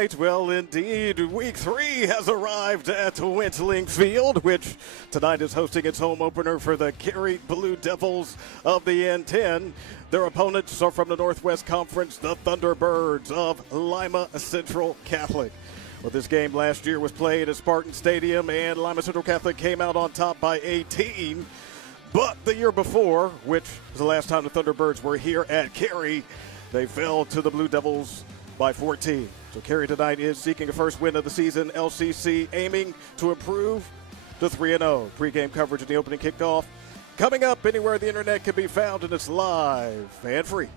right, well, indeed, Week 3 has arrived at Wentling Field, which tonight is hosting its home opener for the Carey Blue Devils of the N10. Their opponents are from the Northwest Conference, the Thunderbirds of Lima Central Catholic. Well, this game last year was played at Spartan Stadium, and Lima Central Catholic came out on top by 18. But the year before, which was the last time the Thunderbirds were here at Carey, they fell to the Blue Devils by 14. So Carey tonight is seeking a first win of the season. LCC aiming to improve to 3-0. Pre-game coverage of the opening kickoff coming up anywhere the internet can be found, and it's live and free.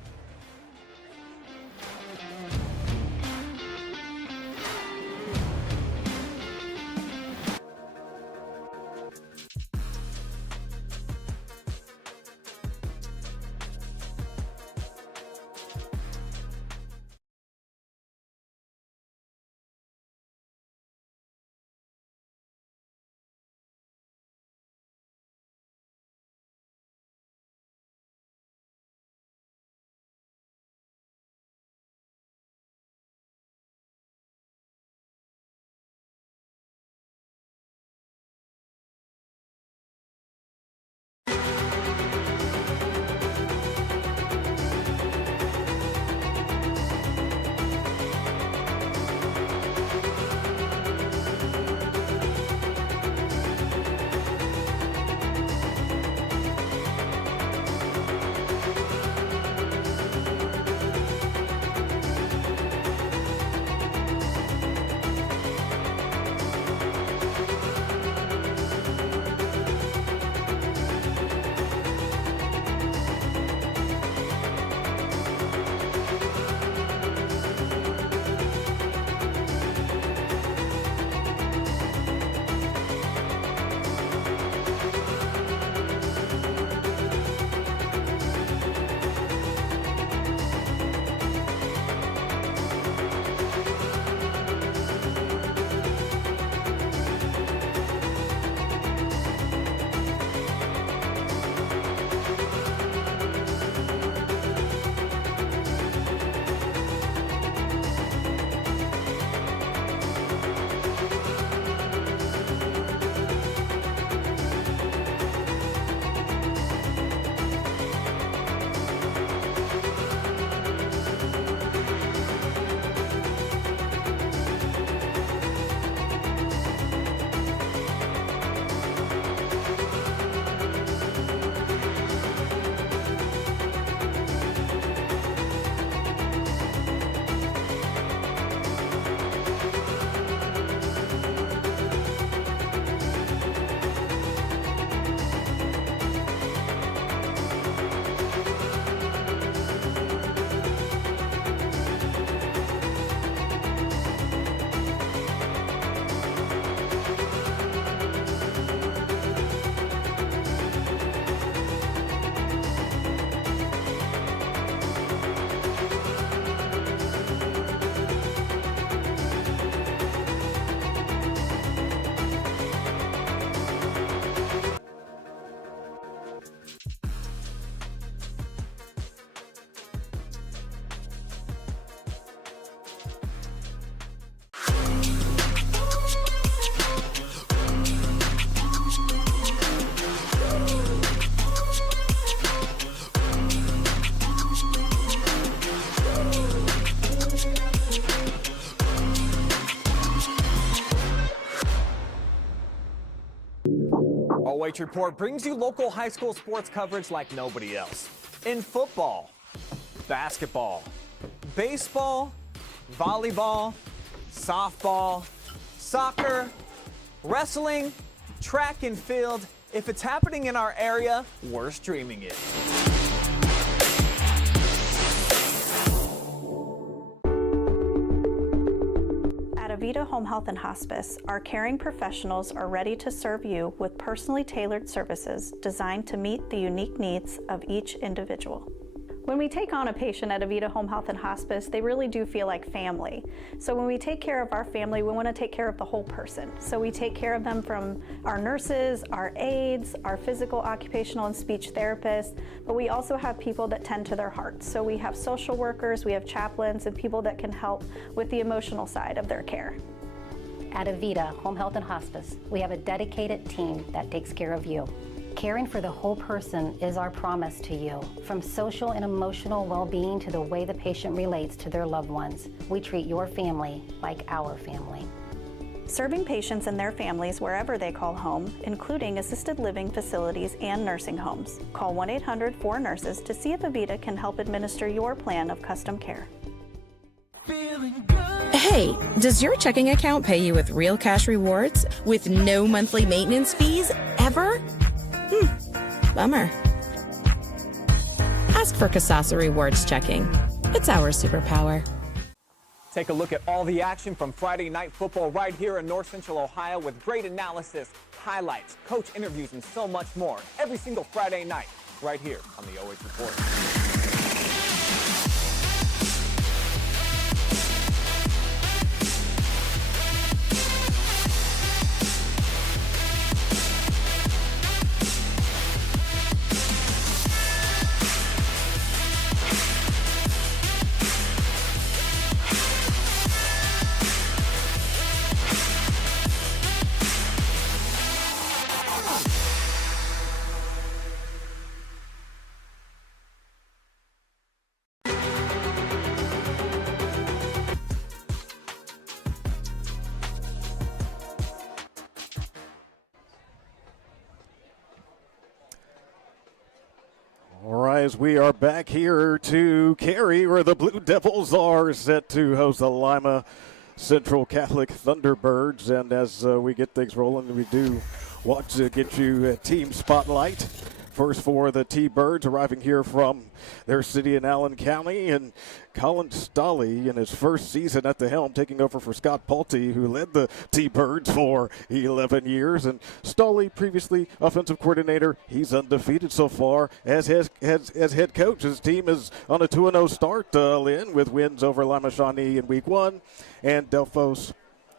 OH.REPORT brings you local high school sports coverage like nobody else. In football, basketball, baseball, volleyball, softball, soccer, wrestling, track and field. If it's happening in our area, we're streaming it. At Avita Home Health and Hospice, our caring professionals are ready to serve you with personally tailored services designed to meet the unique needs of each individual. When we take on a patient at Avita Home Health and Hospice, they really do feel like family. So when we take care of our family, we want to take care of the whole person. So we take care of them from our nurses, our aides, our physical, occupational, and speech therapists, but we also have people that tend to their hearts. So we have social workers, we have chaplains, and people that can help with the emotional side of their care. At Avita Home Health and Hospice, we have a dedicated team that takes care of you. Caring for the whole person is our promise to you. From social and emotional well-being to the way the patient relates to their loved ones, we treat your family like our family. Serving patients and their families wherever they call home, including assisted living facilities and nursing homes. Call 1-800-4NURSES to see if Avita can help administer your plan of custom care. Hey, does your checking account pay you with real cash rewards with no monthly maintenance fees ever? Bummer. Ask for Kasasa Rewards Checking. It's our superpower. Take a look at all the action from Friday Night Football right here in North Central Ohio with great analysis, highlights, coach interviews, and so much more every single Friday night right here on the OH Report. As we are back here to Carey, where the Blue Devils are set to host the Lima Central Catholic Thunderbirds. And as we get things rolling, we do want to get you a team spotlight. First for the T-Birds, arriving here from their city in Allen County, and Colin Stolley in his first season at the helm, taking over for Scott Pulte, who led the T-Birds for 11 years. And Stolley, previously offensive coordinator, he's undefeated so far as head coach. His team is on a 2-0 start, Lynn, with wins over Lima Shawnee in Week 1 and Delphos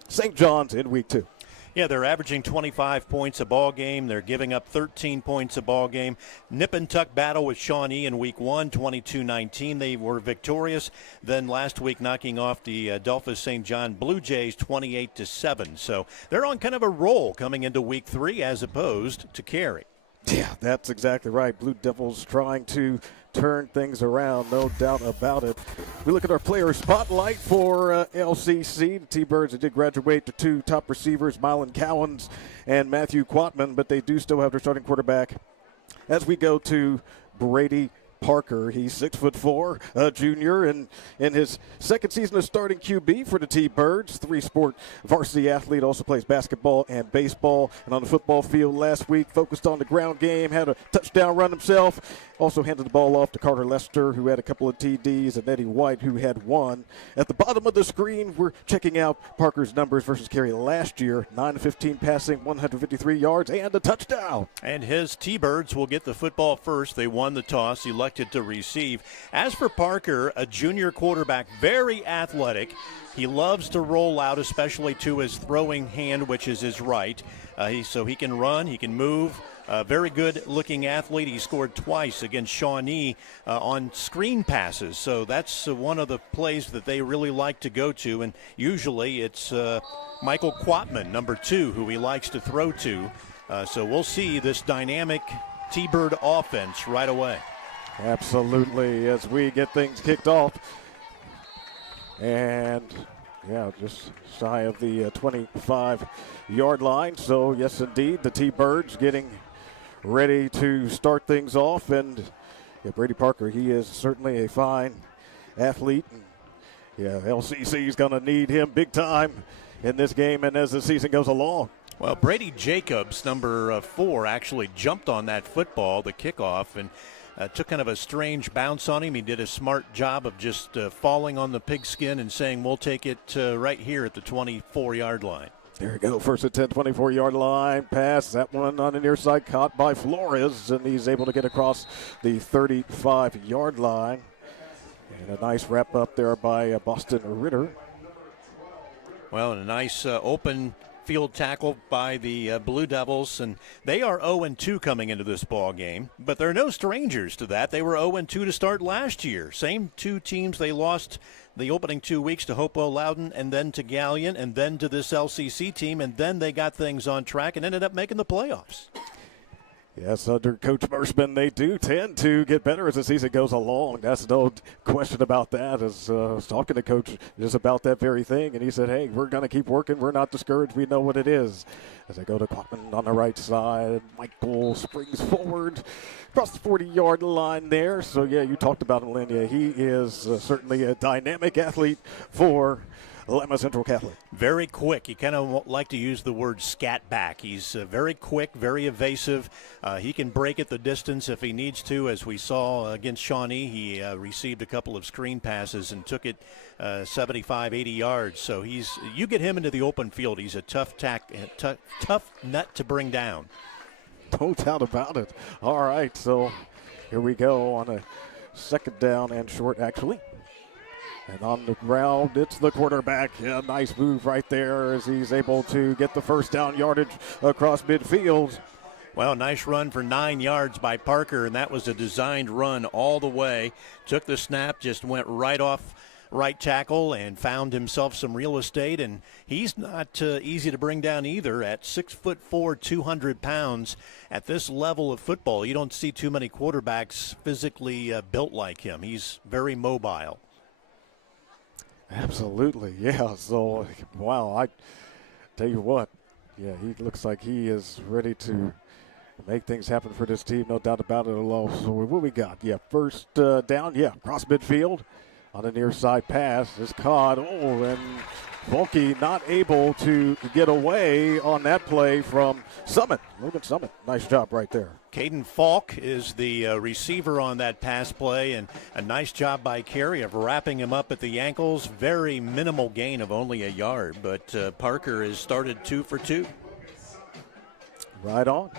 St. John's in Week 2. Yeah, they're averaging 25 points a ball game. They're giving up 13 points a ball game. Nip and tuck battle with Shawnee in Week 1, 22-19. They were victorious. Then last week knocking off the Delphos St. John Blue Jays 28-7. So they're on kind of a roll coming into Week 3 as opposed to Carey. Yeah, that's exactly right. Blue Devils trying to turn things around, no doubt about it. We look at our player spotlight for LCC. The T-Birds did graduate to two top receivers, Mylan Cowens and Matthew Quatman, but they do still have their starting quarterback. As we go to Brady Parker, he's 6'4", a junior, and in his second season of starting QB for the T-Birds, three-sport varsity athlete, also plays basketball and baseball. And on the football field last week, focused on the ground game, had a touchdown run himself, also handed the ball off to Carter Lester, who had a couple of TDs, and Eddie White, who had one. At the bottom of the screen, we're checking out Parker's numbers versus Carey last year, 9-15 passing, 153 yards, and a touchdown. And his T-Birds will get the football first. They won the toss, elected to receive. As for Parker, a junior quarterback, very athletic. He loves to roll out, especially to his throwing hand, which is his right. So he can run, he can move. Very good-looking athlete. He scored twice against Shawnee on screen passes. So that's one of the plays that they really like to go to. And usually it's Michael Quatman, number 2, who he likes to throw to. So we'll see this dynamic T-Bird offense right away. Absolutely, as we get things kicked off. And, yeah, just shy of the 25-yard line. So, yes, indeed, the T-Birds getting ready to start things off. And yeah, Brady Parker, he is certainly a fine athlete. And yeah, LCC is going to need him big time in this game and as the season goes along. Well, Brady Jacobs, number 4, actually jumped on that football, the kickoff, and took kind of a strange bounce on him. He did a smart job of just falling on the pigskin and saying, we'll take it right here at the 24-yard line. There we go. First and 10, 24-yard line pass. That one on the near side caught by Flores, and he's able to get across the 35-yard line. And a nice wrap up there by Boston Ritter. Well, and a nice open field tackle by the Blue Devils, and they are 0-2 coming into this ball game, but they're no strangers to that. They were 0-2 to start last year. Same two teams they lost the opening 2 weeks to Hopewell Loudon and then to Galleon and then to this LCC team, and then they got things on track and ended up making the playoffs. Yes, under Coach Mershman, they do tend to get better as the season goes along. That's no question about that. As I was talking to Coach just about that very thing, and he said, hey, we're going to keep working. We're not discouraged. We know what it is. As they go to Quatman on the right side, Michael springs forward across the 40-yard line there. So, yeah, you talked about him, Lynn. Yeah, he is certainly a dynamic athlete for Lima Central Catholic. Very quick. You kind of like to use the word scat back. He's very quick, very evasive. He can break at the distance if he needs to. As we saw against Shawnee, he received a couple of screen passes and took it 75, 80 yards. So you get him into the open field, he's a tough nut to bring down. No doubt about it. All right, so here we go on a second down and short, actually. And on the ground, it's the quarterback. Yeah, nice move right there as he's able to get the first down yardage across midfield. Well, nice run for 9 yards by Parker, and that was a designed run all the way. Took the snap, just went right off right tackle and found himself some real estate, and he's not easy to bring down either. At 6'4", 200 pounds, at this level of football, you don't see too many quarterbacks physically built like him. He's very mobile. Absolutely, yeah. So, wow, I tell you what, yeah, he looks like he is ready to make things happen for this team, no doubt about it. So what we got? Yeah, first down, yeah, cross midfield on the near side pass is caught. Oh, and Volke not able to get away on that play from Summit. Logan Summit, nice job right there. Caden Falk is the receiver on that pass play, and a nice job by Carey of wrapping him up at the ankles. Very minimal gain of only a yard, but Parker has started 2 for 2. Right on.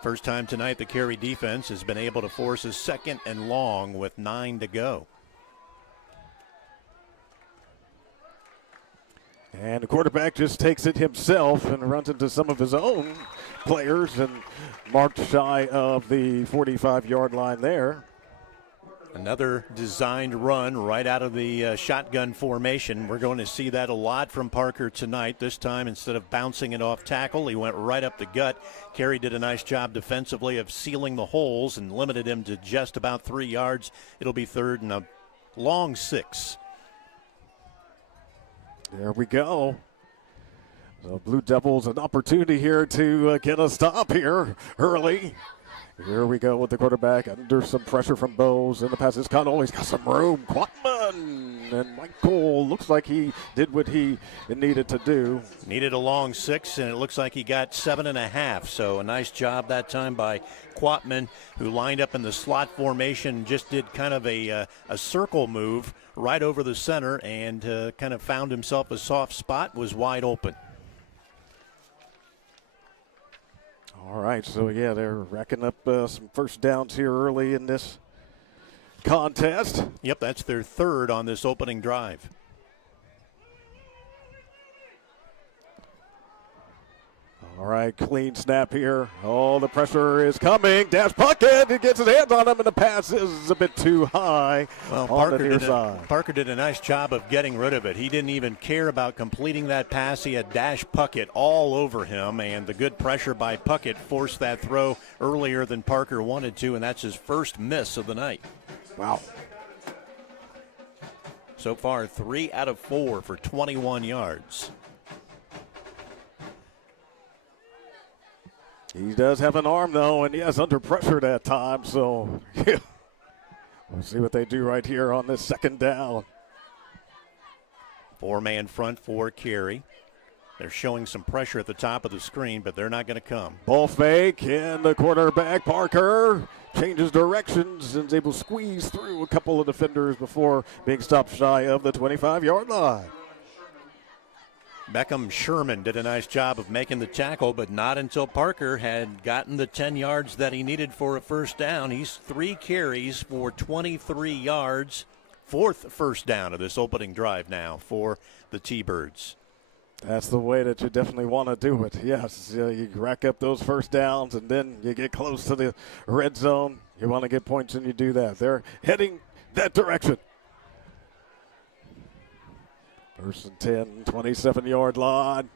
First time tonight the Carey defense has been able to force a second and long with 9 to go. And the quarterback just takes it himself and runs into some of his own players and marked shy of the 45-yard line there. Another designed run right out of the shotgun formation. We're going to see that a lot from Parker tonight. This time, instead of bouncing it off tackle, he went right up the gut. Carey did a nice job defensively of sealing the holes and limited him to just about 3 yards. It'll be third and a long 6. There we go. So Blue Devils an opportunity here to get a stop here early. Here we go with the quarterback under some pressure from Bowes. And the pass is caught. Oh, he's got some room. Quatman. And Michael looks like he did what he needed to do. Needed a long 6, and it looks like he got 7.5. So a nice job that time by Quatman, who lined up in the slot formation, just did kind of a circle move right over the center and kind of found himself a soft spot, was wide open. All right, so yeah, they're racking up some first downs here early in this contest. Yep, that's their third on this opening drive. All right, clean snap here. Oh, the pressure is coming. Dash Puckett, he gets his hands on him, and the pass is a bit too high on the near side. Parker did a nice job of getting rid of it. He didn't even care about completing that pass. He had Dash Puckett all over him, and the good pressure by Puckett forced that throw earlier than Parker wanted to, and that's his first miss of the night. Wow. So far, 3 out of 4 for 21 yards. He does have an arm, though, and he is under pressure at times. So we'll see what they do right here on this second down. 4-man front for Carey. They're showing some pressure at the top of the screen, but they're not going to come. Ball fake, and the quarterback, Parker, changes directions and is able to squeeze through a couple of defenders before being stopped shy of the 25-yard line. Beckham Sherman did a nice job of making the tackle, but not until Parker had gotten the 10 yards that he needed for a first down. He's 3 carries for 23 yards. 4th first down of this opening drive now for the T-Birds. That's the way that you definitely want to do it. Yes, you rack up those first downs, and then you get close to the red zone. You want to get points, and you do that. They're heading that direction. First and 10, 27-yard line.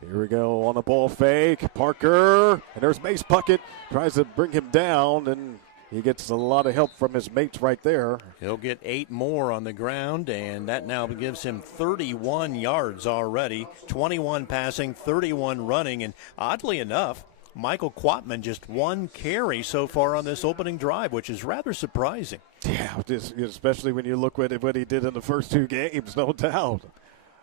Here we go on a ball fake. Parker, and there's Mace Puckett. Tries to bring him down, and he gets a lot of help from his mates right there. He'll get 8 more on the ground, and that now gives him 31 yards already. 21 passing, 31 running, and oddly enough, Michael Quatman just 1 carry so far on this opening drive, which is rather surprising. Yeah, especially when you look at what he did in the first 2 games, no doubt.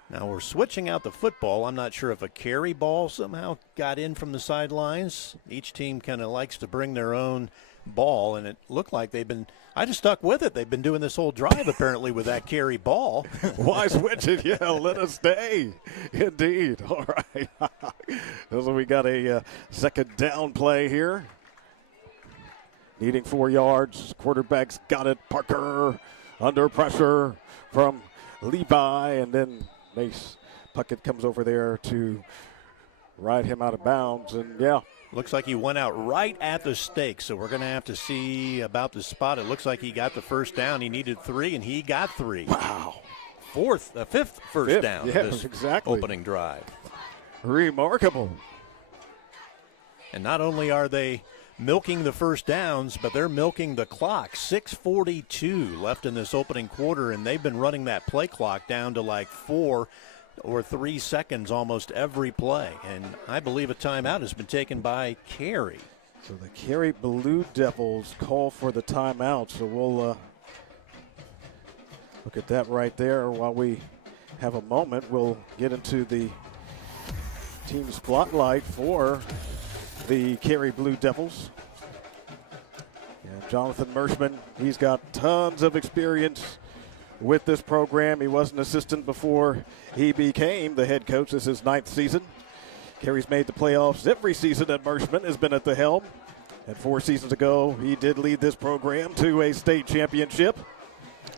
Now we're switching out the football. I'm not sure if a carry ball somehow got in from the sidelines. Each team kind of likes to bring their own ball, and it looked like I just stuck with it. They've been doing this whole drive apparently with that carry ball. Why switch it? Yeah, let us stay. Indeed. All right. So we got a second down play here. Needing 4 yards. Quarterback's got it. Parker under pressure from Levi, and then Mace Puckett comes over there to ride him out of bounds, and yeah. Looks like he went out right at the stake, so we're going to have to see about the spot. It looks like he got the first down. He needed 3, and he got 3. Wow. 5th first down of this opening drive. Remarkable. And not only are they milking the first downs, but they're milking the clock. 6:42 left in this opening quarter, and they've been running that play clock down to like 4 or 3 seconds almost every play. And I believe a timeout has been taken by Carey. So the Carey Blue Devils call for the timeout. So we'll look at that right there. While we have a moment, we'll get into the team spotlight for the Carey Blue Devils. And Jonathan Mershman, he's got tons of experience with this program. He was an assistant before he became the head coach. This is his 9th season. Carey's made the playoffs every season that Mershman has been at the helm. And 4 seasons ago, he did lead this program to a state championship.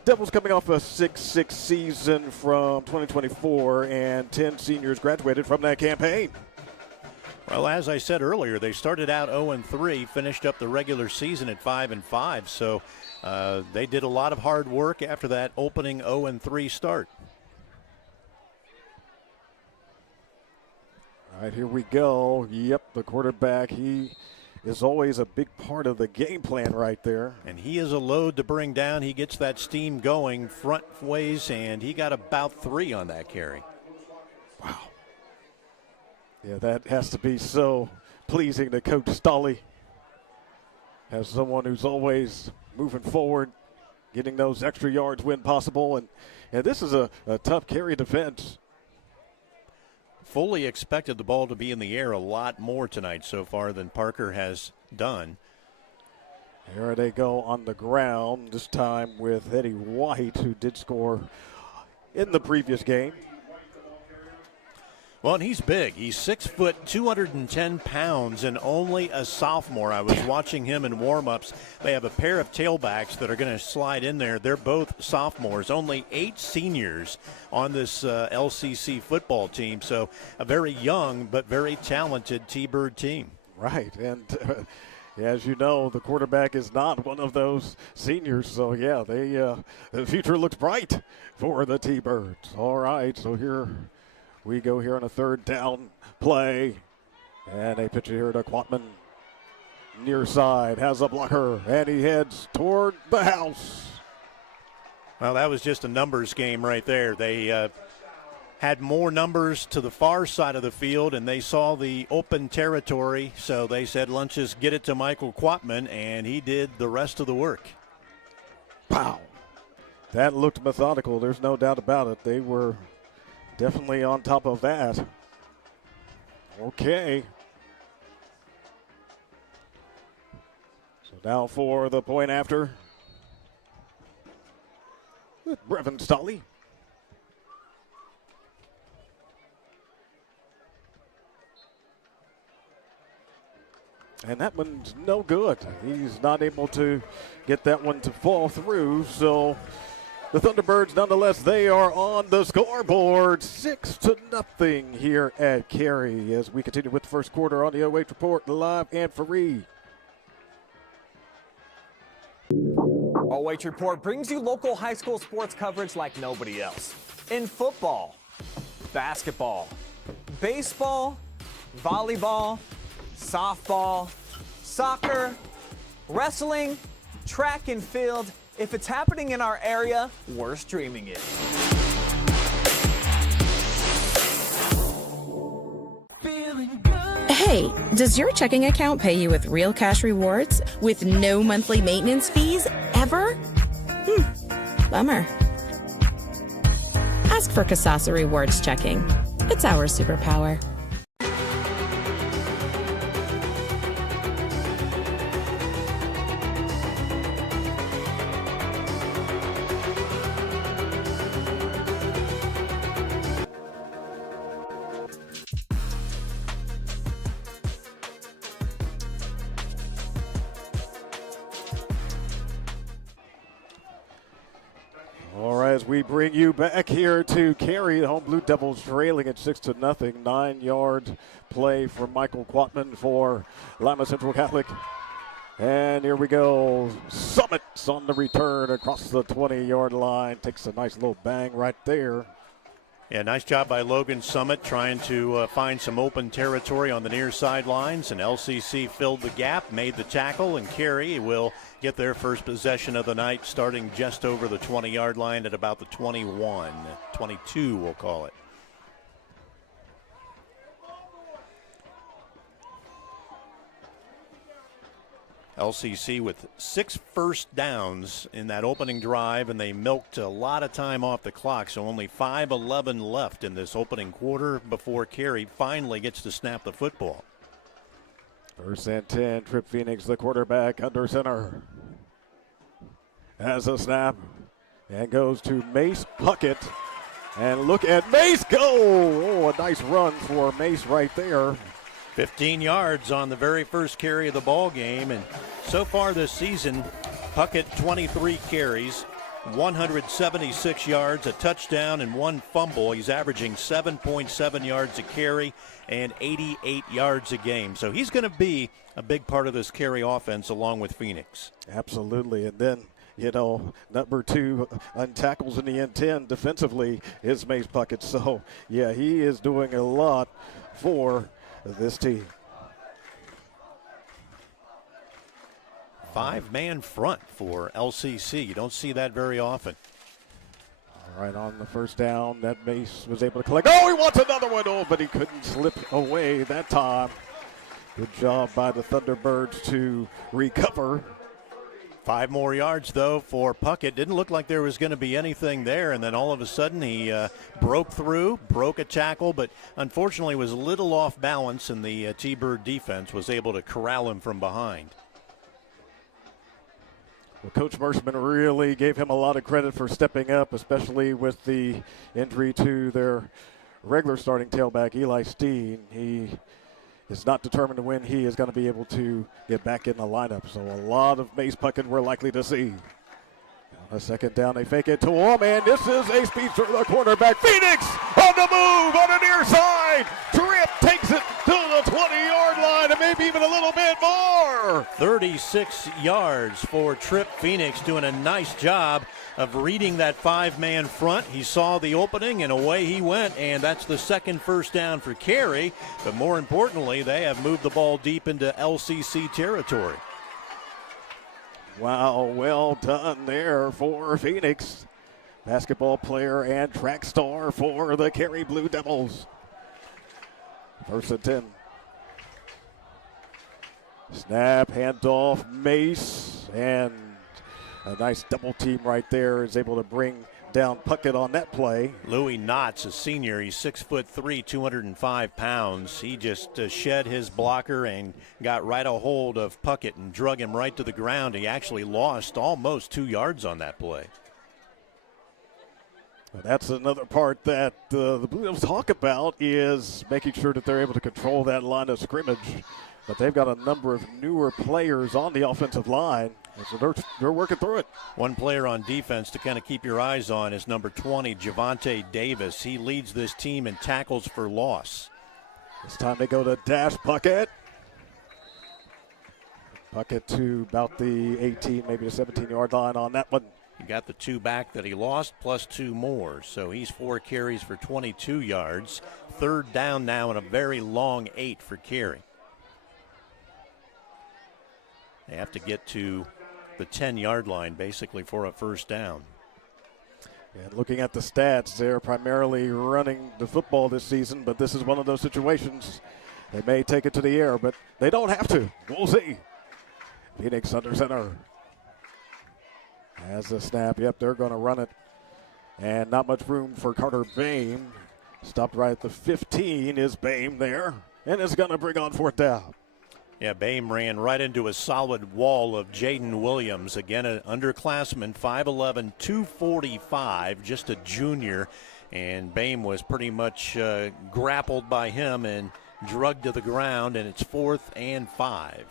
Devils coming off a 6-6 season from 2024, and 10 seniors graduated from that campaign. Well, as I said earlier, they started out 0-3, finished up the regular season at 5-5, so they did a lot of hard work after that opening 0-3 start. All right, here we go. Yep, the quarterback, he is always a big part of the game plan right there. And he is a load to bring down. He gets that steam going front ways, and he got about 3 on that carry. Wow. Yeah, that has to be so pleasing to Coach Stolle. As someone who's always moving forward, getting those extra yards when possible. And this is a tough Carey defense. Fully expected the ball to be in the air a lot more tonight so far than Parker has done. Here they go on the ground, this time with Eddie White, who did score in the previous game. Well, and he's big. He's 6 foot, 210 pounds, and only a sophomore. I was watching him in warm-ups. They have a pair of tailbacks that are going to slide in there. They're both sophomores. Only 8 seniors on this LCC football team. So a very young but very talented T-Bird team. Right, and as you know, the quarterback is not one of those seniors. So, yeah, the future looks bright for the T-Birds. All right, so here we go here on a third down play. And a pitch here to Quatman. Near side, has a blocker, and he heads toward the house. Well, that was just a numbers game right there. had more numbers to the far side of the field, and they saw the open territory, so they said, let's just get it to Michael Quatman, and he did the rest of the work. Wow. That looked methodical. There's no doubt about it. They were definitely on top of that. Okay. So now for the point after with Brevin Stolley. And that one's no good. He's not able to get that one to fall through. So the Thunderbirds, nonetheless, they are on the scoreboard, 6-0 here at Carey as we continue with the first quarter on the OH Report, live and free. OH Report brings you local high school sports coverage like nobody else. In football, basketball, baseball, volleyball, softball, soccer, wrestling, track and field. If it's happening in our area, we're streaming it. Hey, does your checking account pay you with real cash rewards with no monthly maintenance fees ever? Bummer. Ask for Kasasa Rewards Checking. It's our superpower. All right, as we bring you back here to Carey, the home Blue Devils trailing at 6-0. 9-yard play from Michael Quatman for Lima Central Catholic. And here we go. Summit's on the return across the 20-yard line. Takes a nice little bang right there. Yeah, nice job by Logan Summit trying to find some open territory on the near sidelines, and LCC filled the gap, made the tackle, and Carey will get their first possession of the night starting just over the 20-yard line at about the 21, 22 we'll call it. LCC with 6 first downs in that opening drive, and they milked a lot of time off the clock, so only 5:11 left in this opening quarter before Carey finally gets to snap the football. First and 10, Trip Phoenix, the quarterback, under center. Has a snap and goes to Mace Puckett. And look at Mace go! Oh, a nice run for Mace right there. 15 yards on the very first carry of the ball game, and so far this season, Puckett 23 carries, 176 yards, a touchdown, and 1 fumble. He's averaging 7.7 yards a carry and 88 yards a game. So he's going to be a big part of this Carey offense along with Phoenix. Absolutely, and then, you know, number 2 on tackles in the N10 defensively is Mace Puckett. So, yeah, he is doing a lot for this team. 5-man front for LCC. You don't see that very often. All right, on the first down, that Mace was able to collect. Oh, he wants another one. Oh, but he couldn't slip away that time. Good job by the Thunderbirds to recover. 5 more yards, though, for Puckett. Didn't look like there was going to be anything there, and then all of a sudden he broke through, broke a tackle, but unfortunately was a little off balance, and the T-Bird defense was able to corral him from behind. Well, Coach Mershman really gave him a lot of credit for stepping up, especially with the injury to their regular starting tailback, Eli Steen. He is not determined to when he is going to be able to get back in the lineup. So a lot of Mace Puckett we're likely to see. On a second down, they fake it to him, and this is a speedster, the quarterback. Phoenix on the move on the near side. Trip takes it to the 20-yard line and maybe even a little bit more. 36 yards for Trip Phoenix, doing a nice job of reading that 5-man front. He saw the opening and away he went, and that's the second first down for Carey. But more importantly, they have moved the ball deep into LCC territory. Wow, well done there for Phoenix. basketball player and track star for the Carey Blue Devils. First and 10. Snap, handoff, Mace, and a nice double team right there is able to bring down Puckett on that play. Louis Knotts, a senior, he's 6'3", 205 pounds. He just shed his blocker and got right a hold of Puckett and drug him right to the ground. He actually lost almost 2 yards on that play. Well, that's another part that the Blue Devils talk about, is making sure that they're able to control that line of scrimmage. But they've got a number of newer players on the offensive line, so they're working through it. One player on defense to kind of keep your eyes on is number 20, Javante Davis. He leads this team in tackles for loss. It's time to go to Dash Puckett. Puckett to about the 18, maybe the 17-yard line on that one. He got the 2 back that he lost, plus 2 more. So he's 4 carries for 22 yards. Third down now and a very long 8 for Carey. They have to get to the 10-yard line, basically, for a first down. And looking at the stats, they're primarily running the football this season, but this is one of those situations. They may take it to the air, but they don't have to. We'll see. Phoenix under center. Has the snap. Yep, they're going to run it. And not much room for Carter Bame. Stopped right at the 15 is Bame there. And it's going to bring on fourth down. Yeah, Bame ran right into a solid wall of Jaden Williams. Again, an underclassman, 5'11", 245, just a junior. And Bame was pretty much grappled by him and drugged to the ground, and it's 4th and 5.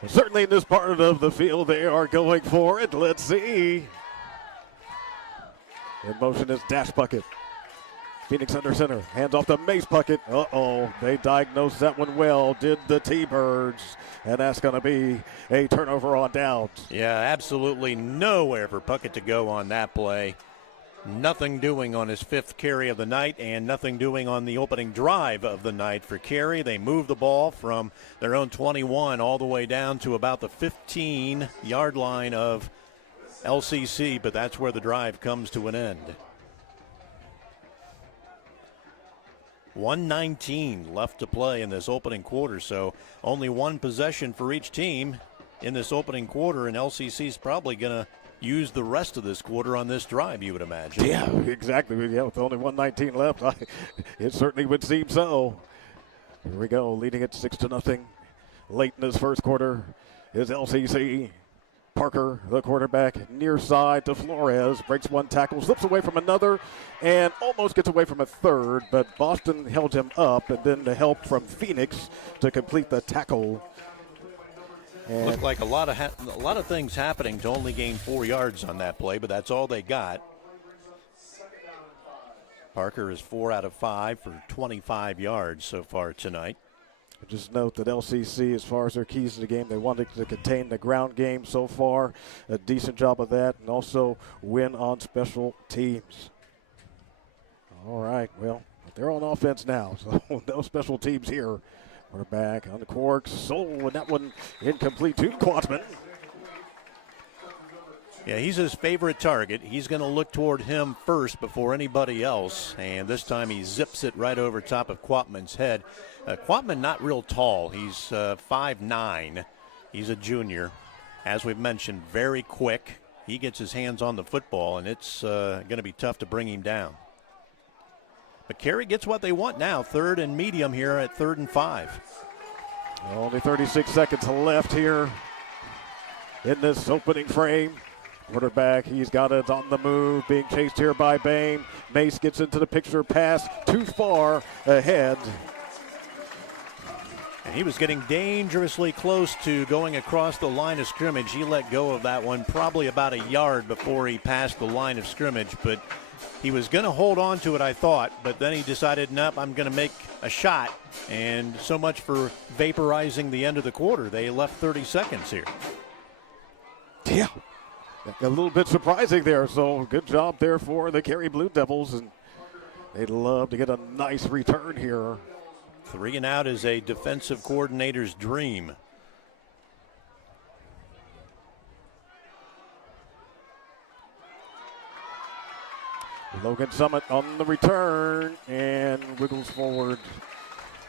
Well, certainly in this part of the field, they are going for it. Let's see. In motion is Dash Puckett. Phoenix under center, hands off to Mace Puckett. They diagnosed that one well, did the T-Birds, and that's going to be a turnover on downs. Yeah, absolutely nowhere for Puckett to go on that play. Nothing doing on his 5th carry of the night, and nothing doing on the opening drive of the night for Carey. They move the ball from their own 21 all the way down to about the 15-yard line of LCC, but that's where the drive comes to an end. 1:19 left to play in this opening quarter, so only one possession for each team in this opening quarter, and LCC's probably going to use the rest of this quarter on this drive, you would imagine. Yeah, exactly. Yeah, with only 1:19 left, it certainly would seem so. Here we go, leading it 6-0. Late in this first quarter is LCC. Parker, the quarterback, near side to Flores, breaks one tackle, slips away from another, and almost gets away from a third, but Boston held him up, and then the help from Phoenix to complete the tackle. And looked like a lot of things happening to only gain 4 yards on that play, but that's all they got. Parker is 4 out of 5 for 25 yards so far tonight. Just note that LCC, as far as their keys to the game, they wanted to contain the ground game so far. A decent job of that, and also win on special teams. All right, well, they're on offense now, so no special teams here. We're back on the corks. And that one incomplete to Quatsman. Yeah, he's his favorite target. He's going to look toward him first before anybody else, and this time he zips it right over top of Quatman's head. Quatman not real tall. He's 5'9". He's a junior. As we've mentioned, very quick. He gets his hands on the football, and it's going to be tough to bring him down. But Carey gets what they want now, 3rd and medium here at 3rd and 5. Only 36 seconds left here in this opening frame. Quarterback, he's got it on the move, being chased here by Bame. Mace gets into the picture, pass too far ahead. And he was getting dangerously close to going across the line of scrimmage. He let go of that one probably about a yard before he passed the line of scrimmage, but he was going to hold on to it, I thought, but then he decided, nope, I'm going to make a shot. And so much for vaporizing the end of the quarter. They left 30 seconds here. Yeah, a little bit surprising there, so good job there for the Carey Blue Devils, and they'd love to get a nice return here. 3 and out is a defensive coordinator's dream. Logan Summit on the return and wiggles forward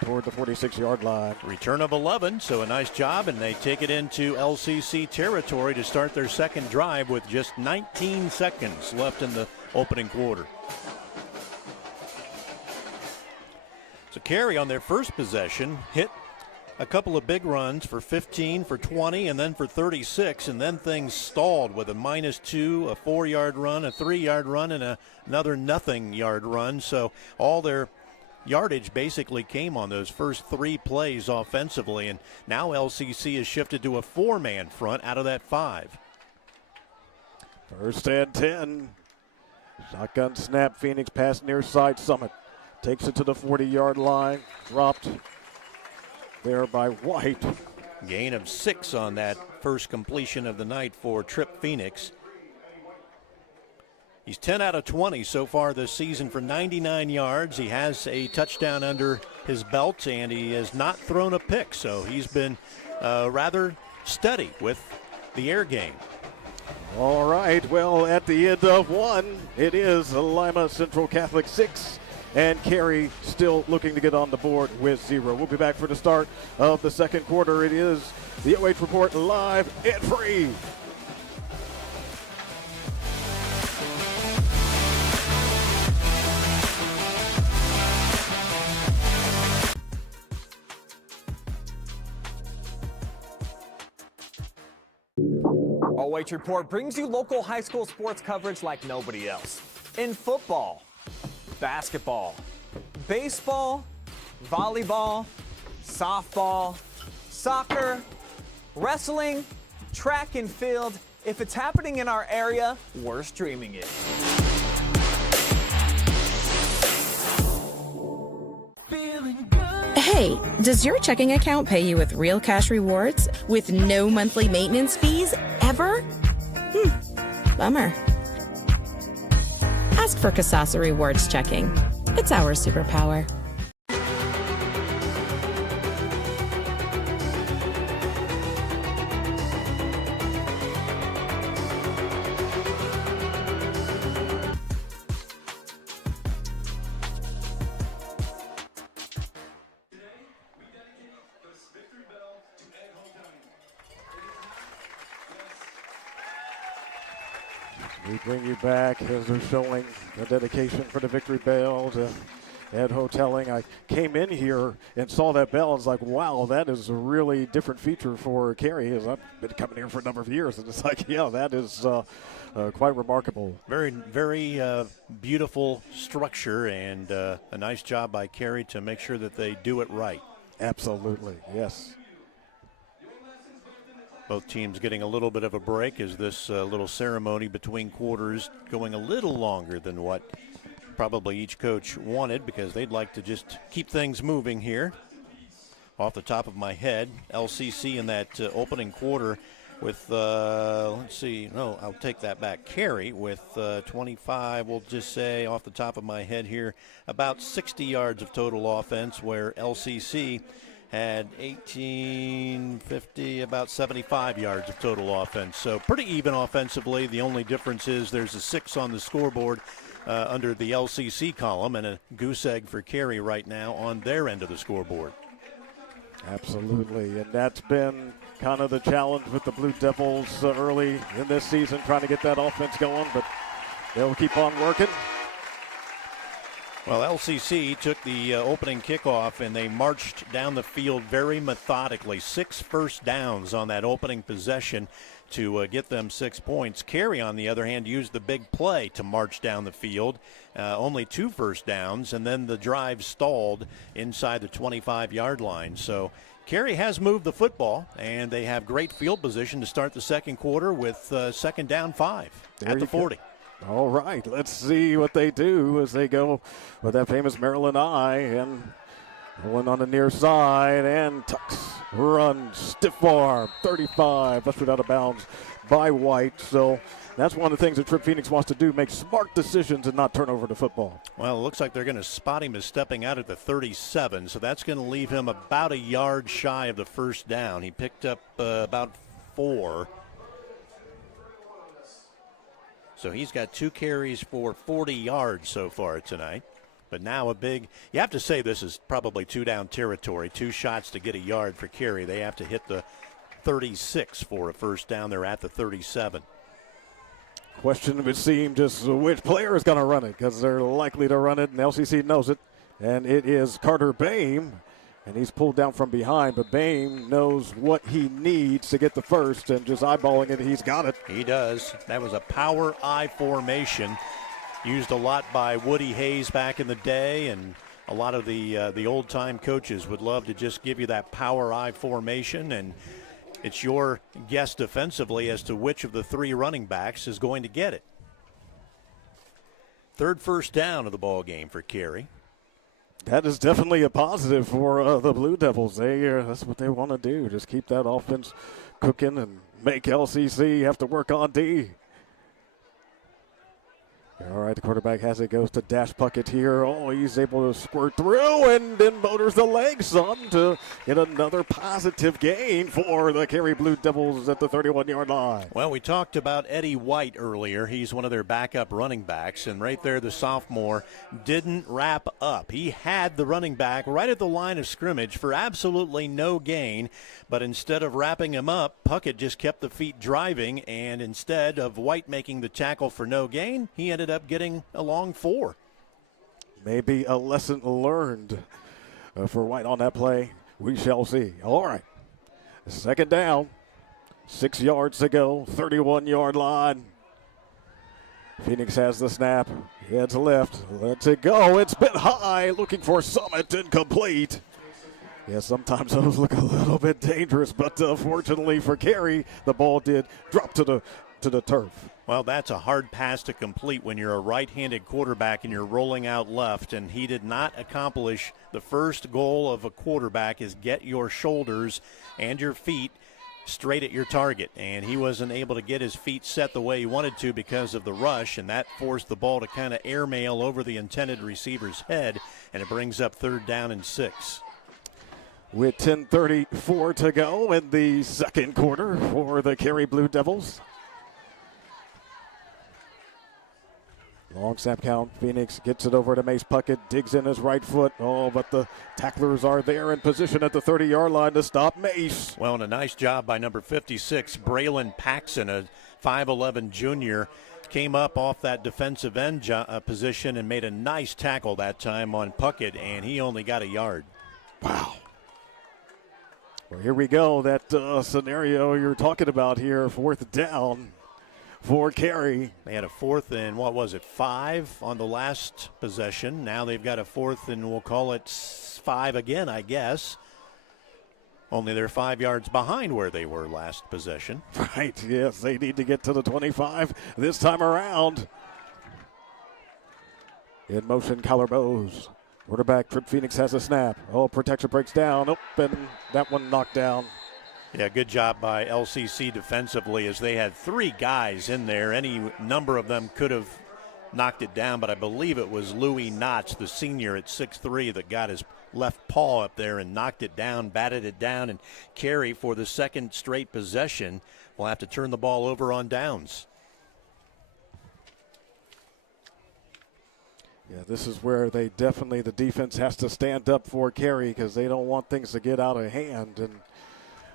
toward the 46-yard line. Return of 11, so a nice job, and they take it into LCC territory to start their second drive with just 19 seconds left in the opening quarter. So Carey on their first possession hit a couple of big runs for 15, for 20, and then for 36, and then things stalled with a -2, a 4-yard run, a 3-yard run, and another nothing-yard run. So all their yardage basically came on those first 3 plays offensively, and now LCC has shifted to a 4-man front out of that 5. First and 10. Shotgun snap, Phoenix pass near side. Summit takes it to the 40-yard line, dropped there by White. Gain of 6 on that first completion of the night for Trip Phoenix. He's 10 out of 20 so far this season for 99 yards. He has a touchdown under his belt, and he has not thrown a pick, so he's been rather steady with the air game. All right, well, at the end of 1, it is Lima Central Catholic 6. And Carey still looking to get on the board with 0. We'll be back for the start of the second quarter. It is the OH Report live and free. OH Report brings you local high school sports coverage like nobody else. In football, basketball, baseball, volleyball, softball, soccer, wrestling, track and field. If it's happening in our area, we're streaming it. Hey, does your checking account pay you with real cash rewards with no monthly maintenance fees ever? Bummer. Ask for Kasasa Rewards Checking. It's our superpower. We bring you back as they're showing the dedication for the Victory Bell to Ed Hoteling. I came in here and saw that bell. I was like, wow, that is a really different feature for Carey. As I've been coming here for a number of years, and it's like, yeah, that is quite remarkable. Very, very beautiful structure, and a nice job by Carey to make sure that they do it right. Absolutely, yes. Both teams getting a little bit of a break as this little ceremony between quarters going a little longer than what probably each coach wanted, because they'd like to just keep things moving here. Off the top of my head, LCC in that opening quarter with, let's see, no, I'll take that back. Carey with 25, we'll just say off the top of my head here, about 60 yards of total offense, where LCC had 18, 50, about 75 yards of total offense. So pretty even offensively. The only difference is there's a 6 on the scoreboard under the LCC column, and a goose egg for Carey right now on their end of the scoreboard. Absolutely, and that's been kind of the challenge with the Blue Devils early in this season, trying to get that offense going, but they'll keep on working. Well, LCC took the opening kickoff, and they marched down the field very methodically. 6 first downs on that opening possession to get them 6 points. Carey, on the other hand, used the big play to march down the field. Only 2 first downs, and then the drive stalled inside the 25-yard line. So Carey has moved the football, and they have great field position to start the second quarter with second down 5 at the 40. All right, let's see what they do as they go with that famous Maryland eye, and rolling on the near side, and tucks, runs, stiff arm, 35, busted out of bounds by White. So that's one of the things that Trip Phoenix wants to do, make smart decisions and not turn over the football. Well, it looks like they're going to spot him as stepping out at the 37, so that's going to leave him about a yard shy of the first down. He picked up about 4. So he's got 2 carries for 40 yards so far tonight. But now you have to say this is probably 2-down territory. 2 shots to get a yard for Carey. They have to hit the 36 for a first down. They're at the 37. Question would seem just which player is going to run it, because they're likely to run it, and LCC knows it. And it is Carter Bame, and he's pulled down from behind, but Bame knows what he needs to get the first, and just eyeballing it, he's got it. He does. That was a power I formation. Used a lot by Woody Hayes back in the day, and a lot of the old-time coaches would love to just give you that power I formation, and it's your guess defensively as to which of the 3 running backs is going to get it. 3rd first down of the ball game for Carey. That is definitely a positive for the Blue Devils. That's what they want to do, just keep that offense cooking and make LCC have to work on D. All right, the quarterback has it, goes to Dash Puckett here. Oh, he's able to squirt through and then motors the legs some to get another positive gain for the Carey Blue Devils at the 31-yard line. Well, we talked about Eddie White earlier. He's one of their backup running backs, and right there the sophomore didn't wrap up. He had the running back right at the line of scrimmage for absolutely no gain, but instead of wrapping him up, Puckett just kept the feet driving, and instead of White making the tackle for no gain, he ended up getting a long 4. Maybe a lesson learned for White on that play. We shall see. All right, 2nd down, 6 yards to go, 31-yard line. Phoenix has the snap, heads left, lets it go. It's been high, looking for Summit, incomplete. Yeah, sometimes those look a little bit dangerous, but fortunately for Carey, the ball did drop to the turf. Well, that's a hard pass to complete when you're a right-handed quarterback and you're rolling out left, and he did not accomplish the first goal of a quarterback is get your shoulders and your feet straight at your target, and he wasn't able to get his feet set the way he wanted to because of the rush, and that forced the ball to kind of airmail over the intended receiver's head, and it brings up 3rd down and 6. With 10:34 to go in the 2nd quarter for the Carey Blue Devils. Long snap count. Phoenix gets it over to Mace Puckett, digs in his right foot. Oh, but the tacklers are there in position at the 30-yard line to stop Mace. Well, and a nice job by number 56, Braylon Paxson, a 5'11 junior, came up off that defensive end position and made a nice tackle that time on Puckett, and he only got a yard. Wow. Well, here we go. That scenario you're talking about here, 4th down for Carey. They had a 4th and 5 on the last possession. Now they've got a 4th and we'll call it 5 again, I guess. Only they're 5 yards behind where they were last possession. Right, yes, they need to get to the 25 this time around. In motion, Kyler Bowes. Quarterback, Trip Phoenix has a snap. Oh, protection breaks down. Oh, and that one knocked down. Yeah, good job by LCC defensively as they had 3 guys in there. Any number of them could have knocked it down, but I believe it was Louis Knotts, the senior at 6'3", that got his left paw up there and knocked it down, batted it down, and Carey for the 2nd straight possession will have to turn the ball over on downs. Yeah, this is where the defense has to stand up for Carey because they don't want things to get out of hand. And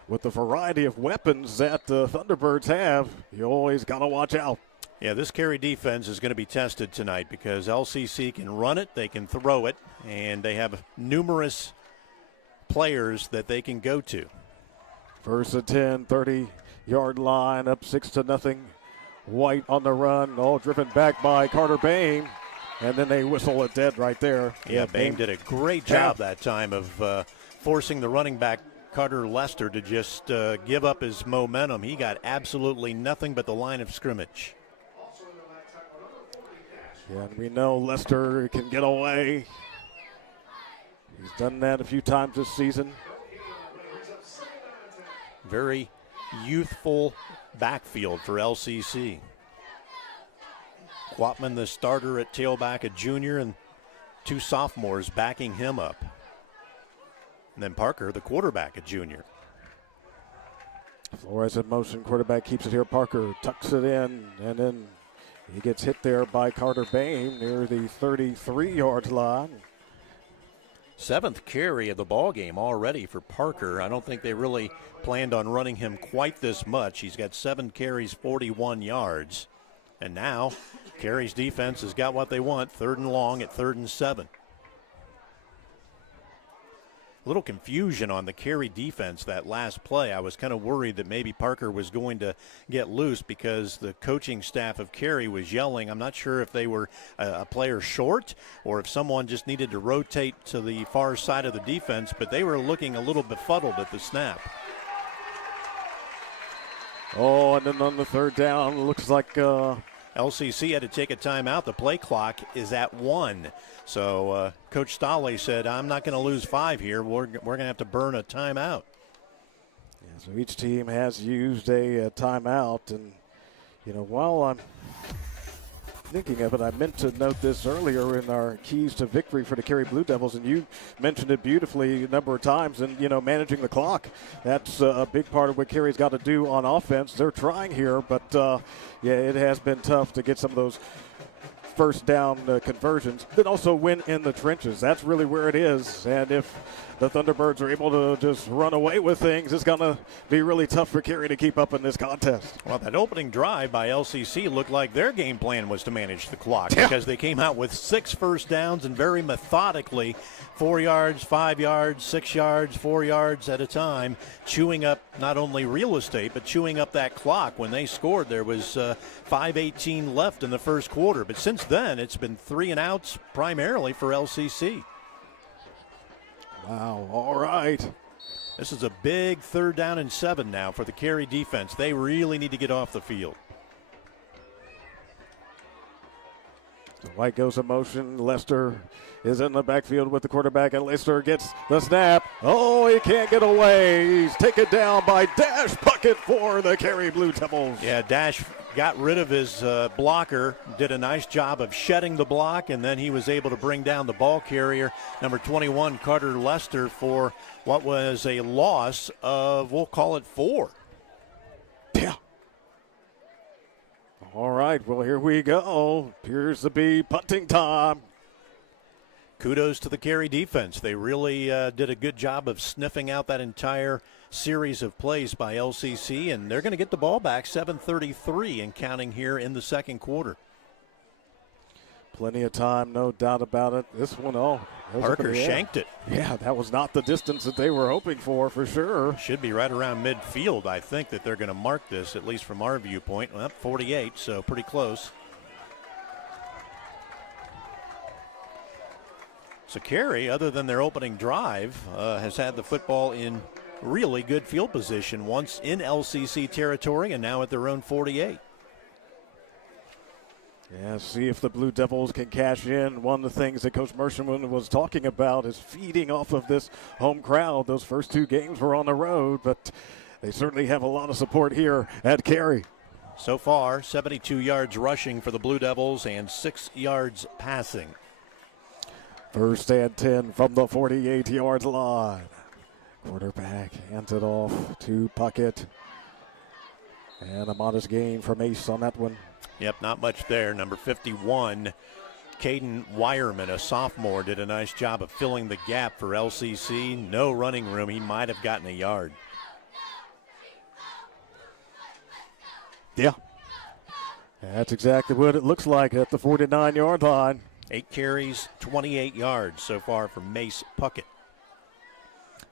with the variety of weapons that the Thunderbirds have, you always got to watch out. Yeah, this Carey defense is going to be tested tonight because LCC can run it, they can throw it, and they have numerous players that they can go to. 1st and 10, 30-yard line, up 6-0. White on the run, all driven back by Carter Bame. And then they whistle it dead right there. Yeah, Bame did a great job that time of forcing the running back, Carter Lester, to just give up his momentum. He got absolutely nothing but the line of scrimmage. Yeah, and we know Lester can get away. He's done that a few times this season. Very youthful backfield for LCC. Quatman, the starter at tailback, a junior, and 2 sophomores backing him up. And then Parker, the quarterback, a junior. Flores in motion, quarterback keeps it here. Parker tucks it in and then He gets hit there by Carter Bain near the 33-yard line. 7th carry of the ball game already for Parker. I don't think they really planned on running him quite this much. He's got 7 carries, 41 yards. And now Carey's defense has got what they want, 3rd and long at 3rd and 7. A little confusion on the Carey defense that last play. I was kind of worried that maybe Parker was going to get loose because the coaching staff of Carey was yelling. I'm not sure if they were a player short or if someone just needed to rotate to the far side of the defense, but they were looking a little befuddled at the snap. Oh, and then on the 3rd down, it looks like LCC had to take a timeout. The play clock is at 1. So Coach Stolle said, I'm not going to lose 5 here. We're going to have to burn a timeout. Yeah, so each team has used a timeout. And, you know, while I'm thinking of it, I meant to note this earlier in our keys to victory for the Carey Blue Devils, and you mentioned it beautifully a number of times. And, you know, managing the clock, that's a big part of what Carey's got to do on offense. They're trying here, but, yeah, it has been tough to get some of those first down conversions, then also win in the trenches. That's really where it is. And if the Thunderbirds are able to just run away with things, it's going to be really tough for Carey to keep up in this contest. Well, that opening drive by LCC looked like their game plan was to manage the clock because they came out with 6 first downs and very methodically 4 yards, 5 yards, 6 yards, 4 yards at a time, chewing up not only real estate but chewing up that clock. When they scored, there was 5:18 left in the first quarter. But since then, it's been 3 and outs primarily for LCC. Wow, all right. This is a big 3rd down and 7 now for the Carey defense. They really need to get off the field. So White goes in motion. Lester is in the backfield with the quarterback, and Lester gets the snap. Oh, he can't get away. He's taken down by Dash Puckett for the Carey Blue Devils. Yeah, Dash got rid of his blocker, did a nice job of shedding the block, and then he was able to bring down the ball carrier, number 21, Carter Lester, for what was a loss of, we'll call it 4. Yeah. All right, well, here we go. Appears to be punting time. Kudos to the Carey defense. They really did a good job of sniffing out that entire series of plays by LCC, and they're going to get the ball back, 7:33 and counting here in the second quarter. Plenty of time, no doubt about it. This one, Parker shanked it. Yeah, that was not the distance that they were hoping for sure. Should be right around midfield. I think that they're going to mark this, at least from our viewpoint. Well, 48, so pretty close. So Carey, other than their opening drive, has had the football in really good field position, once in LCC territory and now at their own 48. Yeah, see if the Blue Devils can cash in. One of the things that Coach Mershman was talking about is feeding off of this home crowd. Those first 2 games were on the road, but they certainly have a lot of support here at Carey. So far, 72 yards rushing for the Blue Devils and 6 yards passing. 1st and 10 from the 48-yard line. Quarterback hands it off to Puckett. And a modest gain from Ace on that one. Yep, not much there. Number 51, Caden Wireman, a sophomore, did a nice job of filling the gap for LCC. No running room. He might have gotten a yard. Yeah. That's exactly what it looks like at the 49-yard line. 8 carries, 28 yards so far for Mace Puckett.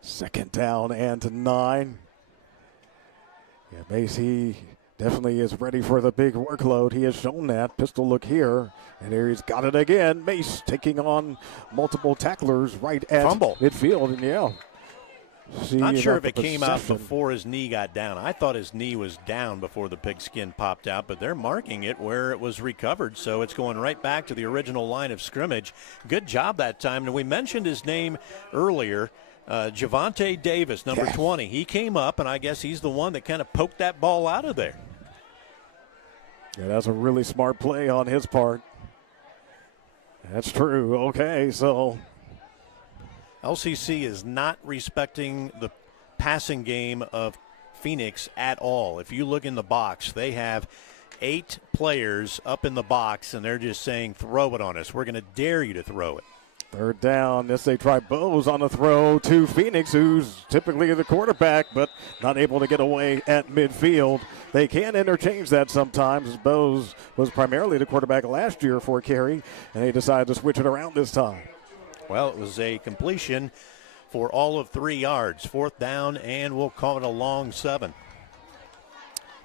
2nd down and 9. Yeah, Mace, he definitely is ready for the big workload. He has shown that. Pistol look here. And here he's got it again. Mace taking on multiple tacklers right at fumble midfield. And yeah. Not sure if it came out before his knee got down. I thought his knee was down before the pigskin popped out, but they're marking it where it was recovered, so it's going right back to the original line of scrimmage. Good job that time. And we mentioned his name earlier, Javonte Davis, number 20. He came up, and I guess he's the one that kind of poked that ball out of there. Yeah, that's a really smart play on his part. That's true. Okay, so LCC is not respecting the passing game of Phoenix at all. If you look in the box, they have 8 players up in the box, and they're just saying, throw it on us. We're going to dare you to throw it. Third down. Yes, they try Bose on the throw to Phoenix, who's typically the quarterback, but not able to get away at midfield. They can interchange that sometimes. Bose was primarily the quarterback last year for Carey, and they decided to switch it around this time. Well, it was a completion for all of 3 yards. 4th down, and we'll call it a long 7.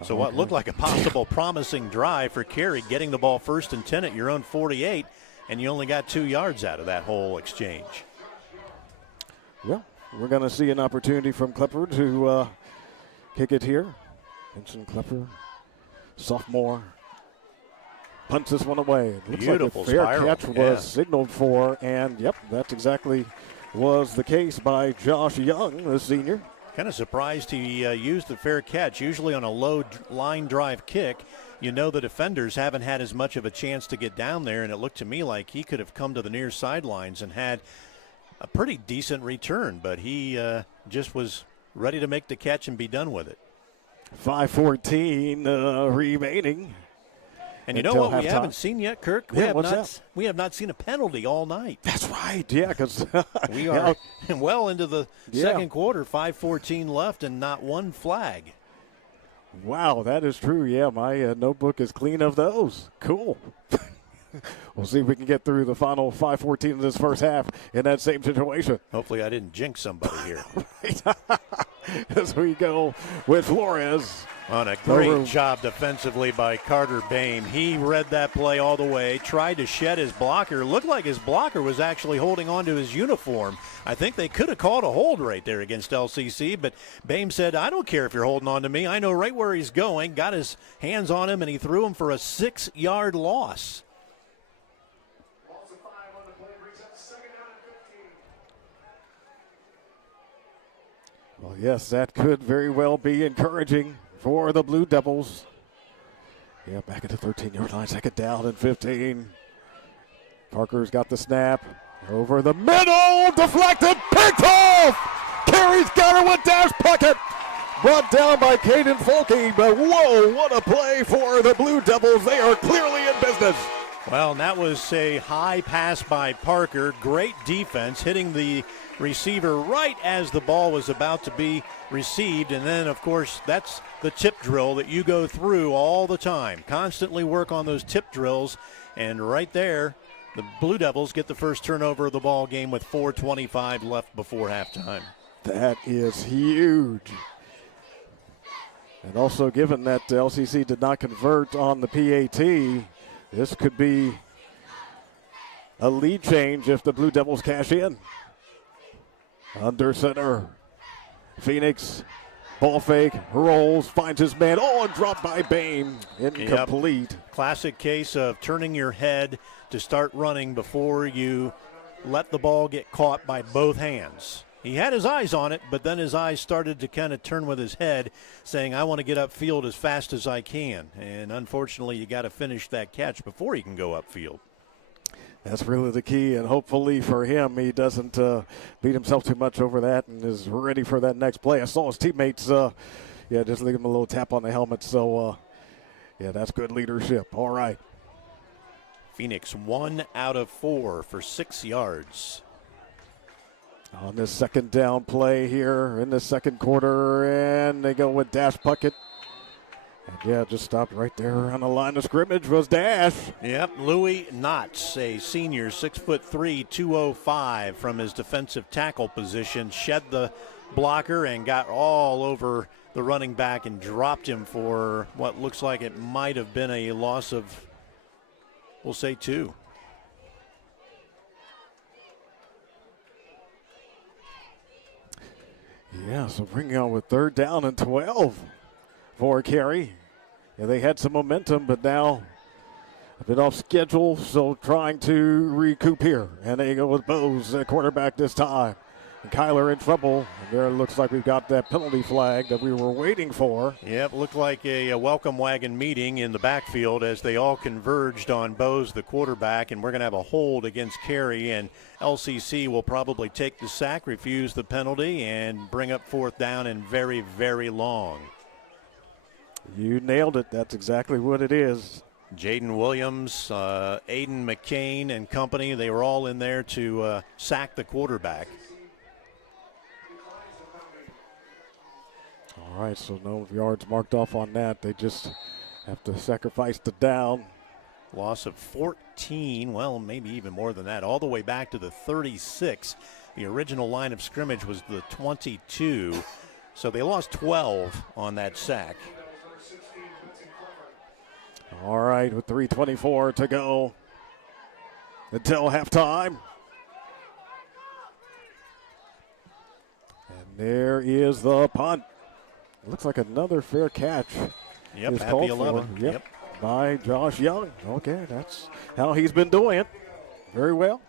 So what looked like a possible promising drive for Carey, getting the ball 1st and 10 at your own 48, and you only got 2 yards out of that whole exchange. Well, we're going to see an opportunity from Klepper to kick it here. Vincent Klepper, sophomore, punts this one away. It looks Beautiful like a fair spiral. catch was signaled for, and yep, that's exactly was the case by Josh Young, the senior. Kind of surprised he used the fair catch. Usually on a low line drive kick, you know the defenders haven't had as much of a chance to get down there, and it looked to me like he could have come to the near sidelines and had a pretty decent return, but he just was ready to make the catch and be done with it. 5:14 remaining. And you know what we haven't seen yet, Kirk? We have not seen a penalty all night. That's right, yeah, because we are well into the second quarter, 5:14 left, and not one flag. Wow, that is true. Yeah, my notebook is clean of those. Cool. We'll see if we can get through the final 5:14 of this first half in that same situation. Hopefully I didn't jinx somebody here. As we go with Flores. On a great job defensively by Carter Bame. He read that play all the way, tried to shed his blocker. Looked like his blocker was actually holding on to his uniform. I think they could have called a hold right there against LCC, but Bame said, I don't care if you're holding on to me. I know right where he's going. Got his hands on him, and he threw him for a 6-yard loss. Well, yes, that could very well be encouraging for the Blue Devils. Yeah, back at the 13-yard line, 2nd down and 15. Parker's got the snap. Over the middle, deflected, picked off! Carey's got it with Dash Puckett. Brought down by Caden Folke, but whoa, what a play for the Blue Devils. They are clearly in business. Well, that was a high pass by Parker. Great defense, hitting the receiver right as the ball was about to be received. And then, of course, that's the tip drill that you go through all the time. Constantly work on those tip drills. And right there, the Blue Devils get the first turnover of the ball game with 4:25 left before halftime. That is huge. And also, given that LCC did not convert on the PAT, this could be a lead change if the Blue Devils cash in. Under center. Phoenix, ball fake, rolls, finds his man. Oh, and dropped by Bame. Incomplete. Yep. Classic case of turning your head to start running before you let the ball get caught by both hands. He had his eyes on it, but then his eyes started to kind of turn with his head, saying, I want to get upfield as fast as I can. And unfortunately, you got to finish that catch before you can go upfield. That's really the key, and hopefully for him, he doesn't beat himself too much over that and is ready for that next play. I saw his teammates, just leave him a little tap on the helmet. So, that's good leadership. All right. Phoenix 1 out of 4 for 6 yards. On this 2nd down play here in the second quarter, and they go with Dash Puckett. And just stopped right there on the line of scrimmage was Dash. Yep, Louis Knotts, a senior, 6'3", 205 from his defensive tackle position, shed the blocker and got all over the running back and dropped him for what looks like it might have been a loss of, we'll say, 2. Yeah, so bringing on with 3rd down and 12 for Carey. Yeah, they had some momentum, but now a bit off schedule, so trying to recoup here. And they go with Bose, quarterback this time. And Kyler in trouble. And there it looks like we've got that penalty flag that we were waiting for. Yep, looked like a welcome wagon meeting in the backfield as they all converged on Bose, the quarterback, and we're going to have a hold against Carey, and LCC will probably take the sack, refuse the penalty, and bring up 4th down and very, very long. You nailed it. That's exactly what it is. Jaden Williams, Aiden McCain and company, they were all in there to sack the quarterback. All right, so no yards marked off on that. They just have to sacrifice the down. Loss of 14, well, maybe even more than that, all the way back to the 36. The original line of scrimmage was the 22, so they lost 12 on that sack. All right, with 3:24 to go until halftime. And there is the punt. Looks like another fair catch. Yep, is at called the 11. for. Yep, by Josh Young. Okay, that's how he's been doing it. Very well.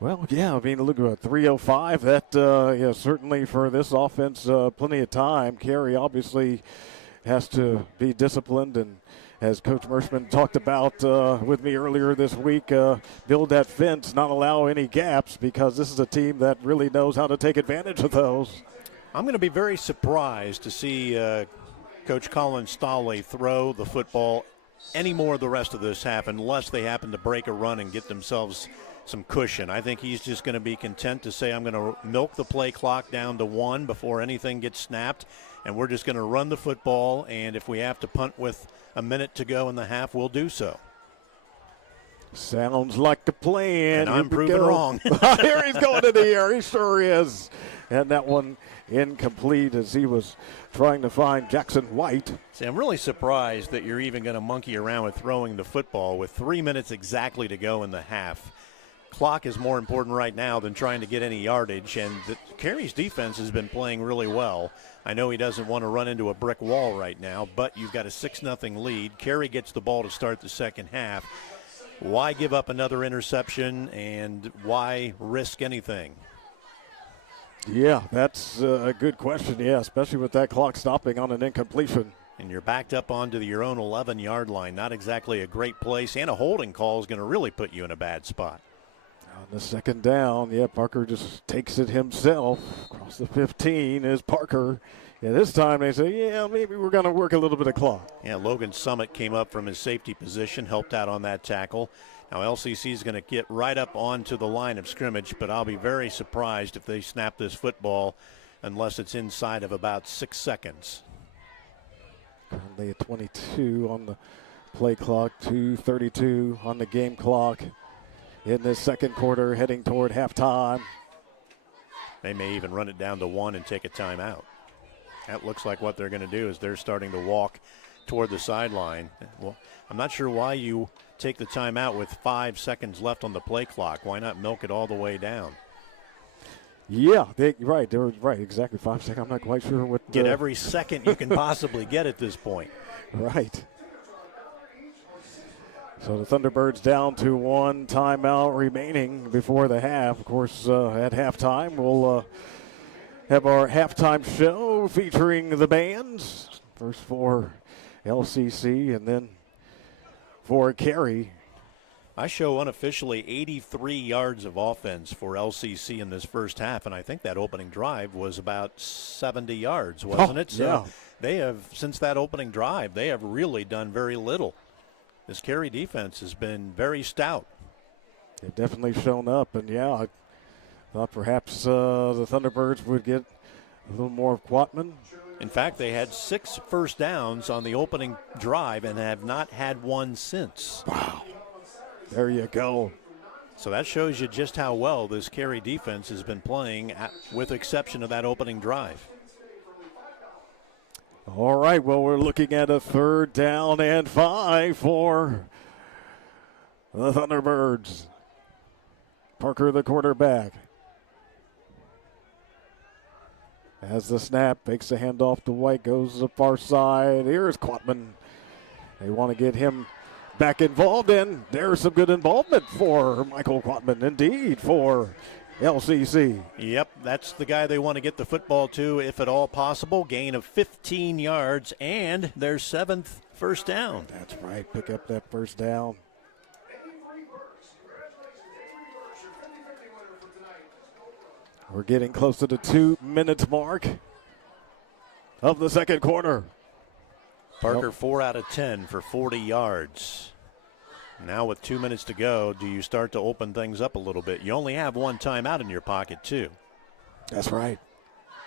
Well, yeah, I mean, look at 3:05. That, yeah, certainly for this offense, plenty of time. Carey obviously has to be disciplined, and as Coach Merschman talked about with me earlier this week, build that fence, not allow any gaps, because this is a team that really knows how to take advantage of those. I'm going to be very surprised to see Coach Colin Stolle throw the football any more the rest of this half, unless they happen to break a run and get themselves some cushion. I think he's just going to be content to say, I'm going to milk the play clock down to 1 before anything gets snapped, and we're just going to run the football, and if we have to punt with a minute to go in the half, we'll do so. Sounds like a plan. And I'm proven wrong. Here he's going to the air. He sure is. And that one incomplete as he was trying to find Jackson White. See, I'm really surprised that you're even going to monkey around with throwing the football with 3 minutes exactly to go in the half. Clock is more important right now than trying to get any yardage, and Carey's defense has been playing really well. I know he doesn't want to run into a brick wall right now, but you've got a 6-0 lead. Carey gets the ball to start the second half. Why give up another interception, and why risk anything? Yeah, that's a good question, yeah, especially with that clock stopping on an incompletion. And you're backed up onto your own 11-yard line. Not exactly a great place, and a holding call is going to really put you in a bad spot. On the second down, yeah, Parker just takes it himself. Across the 15 is Parker. Yeah, this time they say, yeah, maybe we're going to work a little bit of clock. Yeah, Logan Summit came up from his safety position, helped out on that tackle. Now LCC is going to get right up onto the line of scrimmage, but I'll be very surprised if they snap this football unless it's inside of about 6 seconds. Currently at 22 on the play clock, 2:32 on the game clock. In the second quarter, heading toward halftime. They may even run it down to 1 and take a timeout. That looks like what they're going to do is they're starting to walk toward the sideline. Well, I'm not sure why you take the timeout with 5 seconds left on the play clock. Why not milk it all the way down? Yeah, they were right, exactly 5 seconds. I'm not quite sure what. Get every second you can possibly get at this point. Right. So the Thunderbirds down to 1 timeout remaining before the half. Of course, at halftime, we'll have our halftime show featuring the bands. First for LCC and then for Carey. I show unofficially 83 yards of offense for LCC in this first half, and I think that opening drive was about 70 yards, wasn't it? So yeah. They have, since that opening drive, they have really done very little. This Carey defense has been very stout. They've definitely shown up, and yeah, I thought perhaps the Thunderbirds would get a little more of Quatman. In fact, they had 6 first downs on the opening drive and have not had one since. Wow. There you go. So that shows you just how well this Carey defense has been playing, with exception of that opening drive. All right, well, we're looking at a 3rd down and 5 for the Thunderbirds. Parker, the quarterback. As the snap, makes the handoff to White, goes to the far side. Here's Quatman. They want to get him back involved, and there's some good involvement for Michael Quatman, indeed, for LCC. Yep, that's the guy they want to get the football to, if at all possible. Gain of 15 yards and their 7th first down. That's right, pick up that first down. We're getting close to the 2-minute mark of the second quarter. Parker 4 out of 10 for 40 yards. Now with 2 minutes to go, do you start to open things up a little bit? You only have one timeout in your pocket, too. That's right.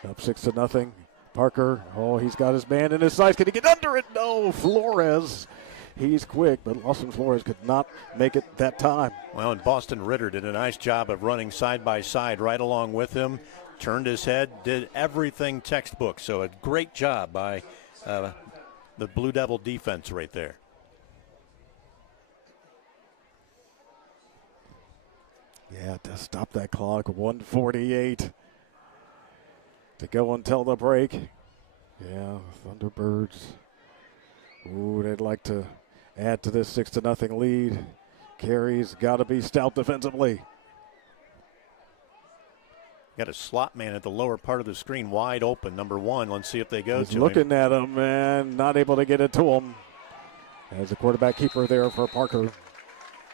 Up 6-0. Parker, he's got his man in his sights. Can he get under it? No, Flores. He's quick, but Lawson Flores could not make it that time. Well, and Boston Ritter did a nice job of running side by side right along with him. Turned his head, did everything textbook. So a great job by the Blue Devil defense right there. Yeah, to stop that clock, 1:48 to go until the break. Yeah, Thunderbirds. Ooh, they'd like to add to this 6-0 lead. Carey's got to be stout defensively. Got a slot man at the lower part of the screen wide open, number 1. Let's see if they go He's to looking him. at him and not able to get it to him. As a quarterback keeper there for Parker.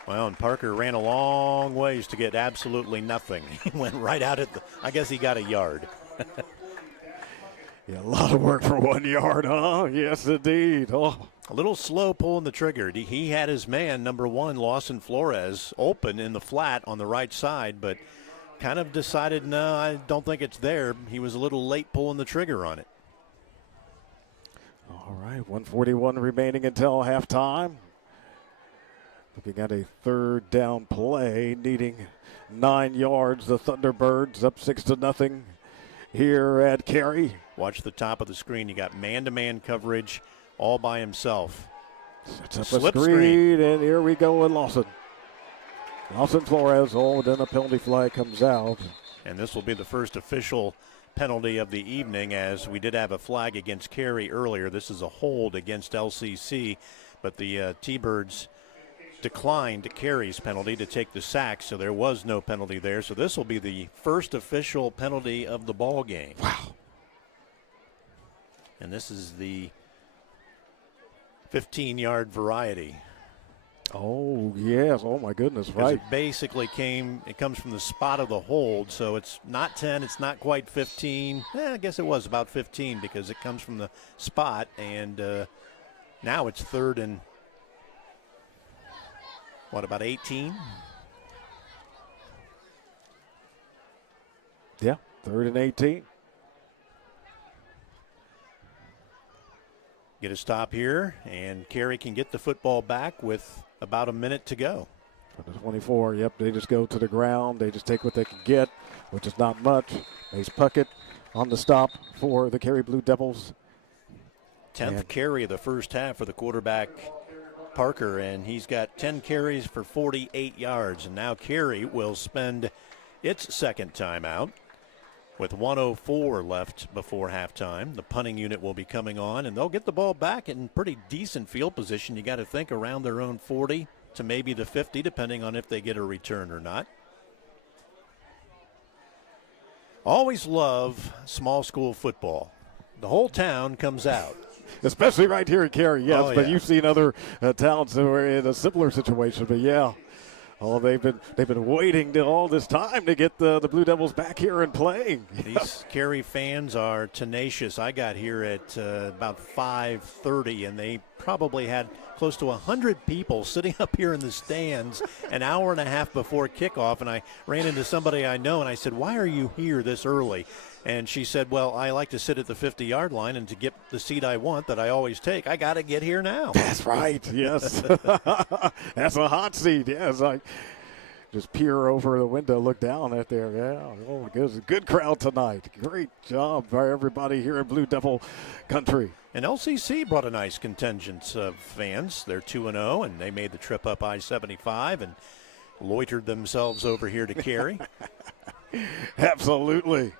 Well, and Parker ran a long ways to get absolutely nothing. He went right out at the, I guess he got a yard. Yeah, a lot of work for 1 yard, huh? Yes, indeed. Oh. A little slow pulling the trigger. He had his man, number 1, Lawson Flores, open in the flat on the right side, but kind of decided, no, I don't think it's there. He was a little late pulling the trigger on it. All right, 1:41 remaining until halftime. Looking at a third down play, needing 9 yards. The Thunderbirds up 6-0 here at Carey. Watch the top of the screen. You got man-to-man coverage all by himself. Sets up Slip a screen, and here we go with Lawson. Lawson Flores, then a penalty flag comes out. And this will be the first official penalty of the evening, as we did have a flag against Carey earlier. This is a hold against LCC, but the T-Birds declined Carey's penalty to take the sack, so there was no penalty there. So this will be the first official penalty of the ball game. Wow. And this is the 15-yard variety. Oh, yes. Oh, my goodness. Right. It basically comes from the spot of the hold, so it's not 10, it's not quite 15. I guess it was about 15 because it comes from the spot, and now it's third and, about 18? Yeah, third and 18. Get a stop here, and Carey can get the football back with about a minute to go. For the 24, yep, they just go to the ground. They just take what they can get, which is not much. Mace Puckett on the stop for the Carey Blue Devils. 10th carry of the first half for the quarterback, Parker, and he's got 10 carries for 48 yards. And now Carey will spend its second timeout with 1:04 left before halftime. The punting unit will be coming on, and they'll get the ball back in pretty decent field position. You got to think around their own 40 to maybe the 50, depending on if they get a return or not. Always love small school football. The whole town comes out. Especially right here in Carey, yes. Oh, yeah. But you've seen other towns that were in a similar situation. But yeah, they've been waiting all this time to get the Blue Devils back here and playing. These Carey fans are tenacious. I got here at about 5:30, and they probably had close to 100 people sitting up here in the stands an hour and a half before kickoff. And I ran into somebody I know, and I said, "Why are you here this early?" And she said, "Well, I like to sit at the 50-yard line, and to get the seat I want that I always take, I got to get here now." That's right, yes. That's a hot seat, yes. I just peer over the window, look down at there. Yeah, oh my goodness, good crowd tonight. Great job by everybody here in Blue Devil country. And LCC brought a nice contingent of fans. They're 2-0, and they made the trip up I-75 and loitered themselves over here to Carey. Absolutely.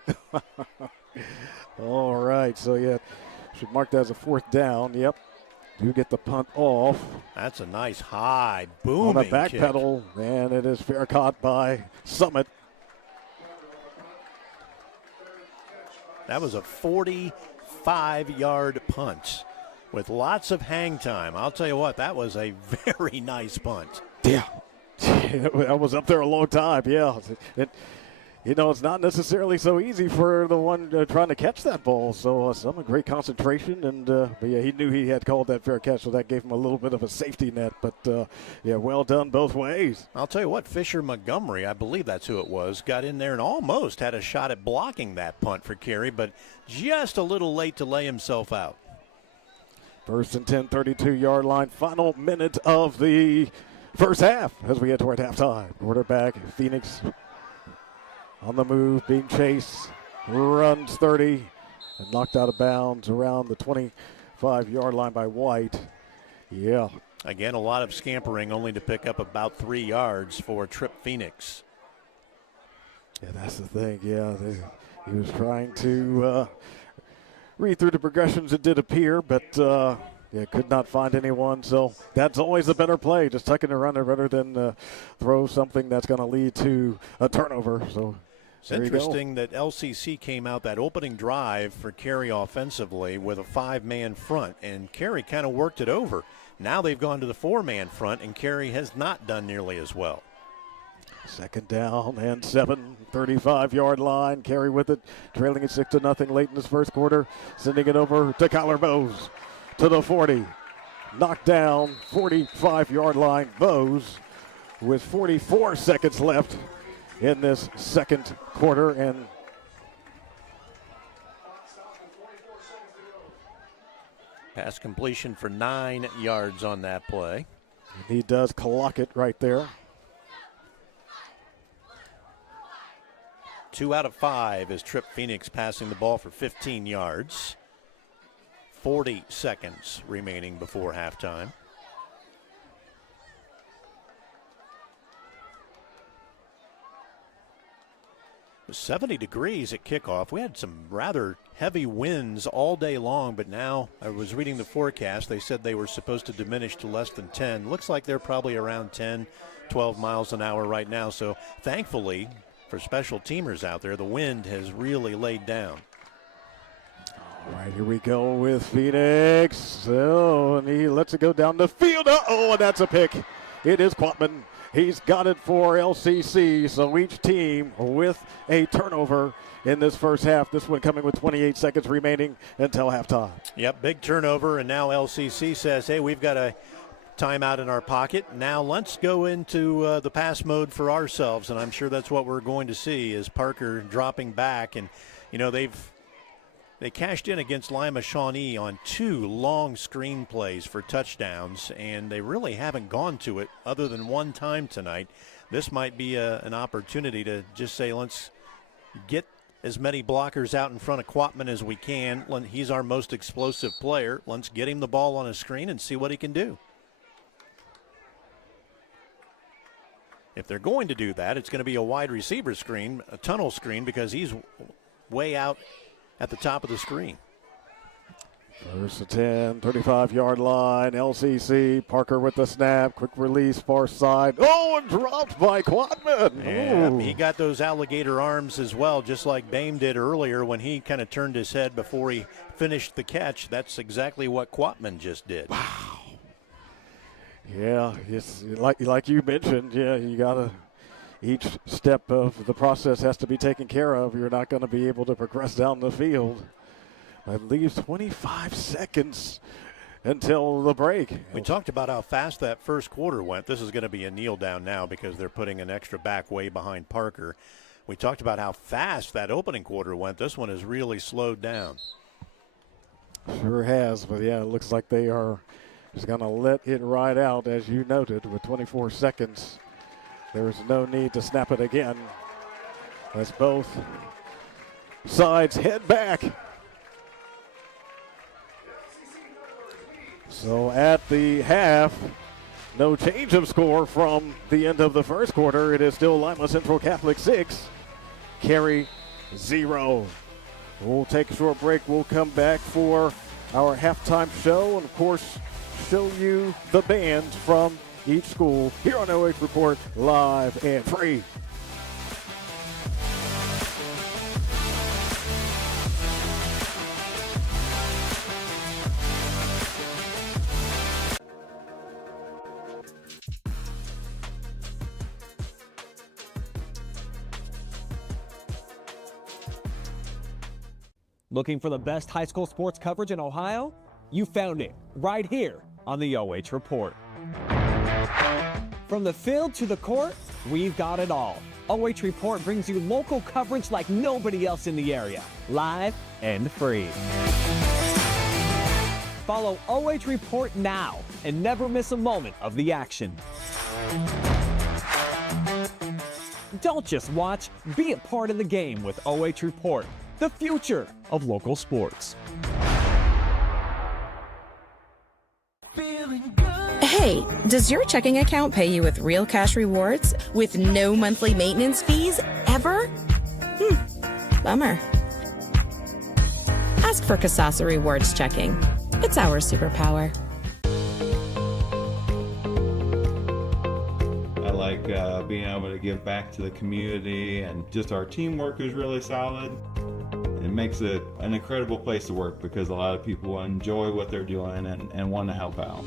All right, so yeah, should mark that as a fourth down. Yep. Do get the punt off. That's a nice high booming on the back kick. pedal, and it is fair caught by Summit. That was a 45-yard punt with lots of hang time. I'll tell you what, that was a very nice punt. Yeah. I was up there a long time, yeah. it's not necessarily so easy for the one trying to catch that ball. So some great concentration, and but yeah, he knew he had called that fair catch, so that gave him a little bit of a safety net. But yeah, well done both ways. I'll tell you what, Fisher Montgomery, I believe that's who it was, got in there and almost had a shot at blocking that punt for Carey, but just a little late to lay himself out. First and 10, 32-yard line. Final minute of the first half as we head toward halftime. Quarterback Phoenix on the move, being chased, runs 30, and knocked out of bounds around the 25-yard line by White. Yeah. Again, a lot of scampering, only to pick up about 3 yards for Trip Phoenix. Yeah, that's the thing. Yeah, he was trying to read through the progressions. It did appear, but yeah, could not find anyone. So that's always a better play, just tucking a runner rather than throw something that's going to lead to a turnover. So it's interesting that LCC came out that opening drive for Carey offensively with a 5-man front, and Carey kind of worked it over. Now they've gone to the 4-man front, and Carey has not done nearly as well. Second down and 7, 35-yard line. Carey with it, trailing it 6-0 late in this first quarter, sending it over to Kyler Bowes to the 40. Knocked down, 45-yard line. Bowes with 44 seconds left in this second quarter, and pass completion for 9 yards on that play. He does clock it right there. 2 out of 5 is Trip Phoenix passing the ball for 15 yards. 40 seconds remaining before halftime. It was 70 degrees at kickoff. We had some rather heavy winds all day long, but now I was reading the forecast. They said they were supposed to diminish to less than 10. Looks like they're probably around 10, 12 miles an hour right now. So thankfully, for special teamers out there, the wind has really laid down. All right, here we go with Phoenix. So, and he lets it go down the field. Uh-oh, and that's a pick. It is Quatman. He's got it for LCC. So each team with a turnover in this first half. This one coming with 28 seconds remaining until halftime. Yep, big turnover, and now LCC says, hey, we've got a timeout in our pocket. Now let's go into the pass mode for ourselves, and I'm sure that's what we're going to see is Parker dropping back. And, you know, they cashed in against Lima Shawnee on 2 long screen plays for touchdowns, and they really haven't gone to it other than one time tonight. This might be an opportunity to just say, let's get as many blockers out in front of Quatman as we can. He's our most explosive player. Let's get him the ball on a screen and see what he can do. If they're going to do that, it's going to be a wide receiver screen, a tunnel screen, because he's way out at the top of the screen. First and 10, 35-yard line, LCC. Parker with the snap, quick release, far side. Oh, and dropped by Quatman. Yeah, he got those alligator arms as well, just like Bame did earlier when he kind of turned his head before he finished the catch. That's exactly what Quatman just did. Wow. Yeah, it's like you mentioned, yeah, you got to, each step of the process has to be taken care of. You're not going to be able to progress down the field. It leaves 25 seconds until the break. We talked about how fast that first quarter went. This is going to be a kneel down now because they're putting an extra back way behind Parker. We talked about how fast that opening quarter went. This one has really slowed down. Sure has, but yeah, it looks like they are just going to let it ride out, as you noted, with 24 seconds. There's no need to snap it again as both sides head back. So at the half, no change of score from the end of the first quarter. It is still Lima Central Catholic 6, Carey 0. We'll take a short break. We'll come back for our halftime show and, of course, show you the bands from each school here on OH Report, live and free. Looking for the best high school sports coverage in Ohio? You found it right here on the OH Report. From the field to the court, we've got it all. OH Report brings you local coverage like nobody else in the area, live and free. Follow OH Report now and never miss a moment of the action. Don't just watch, be a part of the game with OH Report, the future of local sports. Hey, does your checking account pay you with real cash rewards with no monthly maintenance fees ever? Bummer. Ask for Kasasa Rewards Checking. It's our superpower. I like being able to give back to the community, and just our teamwork is really solid. It makes it an incredible place to work because a lot of people enjoy what they're doing and want to help out.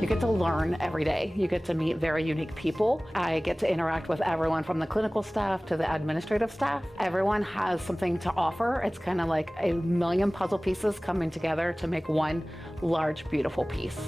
You get to learn every day. You get to meet very unique people. I get to interact with everyone from the clinical staff to the administrative staff. Everyone has something to offer. It's kind of like a million puzzle pieces coming together to make one large, beautiful piece.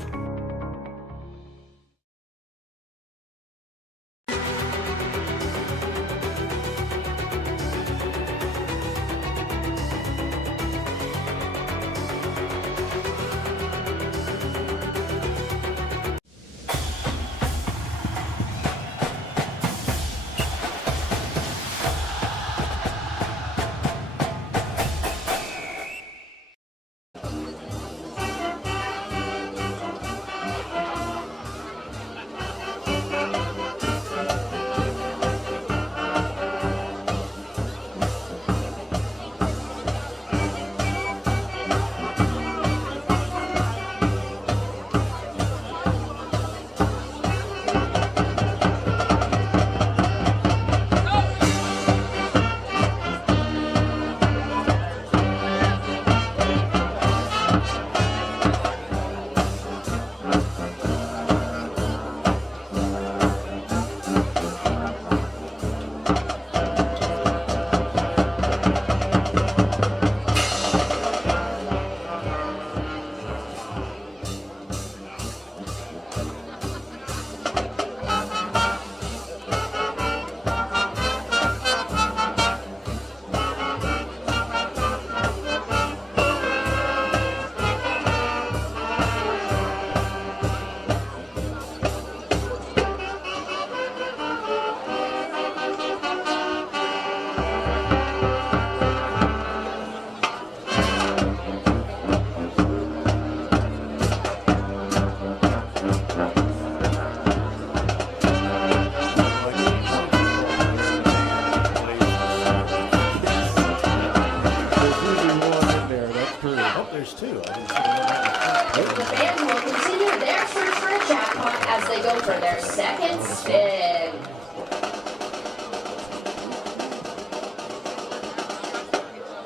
For their second spin.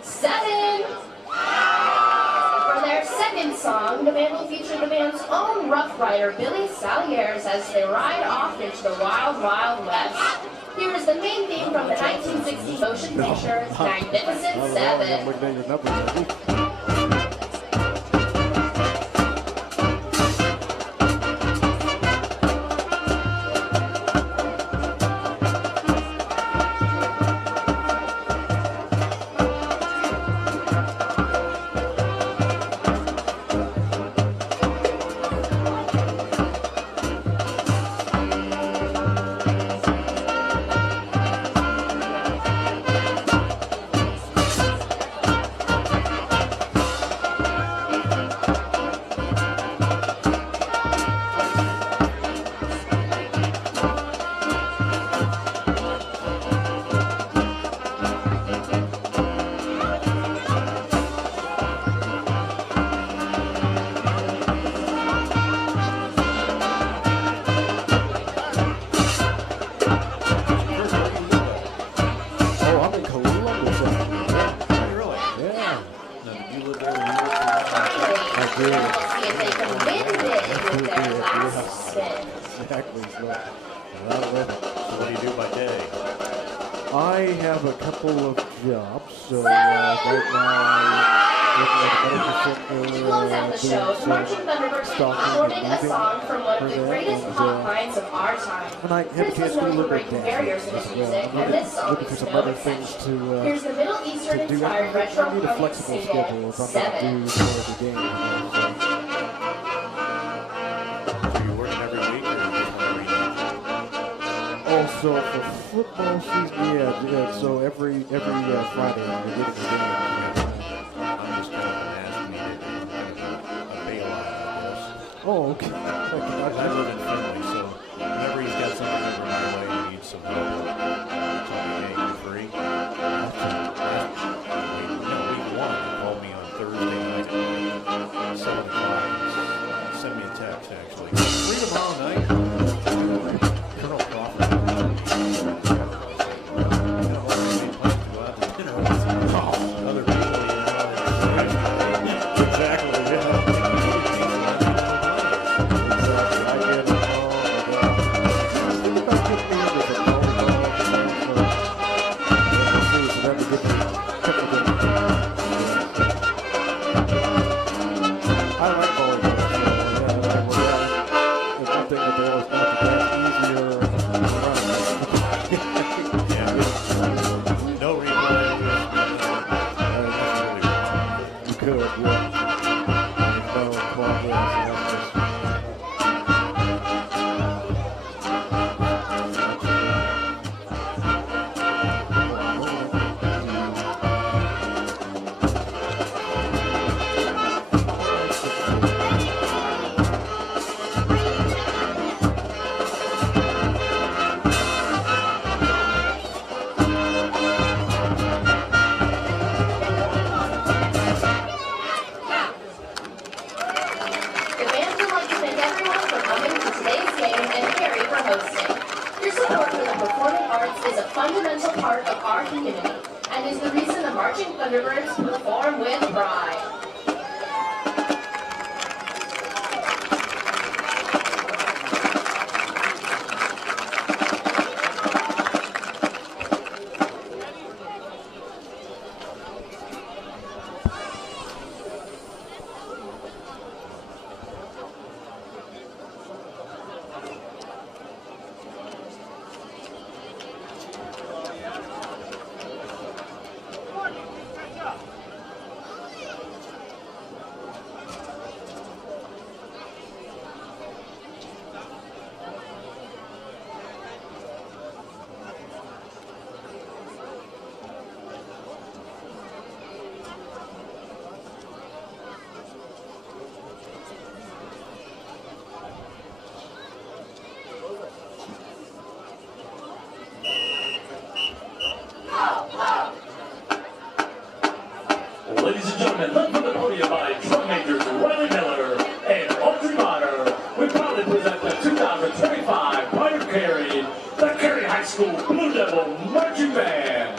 Sutton! For their second song, the band will feature the band's own Rough Rider, Billy Saliers, as they ride off into the wild, wild west. Here is the main theme from the 1960 motion picture, Magnificent Seven. Exactly. So what do you do by day? I have a couple of jobs, so right now To close out the show, the Marching Thunderbirds will be performing a song from one of the greatest pop lines of our time. and I have a Prince chance was to do a known for little bit breaking of barriers in dancing his as music, well. and this song Looking for is some no other exception. things to Here's the Middle Eastern-inspired retro I need a comic flexible single, schedule if I'm Seven. going to do for the game. So you're working every week or just every night? Also for football season, yeah. So every Friday I'm getting a game. I'm just kind of asking you a bailout, I guess. Oh, okay. I live in Finley, so whenever he's got something over my way and needs some help, he'll tell me, hey, you free? Week one, he called me on Thursday night at 7 o'clock. Send me a text, actually. Free tomorrow night? Colonel Crawford. Other people, Exactly, yeah. no replay. You could, yeah. No progress. The band would like to thank everyone for coming to today's game and Carey for hosting. Your support for the performing arts is a fundamental part of our community and is the reason the Marching Thunderbirds perform with pride. Ladies and gentlemen, led from the podium by drum majors Riley Miller and Audrey Bonner, we proudly present the 2025 Pride of Carey, the Carey High School Blue Devil Marching Band.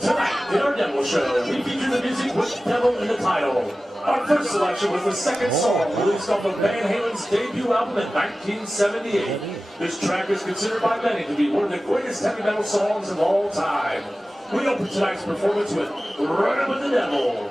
Tonight, in our demo show, we feature the music with Devil in the title. Our first selection was the second song released off of Van Halen's debut album in 1978. This track is considered by many to be one of the greatest heavy metal songs of all time. We open tonight's performance with Running with the Devil.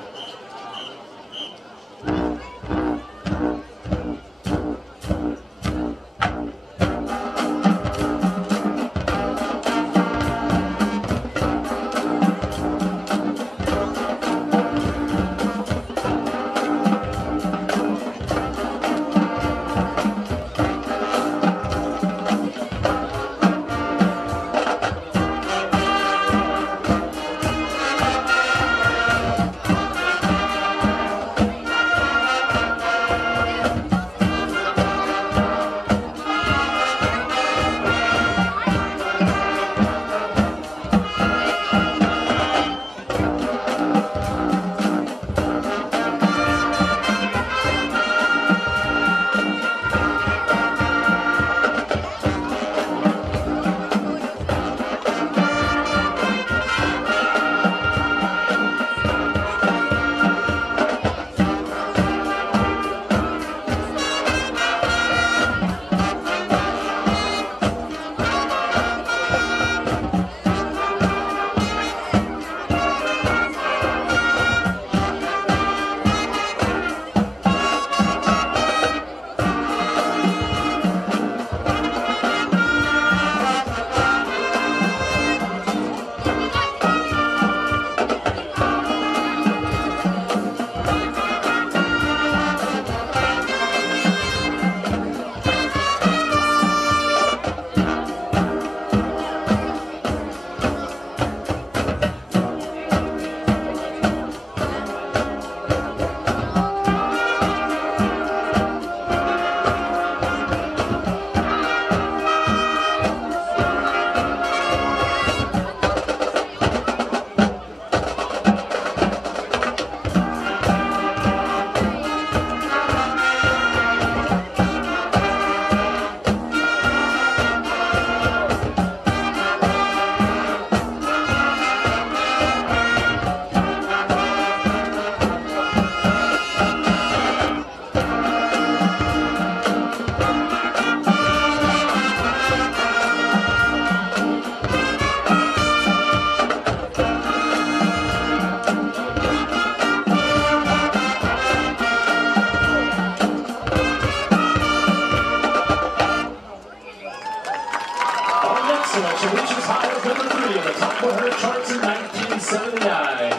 selection reaches high as number 3 in the top 100 charts in 1979.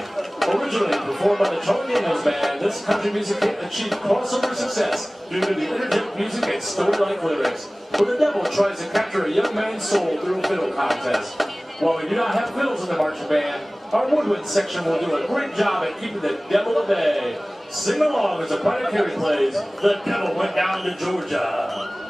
Originally performed by the Tornadoes Band, this country music hit achieved crossover success due to the energetic music and story-like lyrics, where the devil tries to capture a young man's soul through a fiddle contest. While we do not have fiddles in the marching band, our woodwind section will do a great job at keeping the devil at bay. Sing along as the Pride of Carey plays "The Devil Went Down to Georgia."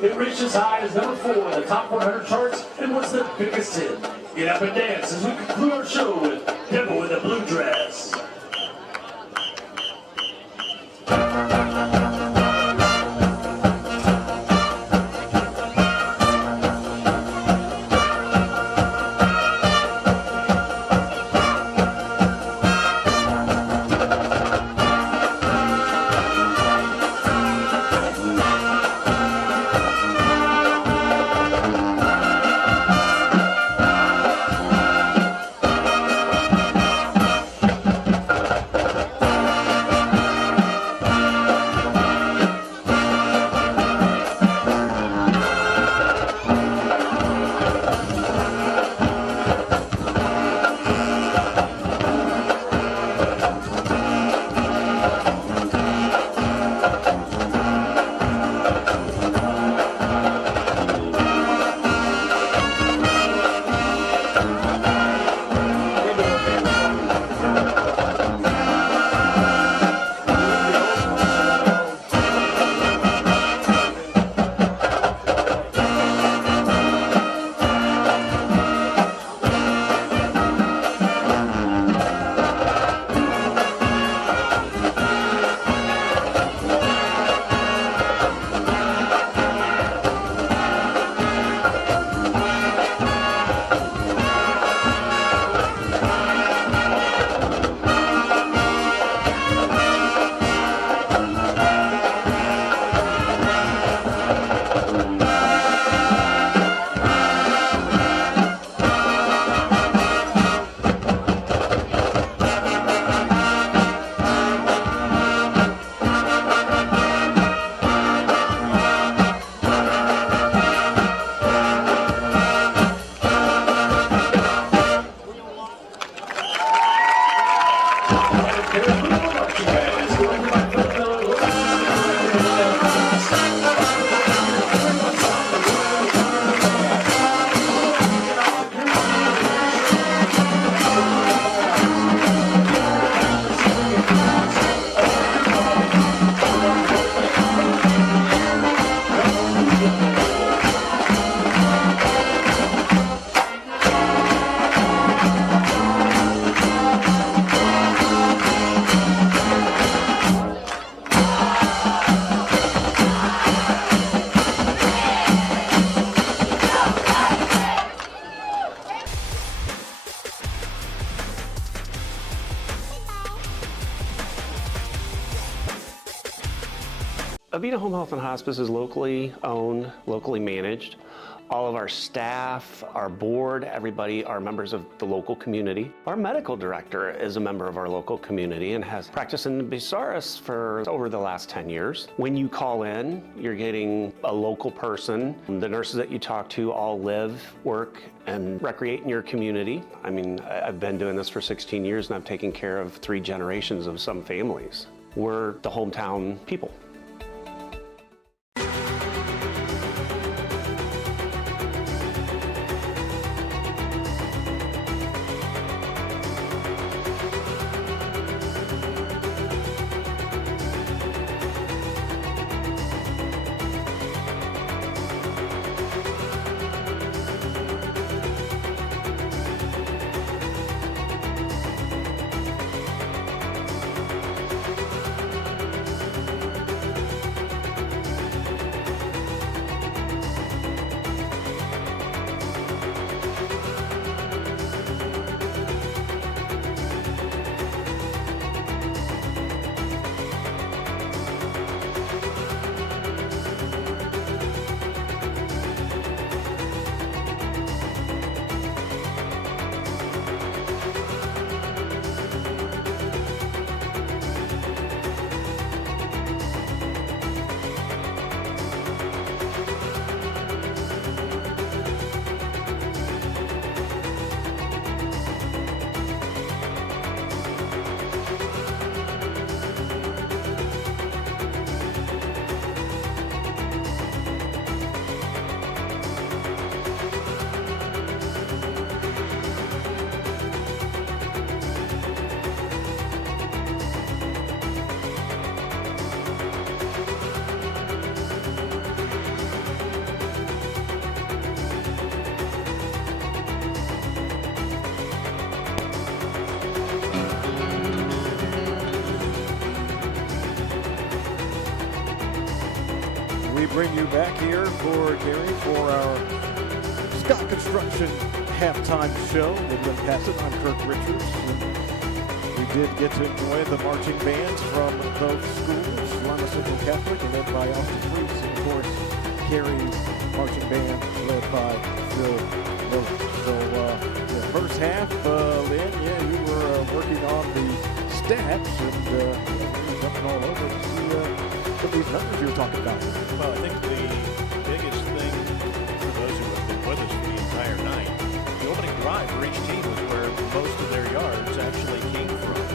It reached as high as number 4 in the top 100 charts and was the biggest hit. Get up and dance as we conclude our show with Devil in a Blue Dress. Avita Home Health and Hospice is locally owned, locally managed. All of our staff, our board, everybody are members of the local community. Our medical director is a member of our local community and has practiced in Bucyrus for over the last 10 years. When you call in, you're getting a local person. The nurses that you talk to all live, work, and recreate in your community. I mean, I've been doing this for 16 years and I've taken care of 3 generations of some families. We're the hometown people. We bring you back here for Carey for our Scott Construction halftime show with Lynn Passett. I'm Kirk Richards. And we did get to enjoy the marching bands from both schools, Lima Central Catholic, led by Austin Freese, and of course, Carey marching band led by Phil Miller. So the first half, Lynn, you were working on the stats and you were jumping all over to see some of these numbers you were talking about. Well, I think the biggest thing for those who have been with us for the entire night, the opening drive for each team was where most of their yards actually came from.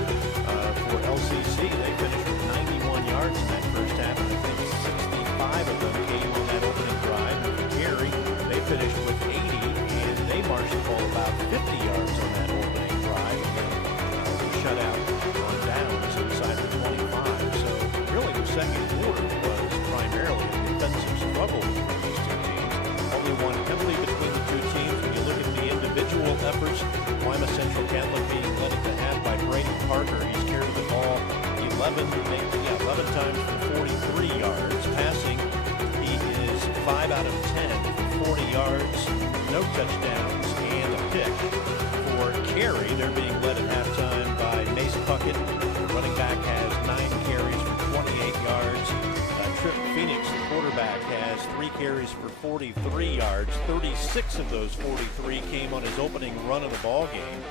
For LCC, they finished with 91 yards in that first half, and I think 65 of them came on that opening drive. And for Carey, they finished with 80, and they marched the ball about 50 yards on that opening drive, and then shut out on downs inside the 25. So really the second quarter was primarily a defensive struggle between these two teams. Only one penalty between the two teams. When you look at the individual efforts, Lima Central Catholic being led at the half by Brady Parker. He's carried the ball 11 times for 43 yards. Passing, he is 5 out of 10 for 40 yards, no touchdowns, and a pick. For Carey, they're being led at halftime by Mace Puckett. The running back has 9 carries for 28 yards. Trip Phoenix, the quarterback, has 3 carries for 43 yards. 36 of those 43 came on his opening run of the ball game.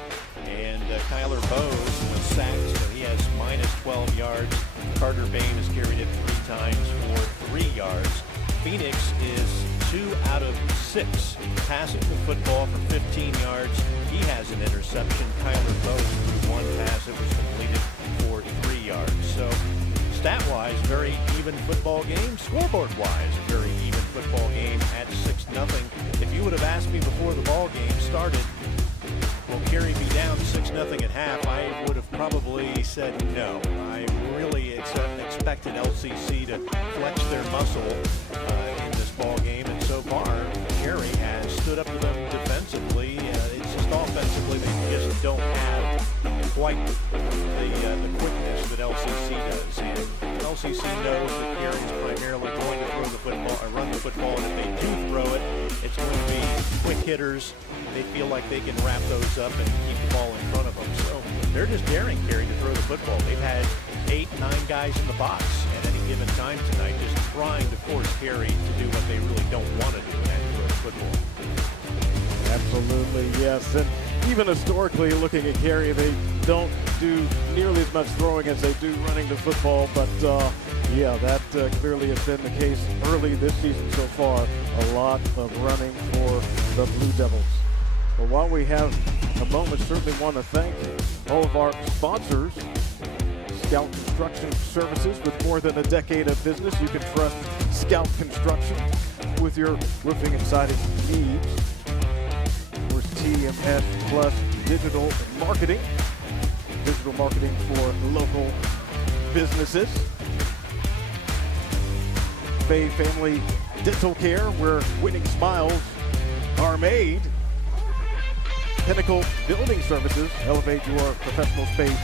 And Kyler Bowes was sacked, so he has minus 12 yards. Carter Bain has carried it 3 times for 3 yards. Phoenix is 2 out of 6 passing the football for 15 yards. He has an interception. Kyler Bowes threw 1 pass that was completed for 3 yards. So stat-wise, very even football game. Scoreboard-wise, a very even football game at 6-0. If you would have asked me before the ball game started, will Carey be down 6-0 at half, I would have probably said no. I really expected LCC to flex their muscle in this ball game, and so far, Carey has stood up to them defensively. It's just offensively, they just don't have quite the quickness that LCC does. And LCC knows that Carey is primarily going to throw the football or run the football, and if they do throw it, it's going to be quick hitters. They feel like they can wrap those up and keep the ball in front of them. So they're just daring Carey to throw the football. They've had 8, 9 guys in the box at any given time tonight, just trying to force Carey to do what they really don't want to do, and throw the football. Absolutely, yes. And even historically, looking at Carey, they don't do nearly as much throwing as they do running the football. But, yeah, that clearly has been the case early this season so far. A lot of running for the Blue Devils. Well, while we have a moment, certainly want to thank all of our sponsors. Scout Construction Services, with more than a decade of business. You can trust Scout Construction with your roofing and siding needs. TMS Plus digital marketing for local businesses. Bay Family Dental Care, where winning smiles are made. Pinnacle Building Services, elevate your professional space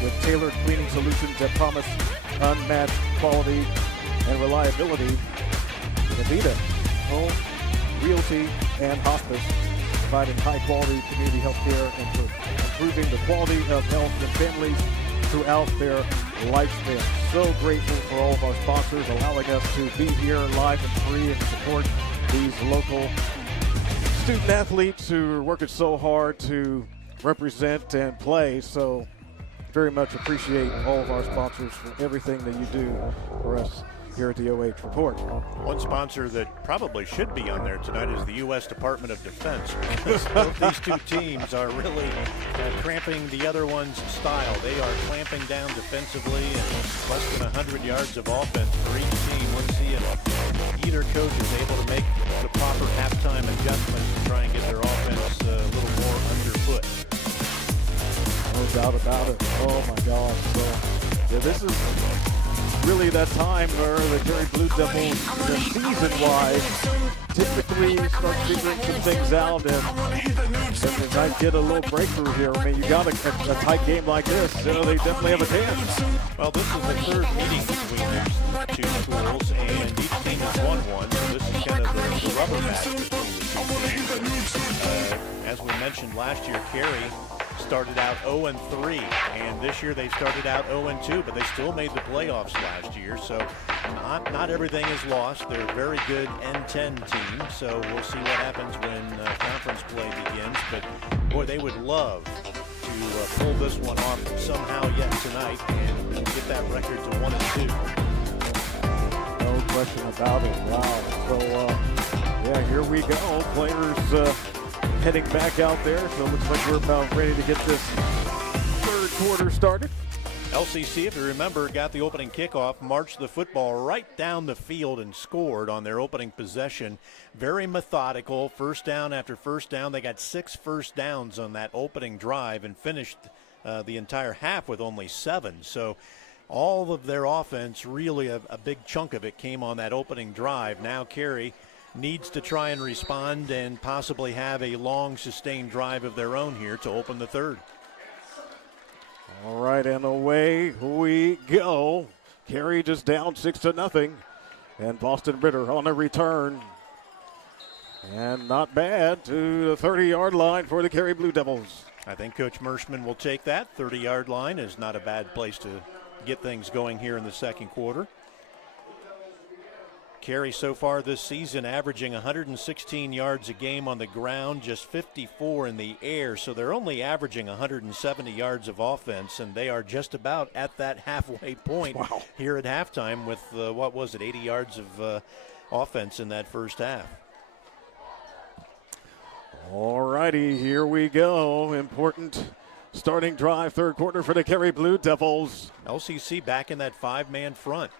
with tailored cleaning solutions that promise unmatched quality and reliability. Avita, home, realty, and hospice, providing high-quality community health care and for improving the quality of health in families throughout their lifespan. So grateful for all of our sponsors allowing us to be here live and free and support these local student athletes who are working so hard to represent and play. So very much appreciate all of our sponsors for everything that you do for us here at the OH Report. One sponsor that probably should be on there tonight is the U.S. Department of Defense. Both these two teams are really cramping the other one's style. They are clamping down defensively and less than 100 yards of offense for each team. Let's see if either coach is able to make the proper halftime adjustments to try and get their offense a little more underfoot. No doubt about it. Oh my gosh. So, yeah, this is really that time where the Carey Blue Devils, season-wise, typically start figuring some things out, and they might get a little breakthrough here. I mean, you got a tight game like this, they definitely have a chance. Well, this is the third meeting between these two schools, and each team has won one, so this is kind of the rubber match between the two teams. As we mentioned last year, Carey started out 0-3, and this year they started out 0-2, but they still made the playoffs last year, so not everything is lost. They're a very good N10 team, so we'll see what happens when conference play begins, but boy, they would love to pull this one off somehow yet tonight and get that record to 1-2. No question about it. Wow. So, yeah, here we go. Players heading back out there, so it looks like we're about ready to get this third quarter started. LCC, if you remember, got the opening kickoff, marched the football right down the field and scored on their opening possession. Very methodical, first down after first down. They got 6 first downs on that opening drive and finished the entire half with only 7. So all of their offense, really a big chunk of it came on that opening drive. Now Carey needs to try and respond and possibly have a long, sustained drive of their own here to open the third. All right, and away we go. Carey just down 6-0, and Boston Ritter on a return. And not bad to the 30-yard line for the Carey Blue Devils. I think Coach Merschman will take that. 30-yard line is not a bad place to get things going here in the second quarter. Carey so far this season averaging 116 yards a game on the ground, just 54 in the air. So they're only averaging 170 yards of offense, and they are just about at that halfway point here at halftime with, 80 yards of offense in that first half. All righty, here we go. Important starting drive, third quarter for the Carey Blue Devils. LCC back in that 5-man front.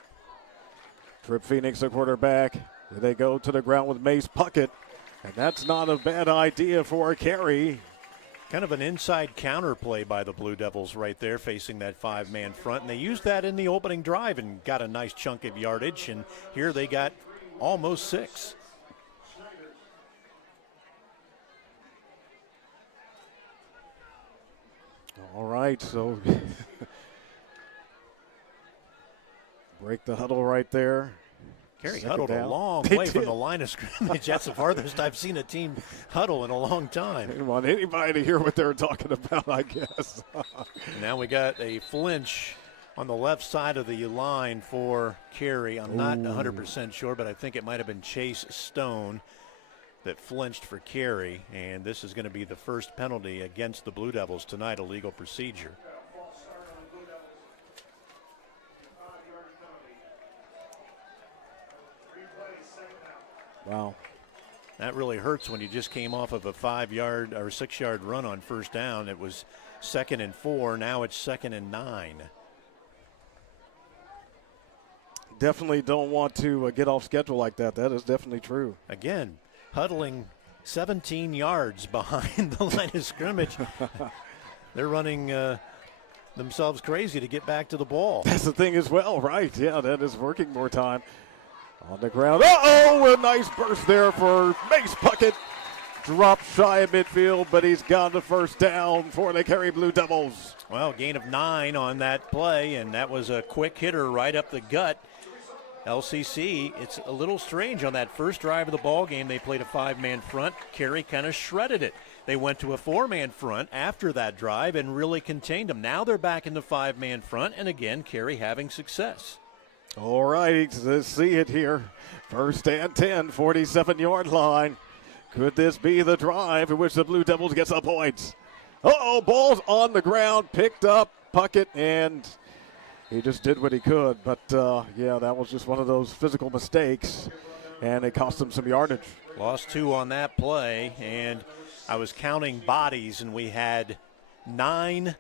Trip Phoenix, the quarterback. They go to the ground with Mace Puckett, and that's not a bad idea for Carey. Kind of an inside counter play by the Blue Devils right there, facing that 5-man front, and they used that in the opening drive and got a nice chunk of yardage, and here they got almost 6. All right, so break the huddle right there. Carey Second huddled down. a long They way from did. the line of scrimmage. That's the farthest I've seen a team huddle in a long time. Didn't want anybody to hear what they were talking about, I guess. Now we got a flinch on the left side of the line for Carey. I'm not 100% sure, but I think it might have been Chase Stone that flinched for Carey, and this is going to be the first penalty against the Blue Devils tonight, a legal procedure. Wow. That really hurts when you just came off of a 5-yard or 6-yard run on first down. It was 2nd and 4. Now it's 2nd and 9. Definitely don't want to get off schedule like that. That is definitely true. Again, huddling 17 yards behind the line of scrimmage. They're running themselves crazy to get back to the ball. That's the thing as well, right? Yeah, that is working more time. On the ground. Uh-oh, a nice burst there for Mace Puckett. Dropped shy of midfield, but he's got the first down for the Carey Blue Devils. Well, gain of 9 on that play, and that was a quick hitter right up the gut. LCC, it's a little strange on that first drive of the ball game. They played a 5-man front. Carey kind of shredded it. They went to a 4-man front after that drive and really contained them. Now they're back in the 5-man front, and again, Carey having success. All right, let's see it here. First and 10, 47-yard line. Could this be the drive in which the Blue Devils get some points? Uh-oh, ball's on the ground, picked up, Puckett, and he just did what he could. But, yeah, that was just one of those physical mistakes, and it cost him some yardage. Lost 2 on that play, and I was counting bodies, and we had 9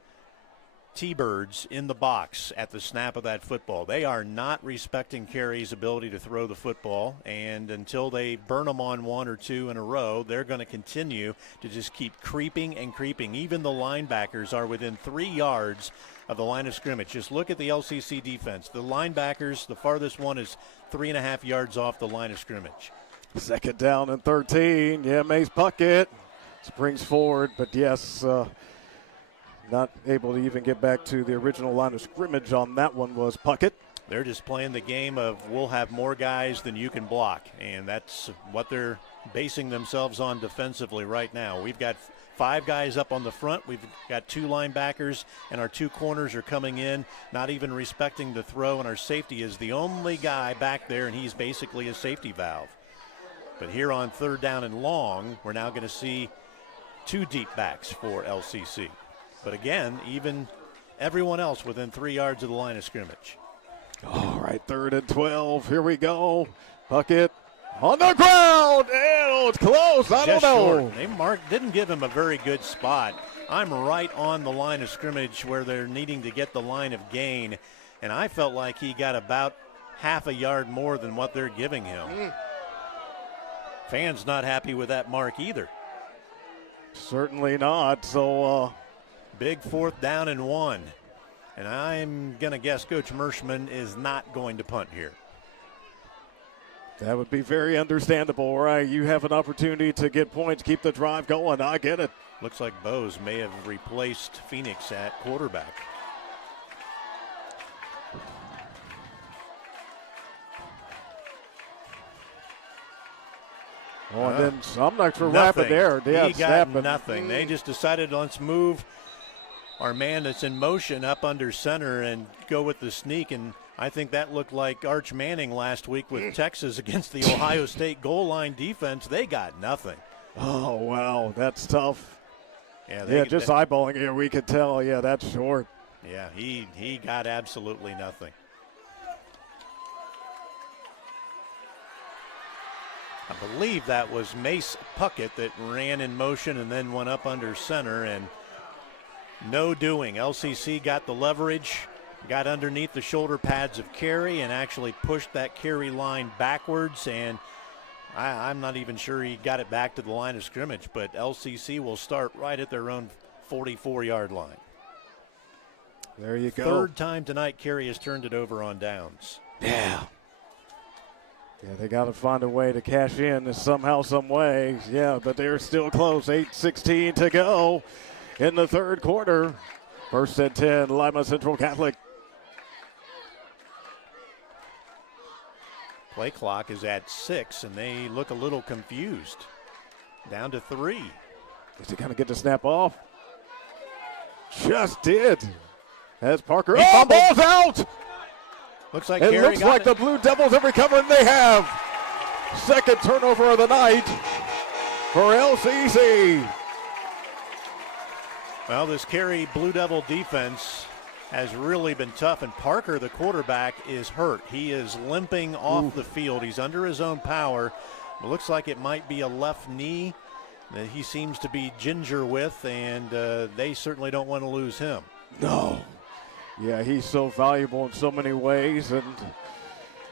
T-Birds in the box at the snap of that football. They are not respecting Carey's ability to throw the football, and until they burn them on 1 or 2 in a row, they're going to continue to just keep creeping and creeping. Even the linebackers are within 3 yards of the line of scrimmage. Just look at the LCC defense. The linebackers, the farthest one is 3.5 yards off the line of scrimmage. Second down and 13. Yeah, Mace Puckett springs forward, but yes, not able to even get back to the original line of scrimmage on that one was Puckett. They're just playing the game of we'll have more guys than you can block, and that's what they're basing themselves on defensively right now. We've got 5 guys up on the front. We've got 2 linebackers, and our 2 corners are coming in, not even respecting the throw, and our safety is the only guy back there, and he's basically a safety valve. But here on 3rd down and long, we're now going to see 2 deep backs for LCC. But again, even everyone else within 3 yards of the line of scrimmage. All right, 3rd and 12. Here we go. Puckett on the ground. Oh, it's close. I don't know. They didn't give him a very good spot. I'm right on the line of scrimmage where they're needing to get the line of gain, and I felt like he got about half a yard more than what they're giving him. Fans not happy with that mark either. Certainly not. So, big 4th down and 1. And I'm going to guess Coach Merschman is not going to punt here. That would be very understandable, right? You have an opportunity to get points, keep the drive going. I get it. Looks like Bose may have replaced Phoenix at quarterback. Oh, and then I'm not sure what happened there. Yeah, he got nothing. They just decided, let's move our man that's in motion up under center and go with the sneak. And I think that looked like Arch Manning last week with Texas against the Ohio State goal line defense. They got nothing. Oh, wow, that's tough. Yeah, just eyeballing here, we could tell, yeah, that's short. Yeah, he got absolutely nothing. I believe that was Mace Puckett that ran in motion and then went up under center, and no doing. LCC got the leverage, got underneath the shoulder pads of Carey and actually pushed that Carey line backwards, and I'm not even sure he got it back to the line of scrimmage, but LCC will start right at their own 44-yard line. There you go. 3rd time tonight Carey has turned it over on downs. Yeah. Yeah, they got to find a way to cash in somehow, some way. Yeah, but they're still close. 8:16 to go in the 3rd quarter. 1st and 10, Lima Central Catholic. Play clock is at 6, and they look a little confused. Down to 3. Is he going to get the snap off? Just did. As Parker, ball's out! Looks like It Carey looks got like the Blue Devils have recovered, and they have. Second turnover of the night for LCC. Well, this Carey Blue Devil defense has really been tough, and Parker, the quarterback, is hurt. He is limping off the field. He's under his own power. It looks like it might be a left knee that he seems to be ginger with, and they certainly don't want to lose him. No. Yeah, he's so valuable in so many ways, and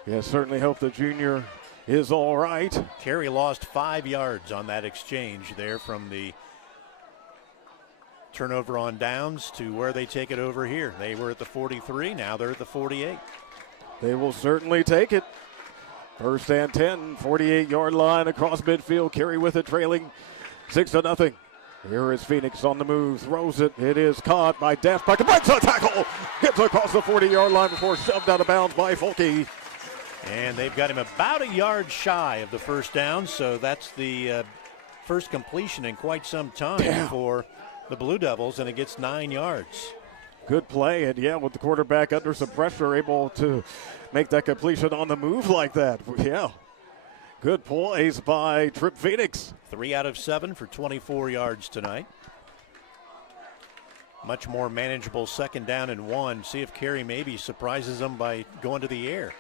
yeah, certainly hope the junior is all right. Carey lost 5 yards on that exchange there from the turnover on downs to where they take it over here. They were at the 43, now they're at the 48. They will certainly take it. First and 10, 48-yard line across midfield. Carey with it, trailing 6-0. Here is Phoenix on the move, throws it. It is caught by Daft Puckett, breaks a tackle, gets across the 40-yard line before shoved out of bounds by Fulke. And they've got him about a yard shy of the first down, so that's the first completion in quite some time for the Blue Devils, and it gets 9 yards. Good play, and yeah, with the quarterback under some pressure, able to make that completion on the move like that. Yeah, good plays by Trip Phoenix. 3 out of 7 for 24 yards tonight. Much more manageable second down and 1. See if Carey maybe surprises them by going to the air.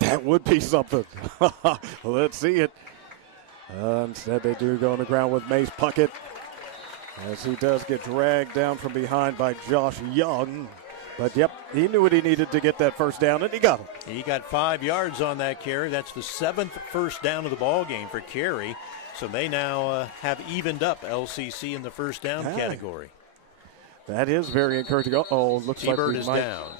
That would be something. Let's see it. Instead, they do go on the ground with Mace Puckett, as he does get dragged down from behind by Josh Young. But, yep, he knew what he needed to get that first down, and he got it. He got 5 yards on that carry. That's the 7th first down of the ball game for Carey. So they now have evened up LCC in the first down category. That is very encouraging. Uh-oh, looks like T-Bird we is might down.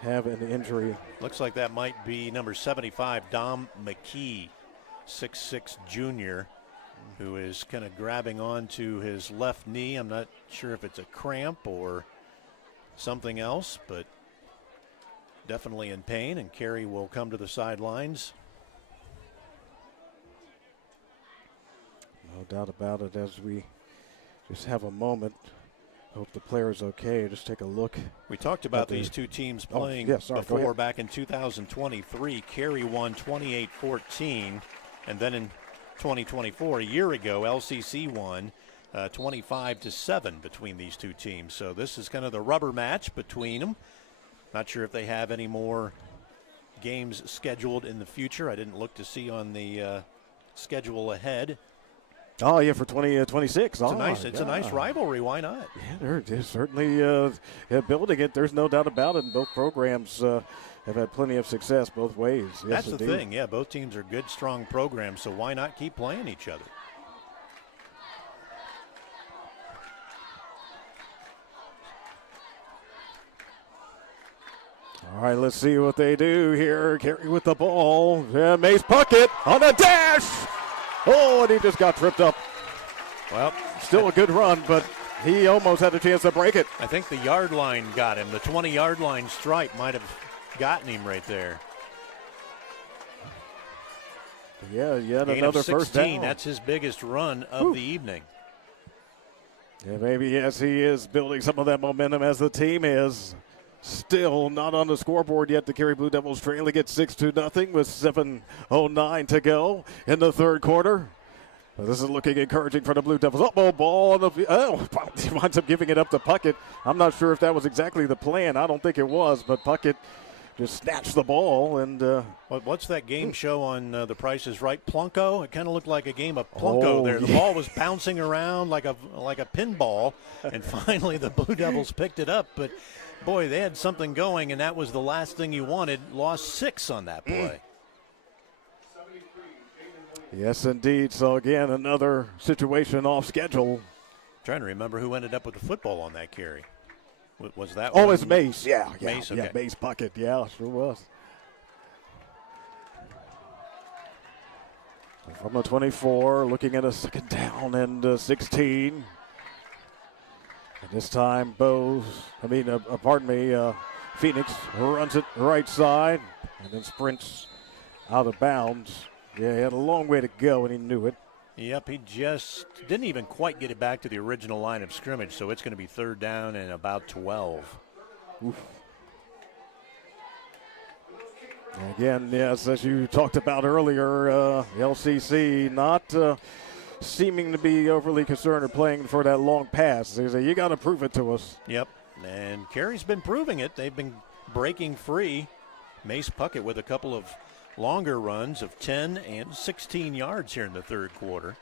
Have an injury. Looks like that might be number 75, Dom McKee, 6'6" junior, who is kind of grabbing onto his left knee. I'm not sure if it's a cramp or something else, but definitely in pain, and Carey will come to the sidelines. No doubt about it. As we just have a moment, hope the player's okay. Just take a look. We talked about these two teams playing before back in 2023. Carey won 28-14, and then in 2024, a year ago, LCC won 25-7 between these two teams. So this is kind of the rubber match between them. Not sure if they have any more games scheduled in the future. I didn't look to see on the schedule ahead. Oh, yeah, for 2026. It's a nice rivalry. Why not? Yeah, they're certainly building it. There's no doubt about it. And both programs have had plenty of success both ways. Yes, that's indeed. the thing. Yeah, both teams are good, strong programs, so why not keep playing each other? All right, let's see what they do here. Carey with the ball. Mace Puckett on a dash. Oh, and he just got tripped up. Well, still a good run, but he almost had a chance to break it. I think the yard line got him. The 20-yard line stripe might have gotten him right there. Yeah, yet Gain another of 16, first down. That's his biggest run of the evening. Yeah, maybe, yes, he is building some of that momentum as the team is. Still not on the scoreboard yet. The Carey Blue Devils trailing at 6-0 with 7:09 to go in the third quarter. Well, this is looking encouraging for the Blue Devils. Ball on the he winds up giving it up to Puckett. I'm not sure if that was exactly the plan. I don't think it was, but Puckett just snatched the ball. And what's that game show on The Price is Right? Plunko? It kind of looked like a game of Plunko there. The ball was bouncing around like a pinball, and finally the Blue Devils picked it up. But boy, they had something going, and that was the last thing you wanted. Lost 6 on that play. Yes, indeed. So, again, another situation off schedule. Trying to remember who ended up with the football on that carry. Was that Oh, it's Mace. Yeah. Mace, okay. Yeah, Mace Puckett. Yeah, sure was. From the 24, looking at a second down and 16. And this time, Phoenix runs it right side and then sprints out of bounds. Yeah, he had a long way to go, and he knew it. Yep, he just didn't even quite get it back to the original line of scrimmage, so it's going to be 3rd down and about 12. Oof. Again, yes, as you talked about earlier, LCC not seeming to be overly concerned or playing for that long pass. They say, you got to prove it to us. Yep, and Carey's been proving it. They've been breaking free. Mace Puckett with a couple of longer runs of 10 and 16 yards here in the 3rd quarter.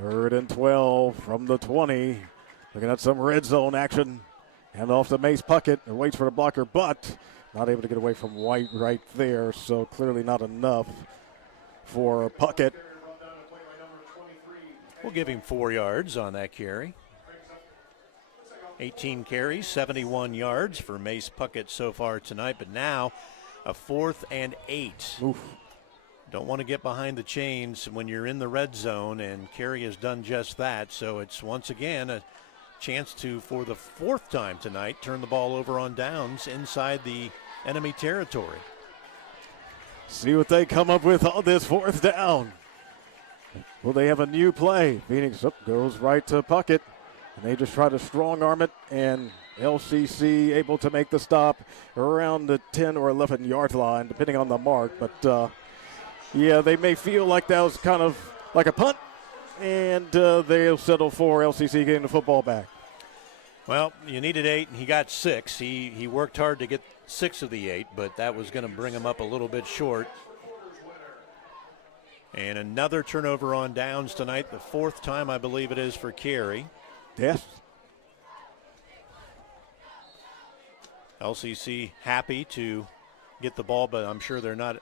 3rd and 12 from the 20. Looking at some red zone action. Hand off to Mace Puckett. It waits for the blocker, but not able to get away from White right there, so clearly not enough for Puckett. We'll give him 4 yards on that carry. 18 carries, 71 yards for Mace Puckett so far tonight, but now a 4th and 8. Oof. Don't want to get behind the chains when you're in the red zone, and Carey has done just that, so it's once again a chance to, for the 4th time tonight, turn the ball over on downs inside the enemy territory. See what they come up with on this 4th down. Will they have a new play? Phoenix goes right to Puckett, and they just try to strong arm it, and LCC able to make the stop around the 10 or 11 yard line, depending on the mark. But yeah, they may feel like that was kind of like a punt, and they'll settle for LCC getting the football back. Well, you needed 8, and he got 6. He worked hard to get 6 of the 8, but that was going to bring him up a little bit short. And another turnover on downs tonight, the 4th time I believe it is for Carey. Yes. LCC happy to get the ball, but I'm sure they're not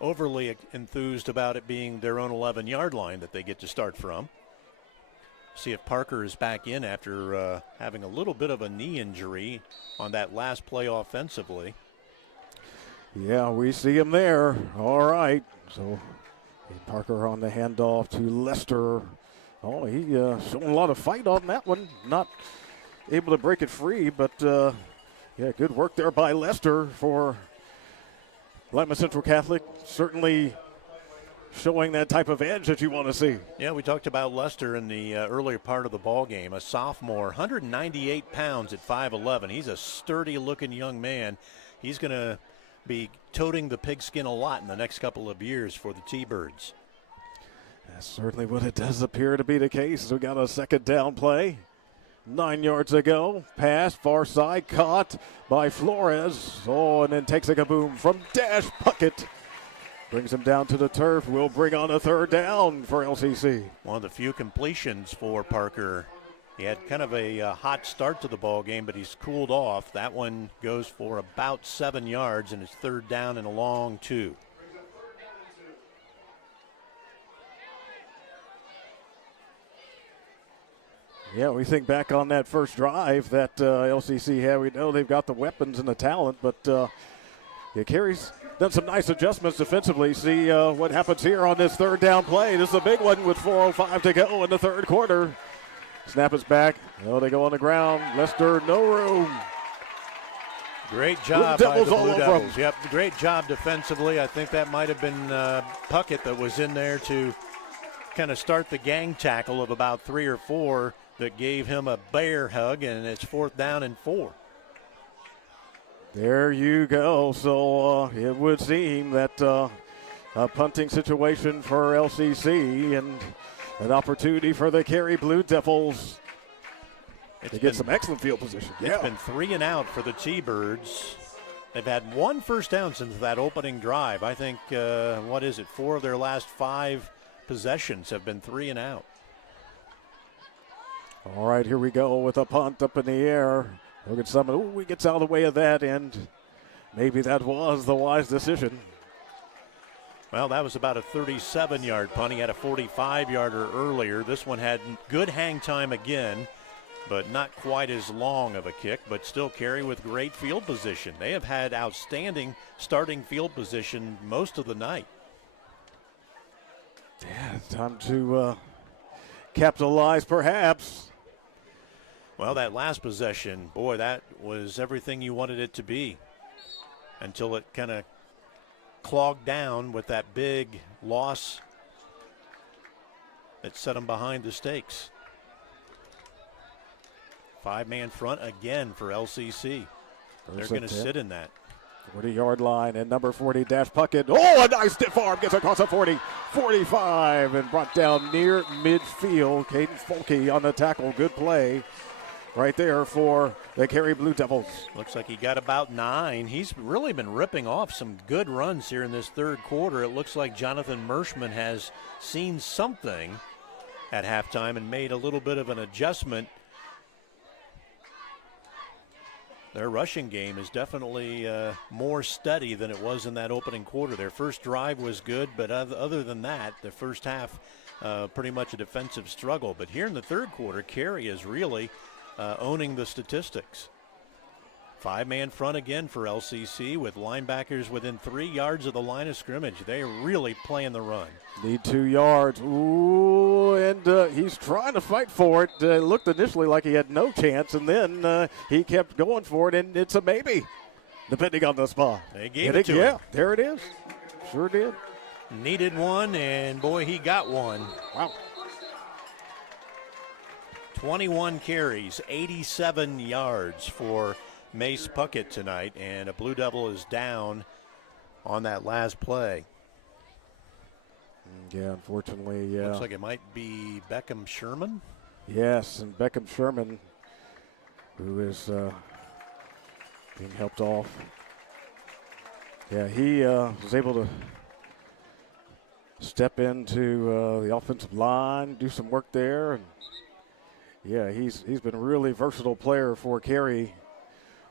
overly enthused about it being their own 11-yard line that they get to start from. See if Parker is back in after having a little bit of a knee injury on that last play offensively. Yeah, we see him there. All right. So Parker on the handoff to Lester. Oh, he showing a lot of fight on that one. Not able to break it free, but yeah, good work there by Lester for Lima Central Catholic. Certainly showing that type of edge that you want to see. Yeah, we talked about Lester in the earlier part of the ball game. A sophomore, 198 pounds at 5'11". He's a sturdy-looking young man. He's going to be toting the pigskin a lot in the next couple of years for the T-Birds. That's certainly what it does appear to be the case. We got a 2nd down play. 9 yards ago. Pass, far side, caught by Flores. Oh, and then takes a kaboom from Dash Puckett. Brings him down to the turf. We'll bring on a 3rd down for LCC. One of the few completions for Parker. He had kind of a hot start to the ball game, but he's cooled off. That one goes for about 7 yards, and it's 3rd down and a long 2. Yeah, we think back on that first drive that LCC had. We know they've got the weapons and the talent, but yeah, Carey's done some nice adjustments defensively. See what happens here on this 3rd down play. This is a big one with 4:05 to go in the 3rd quarter. Snap is back. Oh, they go on the ground. Lester, no room. Great job by the Blue Devils. Yep, great job defensively. I think that might have been Puckett that was in there to kind of start the gang tackle of about 3 or 4 that gave him a bear hug, and it's 4th down and 4. There you go. So it would seem that a punting situation for LCC and an opportunity for the Carey Blue Devils to get some excellent field position. It's been 3 and out for the T-Birds. They've had 1 first down since that opening drive. I think, 4 of their last 5 possessions have been 3 and out. All right, here we go with a punt up in the air. Look at someone. Ooh, he gets out of the way of that, and maybe that was the wise decision. Well, that was about a 37-yard punt. He had a 45-yarder earlier. This one had good hang time again, but not quite as long of a kick, but still Carey with great field position. They have had outstanding starting field position most of the night. Yeah, time to capitalize perhaps. Well, that last possession, boy, that was everything you wanted it to be until it kind of clogged down with that big loss that set them behind the stakes. 5-man front again for LCC. They're going to sit in that. 40-yard line, and number 40, Dash Puckett. Oh, a nice stiff arm. Gets across the 40, 45, and brought down near midfield. Caden Folke on the tackle. Good play right there for the Carey Blue Devils. Looks like he got about 9. He's really been ripping off some good runs here in this third quarter. It looks like Jonathan Merschman has seen something at halftime and made a little bit of an adjustment. Their rushing game is definitely more steady than it was in that opening quarter. Their first drive was good, but other than that, the first half pretty much a defensive struggle. But here in the third quarter, Carey is really owning the statistics. 5-man front again for LCC with linebackers within 3 yards of the line of scrimmage. They're really playing the run. Need 2 yards. Ooh, and he's trying to fight for it. It looked initially like he had no chance, and then he kept going for it, and it's a maybe, depending on the spot. They gave it to him. Yeah, there it is. Sure did. Needed one, and boy, he got one. Wow. 21 carries, 87 yards for Mace Puckett tonight, and a Blue Devil is down on that last play. Yeah, unfortunately, yeah. Looks like it might be Beckham Sherman. Yes, and Beckham Sherman, who is being helped off. Yeah, he was able to step into the offensive line, do some work there, and yeah, he's been a really versatile player for Carey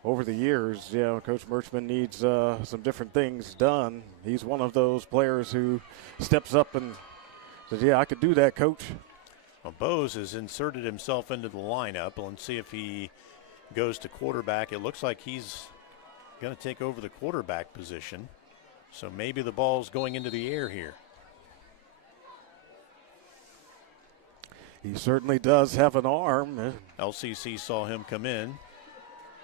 over the years. Yeah, Coach Merchman needs some different things done. He's one of those players who steps up and says, yeah, I could do that, Coach. Well, Bose has inserted himself into the lineup. Let's see if he goes to quarterback. It looks like he's going to take over the quarterback position. So maybe the ball's going into the air here. He certainly does have an arm. LCC saw him come in,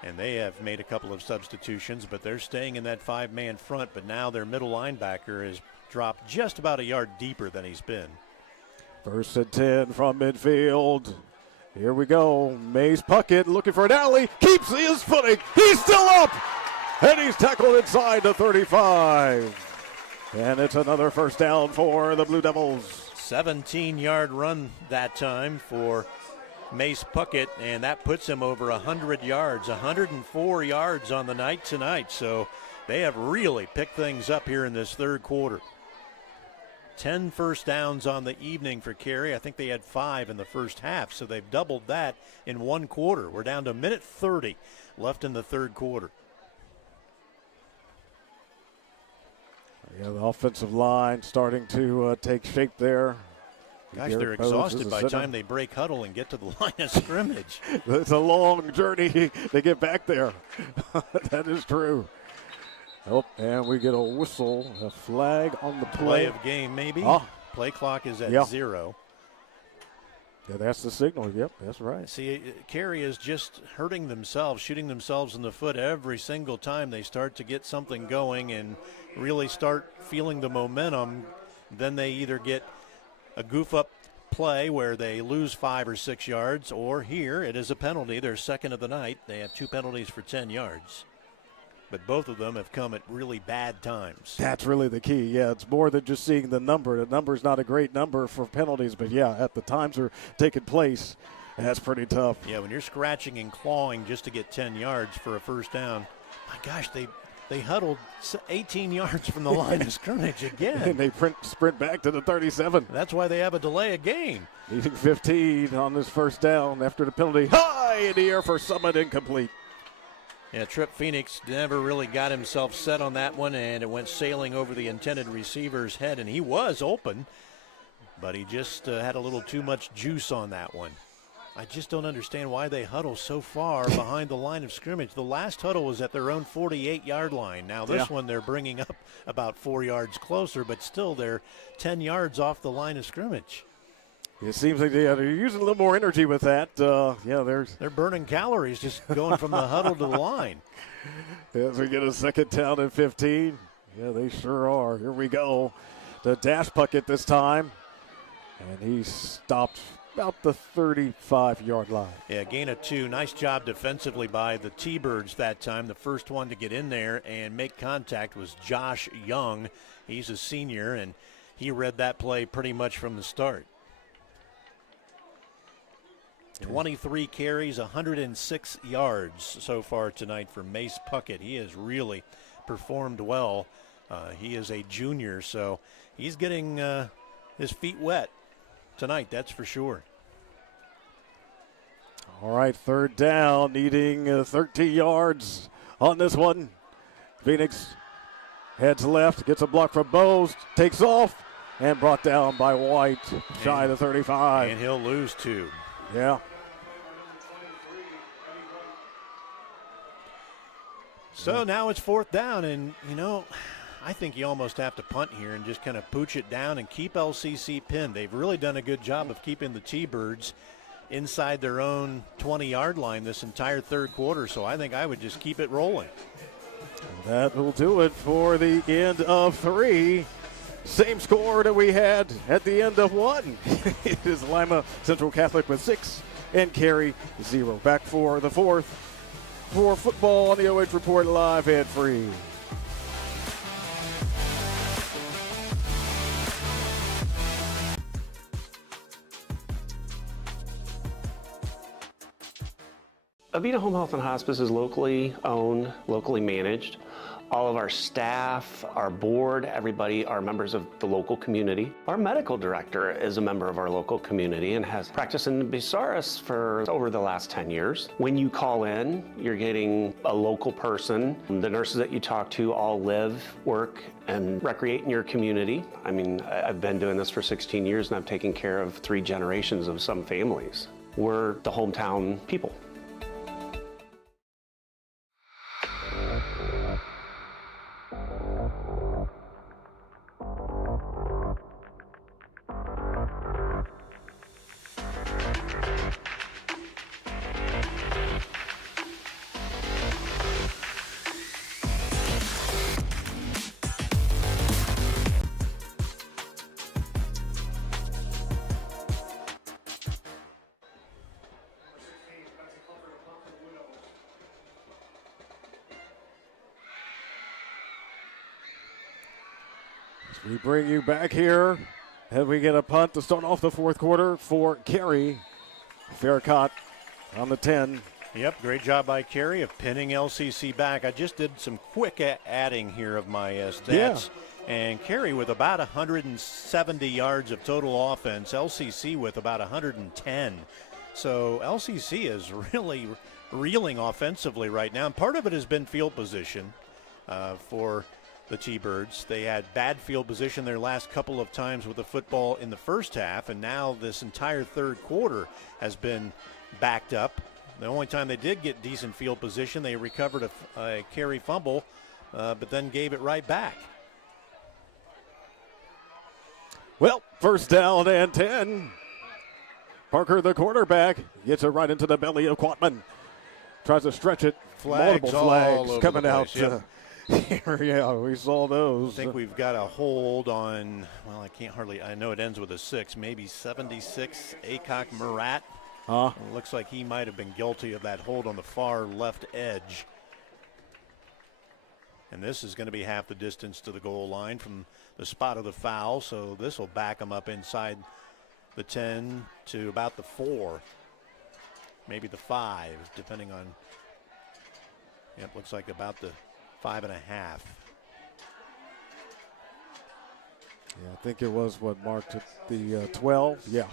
and they have made a couple of substitutions, but they're staying in that 5-man front. But now their middle linebacker has dropped just about a yard deeper than he's been. First and 10 from midfield. Here we go. Mace Puckett looking for an alley. Keeps his footing. He's still up. And he's tackled inside the 35. And it's another first down for the Blue Devils. 17-yard run that time for Mace Puckett, and that puts him over 100 yards, 104 yards on the night tonight. So they have really picked things up here in this third quarter. 10 first downs on the evening for Carey. I think they had 5 in the first half, so they've doubled that in one quarter. We're down to a minute 30 left in the third quarter. Yeah, the offensive line starting to take shape there. Gosh, they're exhausted by the time they break huddle and get to the line of scrimmage. It's a long journey to get back there. That is true. Oh, and we get a whistle, a flag on the play. Play of game, maybe. Play clock is at 0. Yeah, that's the signal. Yep, that's right. See, Carey is just hurting themselves, shooting themselves in the foot every single time they start to get something going and really start feeling the momentum. Then they either get a goof-up play where they lose 5 or 6 yards, or here it is a penalty. They're second of the night. They have 2 penalties for 10 yards. But both of them have come at really bad times. That's really the key. Yeah, it's more than just seeing the number. The number's not a great number for penalties, but yeah, at the times are taking place, that's pretty tough. Yeah, when you're scratching and clawing just to get 10 yards for a first down, my gosh, they huddled 18 yards from the line of scrimmage again. And they sprint back to the 37. That's why they have a delay of game. Needing 15 on this first down after the penalty. High in the air for Summit, incomplete. Yeah, Trip Phoenix never really got himself set on that one, and it went sailing over the intended receiver's head, and he was open, but he just had a little too much juice on that one. I just don't understand why they huddle so far behind the line of scrimmage. The last huddle was at their own 48-yard line. Now this one they're bringing up about 4 yards closer, but still they're 10 yards off the line of scrimmage. It seems like they're using a little more energy with that. They're burning calories just going from the huddle to the line. As we get a second down and 15. Yeah, they sure are. Here we go. The dash bucket this time. And he stopped about the 35-yard line. Yeah, gain of 2. Nice job defensively by the T-Birds that time. The first one to get in there and make contact was Josh Young. He's a senior, and he read that play pretty much from the start. 23 carries, 106 yards so far tonight for Mace Puckett. He has really performed well. He is a junior, so he's getting his feet wet tonight, that's for sure. All right, third down, needing 13 yards on this one. Phoenix heads left, gets a block from Bowes, takes off, and brought down by White, shy of the 35. And he'll lose 2. Yeah. So now it's fourth down, and, you know, I think you almost have to punt here and just kind of pooch it down and keep LCC pinned. They've really done a good job of keeping the T-Birds inside their own 20-yard line this entire third quarter, so I think I would just keep it rolling. That will do it for the end of 3. Same score that we had at the end of 1. It is Lima Central Catholic with 6 and Carey 0. Back for the fourth for football on the OH Report live and free. Avita Home Health and Hospice is locally owned, locally managed. All of our staff, our board, everybody are members of the local community. Our medical director is a member of our local community and has practiced in Bucyrus for over the last 10 years. When you call in, you're getting a local person. The nurses that you talk to all live, work, and recreate in your community. I mean, I've been doing this for 16 years and I've taken care of 3 generations of some families. We're the hometown people. We bring you back here, and we get a punt to start off the fourth quarter for Carey. Fair caught on the 10. Yep, great job by Carey of pinning LCC back. I just did some quick adding here of my stats. Yeah. And Carey with about 170 yards of total offense, LCC with about 110. So LCC is really reeling offensively right now. And part of it has been field position for the T-Birds. They had bad field position their last couple of times with the football in the first half, and now this entire third quarter has been backed up. The only time they did get decent field position, they recovered a Carey fumble, but then gave it right back. Well, first down and 10. Parker, the quarterback, gets it right into the belly of Quatman. Tries to stretch it. Flags Multiple flags all over coming the out. place, yep. Yeah, we saw those. I think we've got a hold on, well, I know it ends with a 6, maybe 76, Acock Murat. It looks like he might have been guilty of that hold on the far left edge. And this is going to be half the distance to the goal line from the spot of the foul, so this will back them up inside the 10 to about the 4, maybe the 5, depending on, yep, looks like about the 5.5. Yeah, I think it was what marked the 12. Yeah.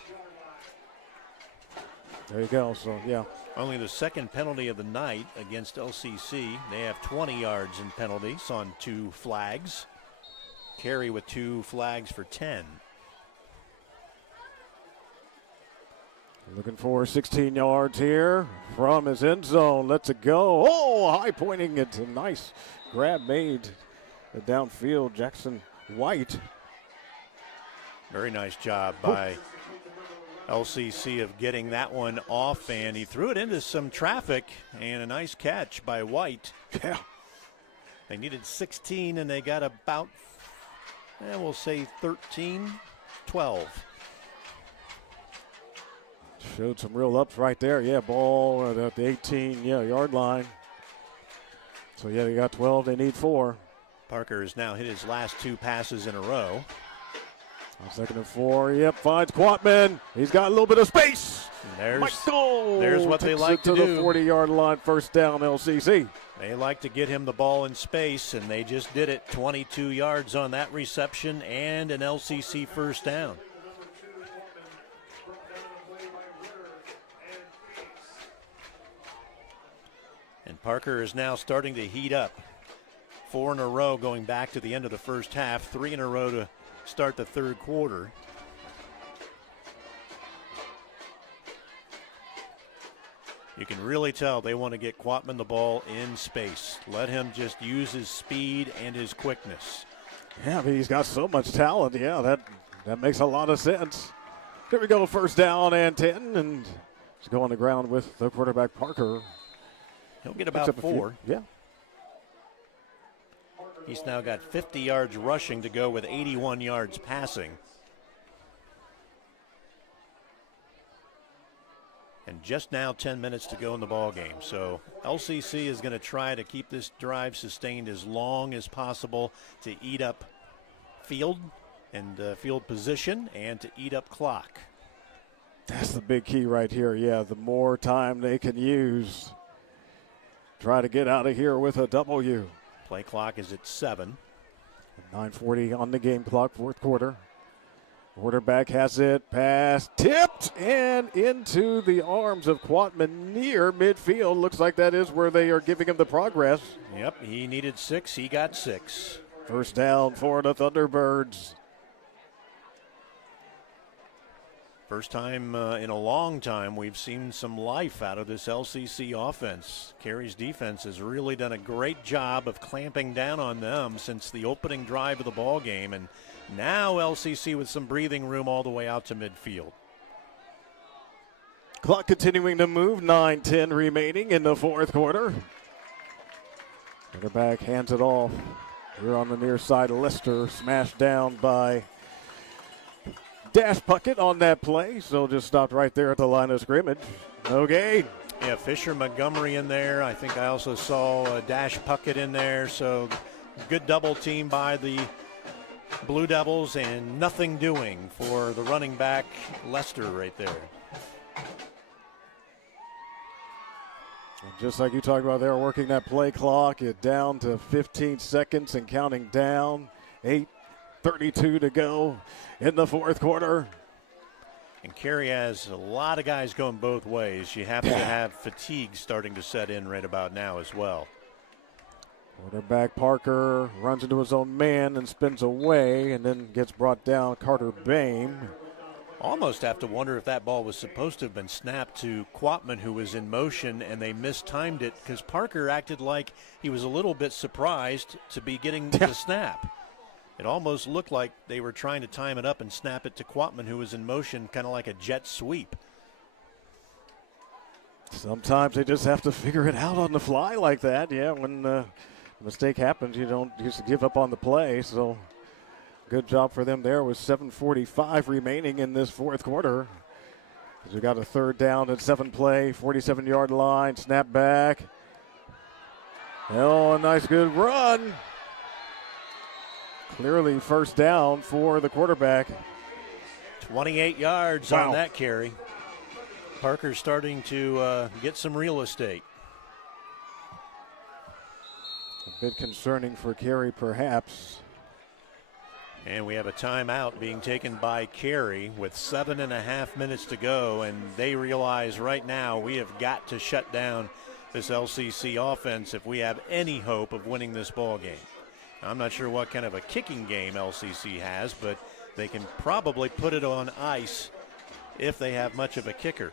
There you go. So, yeah. Only the second penalty of the night against LCC. They have 20 yards in penalties on 2 flags. Carey with 2 flags for 10. Looking for 16 yards here from his end zone. Lets it go. Oh, high pointing it. A nice grab made downfield. Jackson White. Very nice job by LCC of getting that one off, and he threw it into some traffic, and a nice catch by White. Yeah. They needed 16, and they got about, we'll say 13, 12. Showed some real ups right there. Yeah, ball at the 18-yard line. So, yeah, they got 12. They need 4. Parker has now hit his last 2 passes in a row. 2nd and 4. Yep, finds Quatman. He's got a little bit of space. There's Michael what they takes like it to do. The 40-yard line, first down, LCC. They like to get him the ball in space, and they just did it. 22 yards on that reception and an LCC first down. And Parker is now starting to heat up. 4 in a row going back to the end of the first half, 3 in a row to start the third quarter. You can really tell they want to get Quatman the ball in space. Let him just use his speed and his quickness. Yeah, I mean, he's got so much talent. Yeah, that makes a lot of sense. Here we go, first down and 10, and he's going on the ground with the quarterback Parker. He'll get about 4. Yeah. He's now got 50 yards rushing to go with 81 yards passing. And just now 10 minutes to go in the ball game. So LCC is going to try to keep this drive sustained as long as possible to eat up field and field position and to eat up clock. That's the big key right here. Yeah, the more time they can use. Try to get out of here with a W. Play clock is at 7. 9:40 on the game clock, fourth quarter. Quarterback has it, pass tipped and into the arms of Quatman near midfield. Looks like that is where they are giving him the progress. Yep, he needed 6. He got 6. First down for the Thunderbirds. First time in a long time we've seen some life out of this LCC offense. Carey's defense has really done a great job of clamping down on them since the opening drive of the ball game, and now LCC with some breathing room all the way out to midfield. Clock continuing to move, 9:10 remaining in the fourth quarter. Quarterback hands it off. Here on the near side, Lester smashed down by Dash Puckett on that play, so just stopped right there at the line of scrimmage. No gain. Yeah, Fisher Montgomery in there. I think I also saw Dash Puckett in there, so good double team by the Blue Devils and nothing doing for the running back Lester right there. Just like you talked about, they were working that play clock. It down to 15 seconds and counting down. 8:32 to go in the fourth quarter. And Carey has a lot of guys going both ways. You have to have fatigue starting to set in right about now as well. Quarterback Parker runs into his own man and spins away and then gets brought down. Carter Bame. Almost have to wonder if that ball was supposed to have been snapped to Quatman, who was in motion, and they mistimed it because Parker acted like he was a little bit surprised to be getting the snap. It almost looked like they were trying to time it up and snap it to Quatman, who was in motion, kind of like a jet sweep. Sometimes they just have to figure it out on the fly like that. Yeah, when a mistake happens, you don't just give up on the play. So good job for them there with 7:45 remaining in this fourth quarter. We got a third down and 7 play, 47-yard line, snap back. Oh, a nice good run. Clearly first down for the quarterback. 28 yards on that carry. Parker's starting to get some real estate. A bit concerning for Carey, perhaps. And we have a timeout being taken by Carey with 7.5 minutes to go, and they realize right now we have got to shut down this LCC offense if we have any hope of winning this ball game. I'm not sure what kind of a kicking game LCC has, but they can probably put it on ice if they have much of a kicker.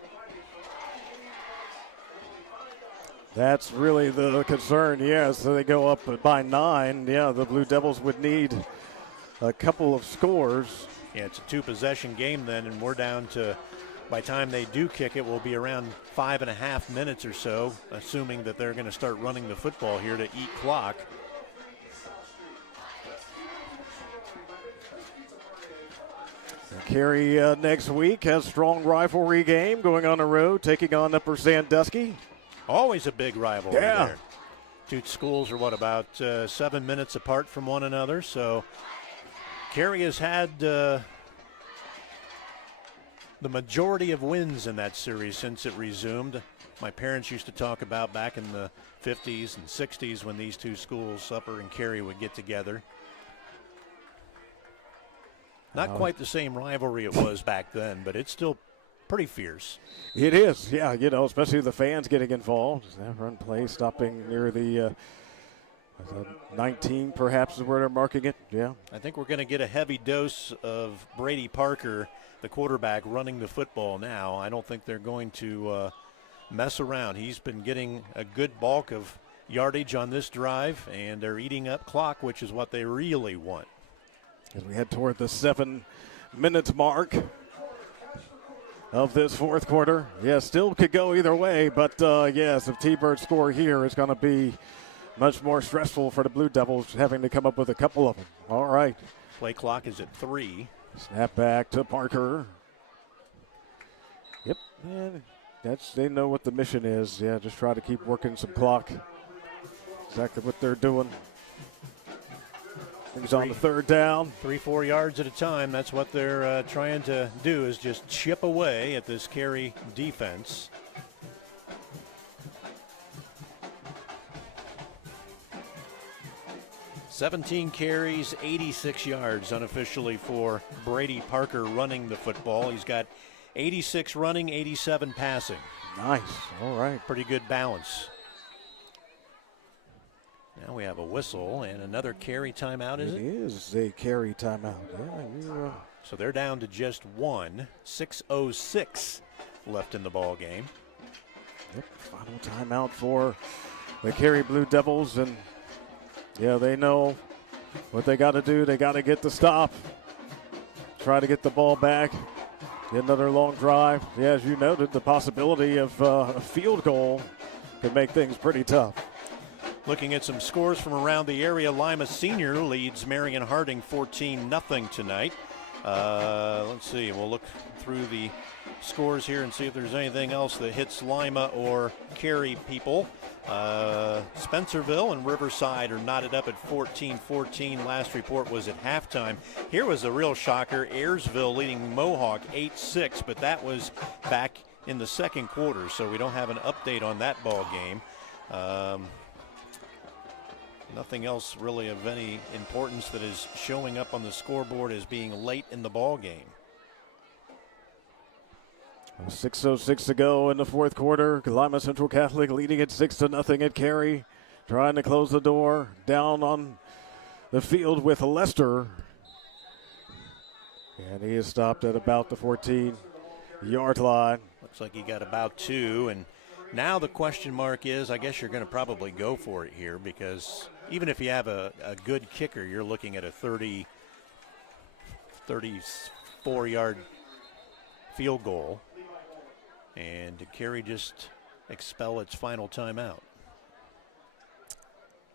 That's really the concern, yes. So they go up by 9. Yeah, the Blue Devils would need a couple of scores. Yeah, it's a 2-possession game then, and we're down to, by the time they do kick it, will be around 5.5 minutes or so, assuming that they're going to start running the football here to eat clock. Carey next week has strong rivalry game going on the road, taking on Upper Sandusky. Always a big rivalry Yeah. there. Two schools are, about 7 minutes apart from one another. So Carey has had the majority of wins in that series since it resumed. My parents used to talk about back in the 50s and 60s when these two schools, Upper and Carey, would get together. Not quite the same rivalry it was back then, but it's still pretty fierce. It is, yeah, especially the fans getting involved. That run play stopping near the 19 perhaps is where they're marking it, yeah. I think we're going to get a heavy dose of Brady Parker, the quarterback, running the football now. I don't think they're going to mess around. He's been getting a good bulk of yardage on this drive, and they're eating up clock, which is what they really want. As we head toward the 7 minutes mark of this fourth quarter. Yeah, still could go either way, but yes, if T-Birds score here, it's going to be much more stressful for the Blue Devils, having to come up with a couple of them. All right. Play clock is at 3. Snap back to Parker. Yep, and they know what the mission is. Yeah, just try to keep working some clock. Exactly what they're doing. He's on the third down. 3-4 yards at a time. That's what they're trying to do, is just chip away at this Carey defense. "17 carries, 86 yards unofficially for Brady Parker running the football. He's got 86 running, 87 passing. Nice. All right. Pretty good balance. Now we have a whistle and another Carey timeout, is it? It is a Carey timeout. Yeah, So they're down to just one. 6:06 left in the ball game. Yep, final timeout for the Carey Blue Devils. And, yeah, they know what they got to do. They got to get the stop. Try to get the ball back. Get another long drive. Yeah, as you noted, the possibility of a field goal could make things pretty tough. Looking at some scores from around the area, Lima Senior leads Marion Harding 14-0 tonight. Let's see, we'll look through the scores here and see if there's anything else that hits Lima or Carey people. Spencerville and Riverside are knotted up at 14-14. Last report was at halftime. Here was a real shocker. Ayersville leading Mohawk 8-6, but that was back in the second quarter, so we don't have an update on that ball game. Nothing else really of any importance that is showing up on the scoreboard as being late in the ball game. 6:06 to go in the fourth quarter. Lima Central Catholic leading it 6-0 at Carey. Trying to close the door. Down on the field with Lester. And he is stopped at about the 14-yard line. Looks like he got about 2. And now the question mark is, I guess you're going to probably go for it here, because even if you have a good kicker, you're looking at a 34-yard field goal. And did Carey just expel its final timeout?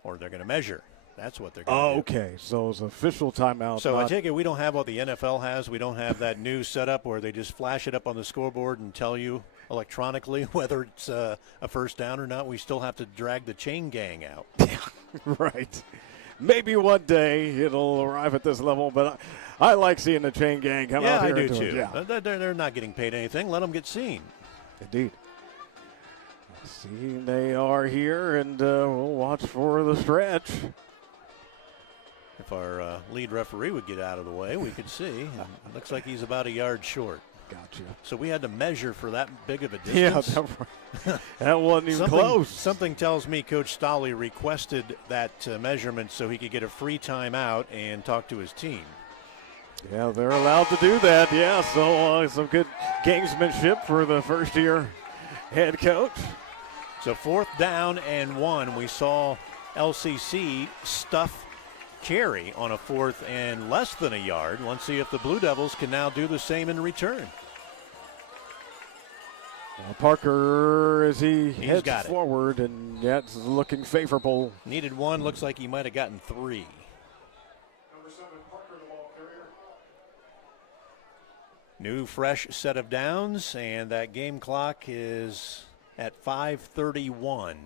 Or they're going to measure. That's what they're going to do. Okay. So it's official timeout. So I take it we don't have what the NFL has. We don't have that new setup where they just flash it up on the scoreboard and tell you electronically whether it's a first down or not. We still have to drag the chain gang out. Right. Maybe one day it'll arrive at this level, but I like seeing the chain gang come out here. Yeah, I do too. too. Yeah. They're not getting paid anything. Let them get seen. Indeed. See, they are here, and we'll watch for the stretch. If our lead referee would get out of the way, we could see. It looks like he's about a yard short. Gotcha. So we had to measure for that big of a Yeah, distance. that wasn't even close. Something tells me Coach Stolley requested that measurement so he could get a free timeout and talk to his team. Yeah, they're allowed to do that. Yeah, so some good gamesmanship for the first-year head coach. So 4th down and 1. We saw LCC stuff Carey on a 4th and less than a yard. Let's see if the Blue Devils can now do the same in return. Parker, as he heads got it. forward, and that's looking favorable. Needed 1. Looks like he might have gotten 3. New fresh set of downs, and that game clock is at 5:31,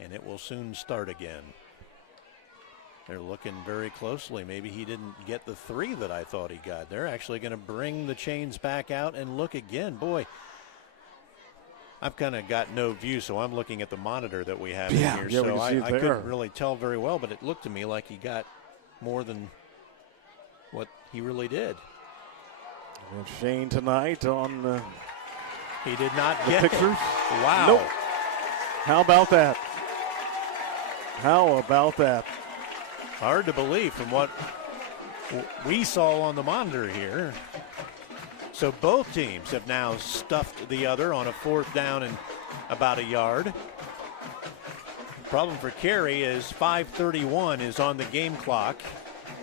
and it will soon start again. They're looking very closely. Maybe he didn't get the 3 that I thought he got. They're actually going to bring the chains back out and look again. Boy, I've kind of got no view, so I'm looking at the monitor that we have here. So I couldn't really tell very well, but it looked to me like he got more than what he really did. And Shane tonight on he did not the get pictures. It. Wow. Nope. How about that? How about that? Hard to believe from what we saw on the monitor here. So both teams have now stuffed the other on a 4th down and about a yard. Problem for Carey is 5:31 is on the game clock.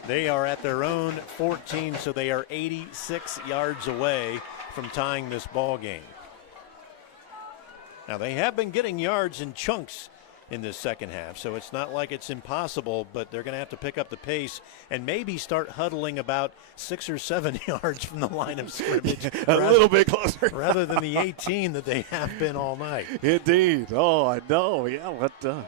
They are at their own 14, so they are 86 yards away from tying this ball game. Now, they have been getting yards in chunks in this second half, so it's not like it's impossible, but they're going to have to pick up the pace and maybe start huddling about 6 or 7 yards from the line of scrimmage. A little bit closer. rather than the 18 that they have been all night. Indeed. Oh, I know. Yeah, but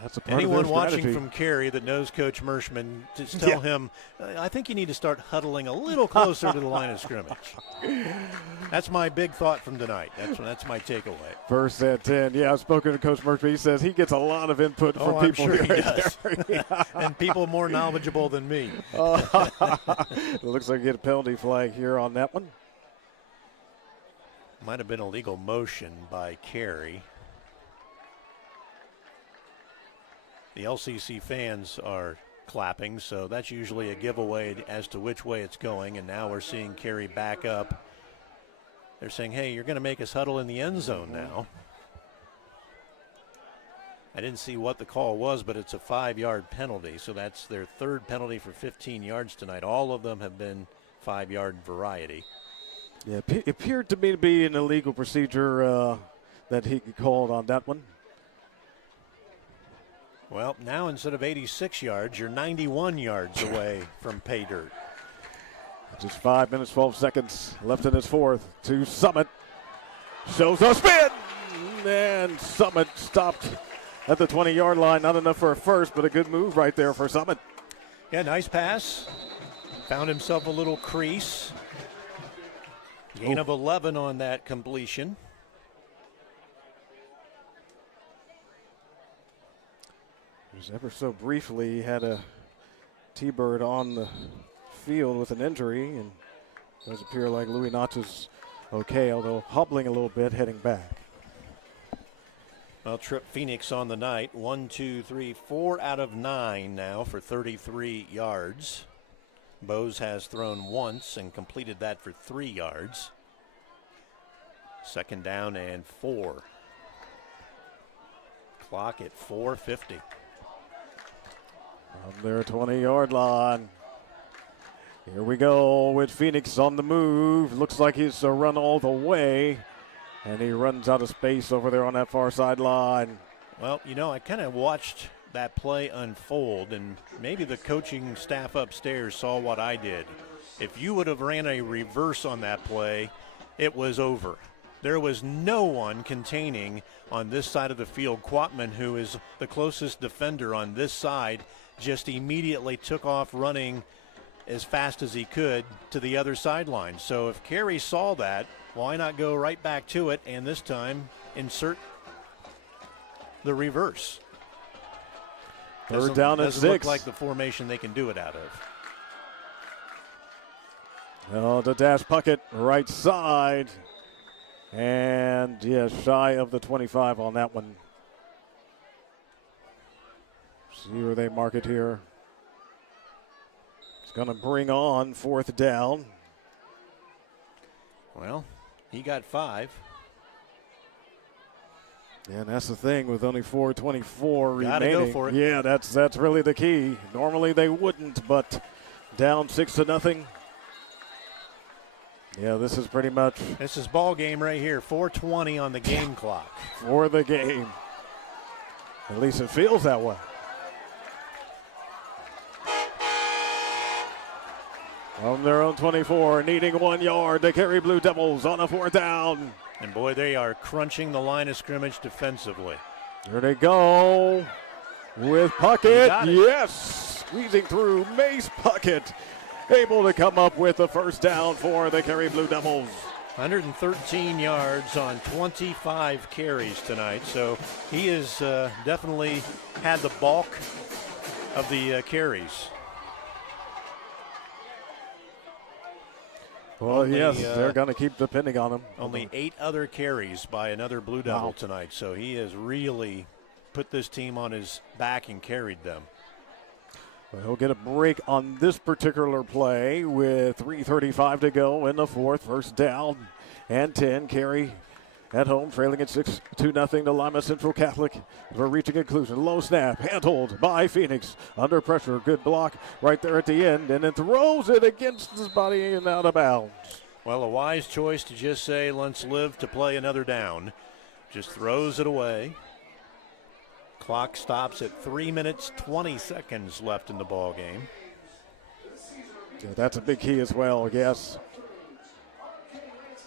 that's a part Anyone of their watching strategy. from Carey that knows Coach Mershman, just tell him, I think you need to start huddling a little closer to the line of scrimmage. That's my big thought from tonight. That's my takeaway. First and 10. Yeah, I've spoken to Coach Mershman. He says he gets a lot of input from people. I'm sure he right does. there. And people more knowledgeable than me. It looks like you get a penalty flag here on that one. Might have been a legal motion by Carey. The LCC fans are clapping, so that's usually a giveaway as to which way it's going, and now we're seeing Carey back up. They're saying, hey, you're going to make us huddle in the end zone now. I didn't see what the call was, but it's a 5-yard penalty, so that's their 3rd penalty for 15 yards tonight. All of them have been 5-yard variety. Yeah, it appeared to me to be an illegal procedure that he called on that one. Well, now instead of 86 yards, you're 91 yards away from pay dirt. Just 5 minutes, 12 seconds left in this 4th. To Summit. Shows a spin. And Summit stopped at the 20-yard line. Not enough for a first, but a good move right there for Summit. Yeah, nice pass. Found himself a little crease. Gain of 11 on that completion. Just ever so briefly had a T-Bird on the field with an injury, and it does appear like Louis Notch is okay, although hobbling a little bit heading back. Well, Trip Phoenix on the night. 1, 2, 3, 4 out of 9 now for 33 yards. Bose has thrown once and completed that for 3 yards. 2nd down and 4. Clock at 4:50. On their 20-yard line. Here we go with Phoenix on the move. Looks like he's a run all the way. And he runs out of space over there on that far sideline. Well, you know, I kind of watched that play unfold, and maybe the coaching staff upstairs saw what I did. If you would have ran a reverse on that play, it was over. There was no one containing on this side of the field. Quatman, who is the closest defender on this side, just immediately took off running as fast as he could to the other sideline. So if Carey saw that, why not go right back to it and this time insert the reverse? Third down and 6. Doesn't look like the formation they can do it out of. Oh, the dash Puckett right side. And, yeah, shy of the 25 on that one. See where they mark it here. It's going to bring on 4th down. Well, he got 5. Yeah, and that's the thing with only 4:24 remaining. Gotta go for it. Yeah, that's really the key. Normally they wouldn't, but down 6-0. Yeah, this is pretty much. This is ball game right here. 4:20 on the game clock. For the game. At least it feels that way. From their own 24, needing 1 yard, the Carey Blue Devils on a 4th down. And boy, they are crunching the line of scrimmage defensively. Here they go with Puckett. Yes, squeezing through Mace Puckett, able to come up with the 1st down for the Carey Blue Devils. 113 yards on 25 carries tonight, so he has definitely had the bulk of the carries. Well, yes, they're going to keep depending on him. Only 8 other carries by another Blue Devil tonight, so he has really put this team on his back and carried them. Well, he'll get a break on this particular play with 3:35 to go in the 4th. 1st down and 10. Carey at home, trailing at 6-2 to Lima Central Catholic. We're reaching conclusion. Low snap, handled by Phoenix. Under pressure, good block right there at the end, and then throws it against his body and out of bounds. Well, a wise choice to just say, let's live to play another down. Just throws it away. Clock stops at 3 minutes, 20 seconds left in the ball game. Yeah, that's a big key as well, yes.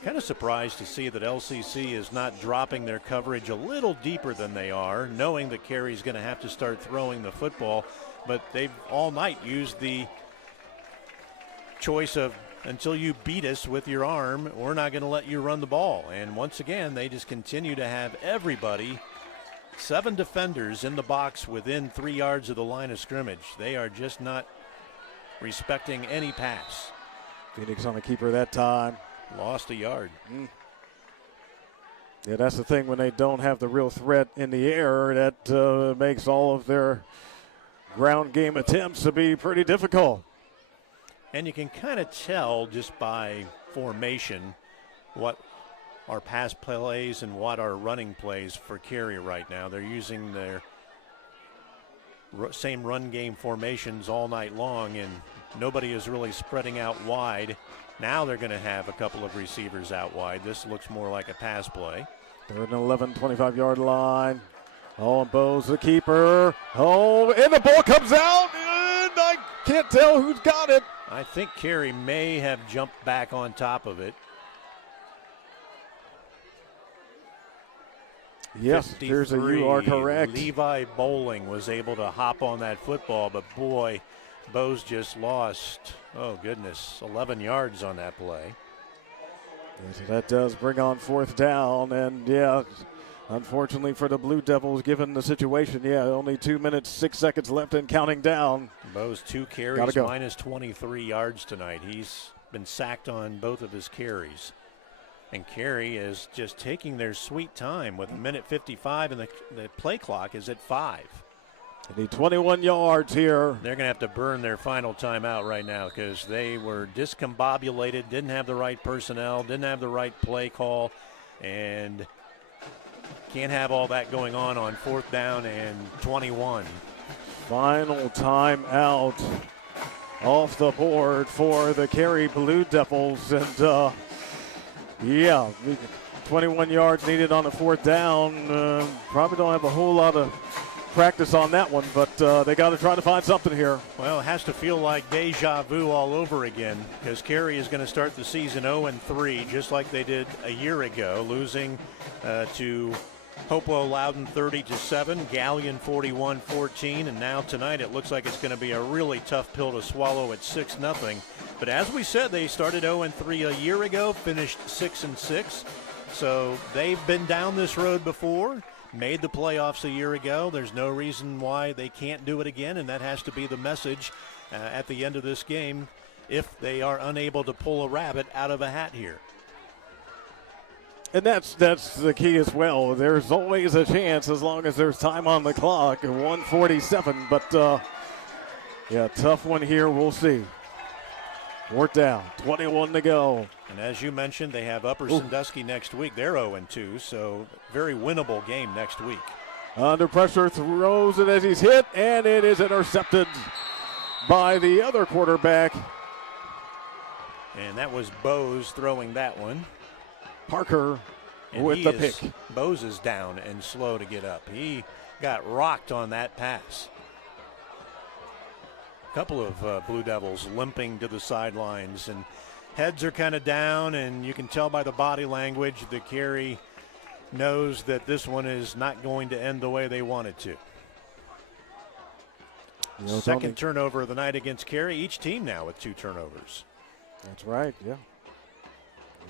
Kind of surprised to see that LCC is not dropping their coverage a little deeper than they are, knowing that Carey's going to have to start throwing the football. But they've all night used the choice of, until you beat us with your arm, we're not going to let you run the ball. And once again, they just continue to have everybody, 7 defenders in the box within 3 yards of the line of scrimmage. They are just not respecting any pass. Phoenix on the keeper that time. Lost a yard. Yeah, that's the thing when they don't have the real threat in the air. That makes all of their ground game attempts to be pretty difficult. And you can kind of tell just by formation what our pass plays and what our running plays for Carey right now. They're using their same run game formations all night long, and nobody is really spreading out wide. Now they're going to have a couple of receivers out wide. This looks more like a pass play. They're at an 11, 25-yard line. Oh, and Bo's the keeper. Oh, and the ball comes out, and I can't tell who's got it. I think Carey may have jumped back on top of it. Yes, here's a you are correct. Levi Bowling was able to hop on that football, but boy, Bo's just lost, oh goodness, 11 yards on that play. So that does bring on 4th down, and yeah, unfortunately for the Blue Devils, given the situation, yeah, only 2 minutes, 6 seconds left and counting down. Bo's 2 carries, minus 23 yards tonight. He's been sacked on both of his carries. And Carey is just taking their sweet time with 1:55, and the play clock is at 5. They need 21 yards here. They're going to have to burn their final timeout right now because they were discombobulated, didn't have the right personnel, didn't have the right play call, and can't have all that going on 4th down and 21. Final timeout off the board for the Carey Blue Devils, and yeah, 21 yards needed on the 4th down. Probably don't have a whole lot of practice on that one, but they got to try to find something here. Well, it has to feel like deja vu all over again because Carey is going to start the season 0-3, just like they did a year ago, losing to Hopewell Loudon 30-7, Galleon 41-14, and now tonight it looks like it's going to be a really tough pill to swallow at 6-0. But as we said, they started 0-3 a year ago, finished 6-6, so they've been down this road before. Made the playoffs a year ago. There's no reason why they can't do it again, and that has to be the message at the end of this game if they are unable to pull a rabbit out of a hat here. And that's the key as well. There's always a chance as long as there's time on the clock, 1:47, but yeah, tough one here. We'll see. 4th down, 21 to go. And as you mentioned, they have Upper Sandusky next week. They're 0-2, so very winnable game next week. Under pressure, throws it as he's hit, and it is intercepted by the other quarterback. And that was Bose throwing that one. Parker with the pick. Bose is down and slow to get up. He got rocked on that pass. couple of Blue Devils limping to the sidelines, and heads are kind of down, and you can tell by the body language that Carey knows that this one is not going to end the way they want it to. Second turnover of the night against Carey. Each team now with 2 turnovers. That's right, yeah.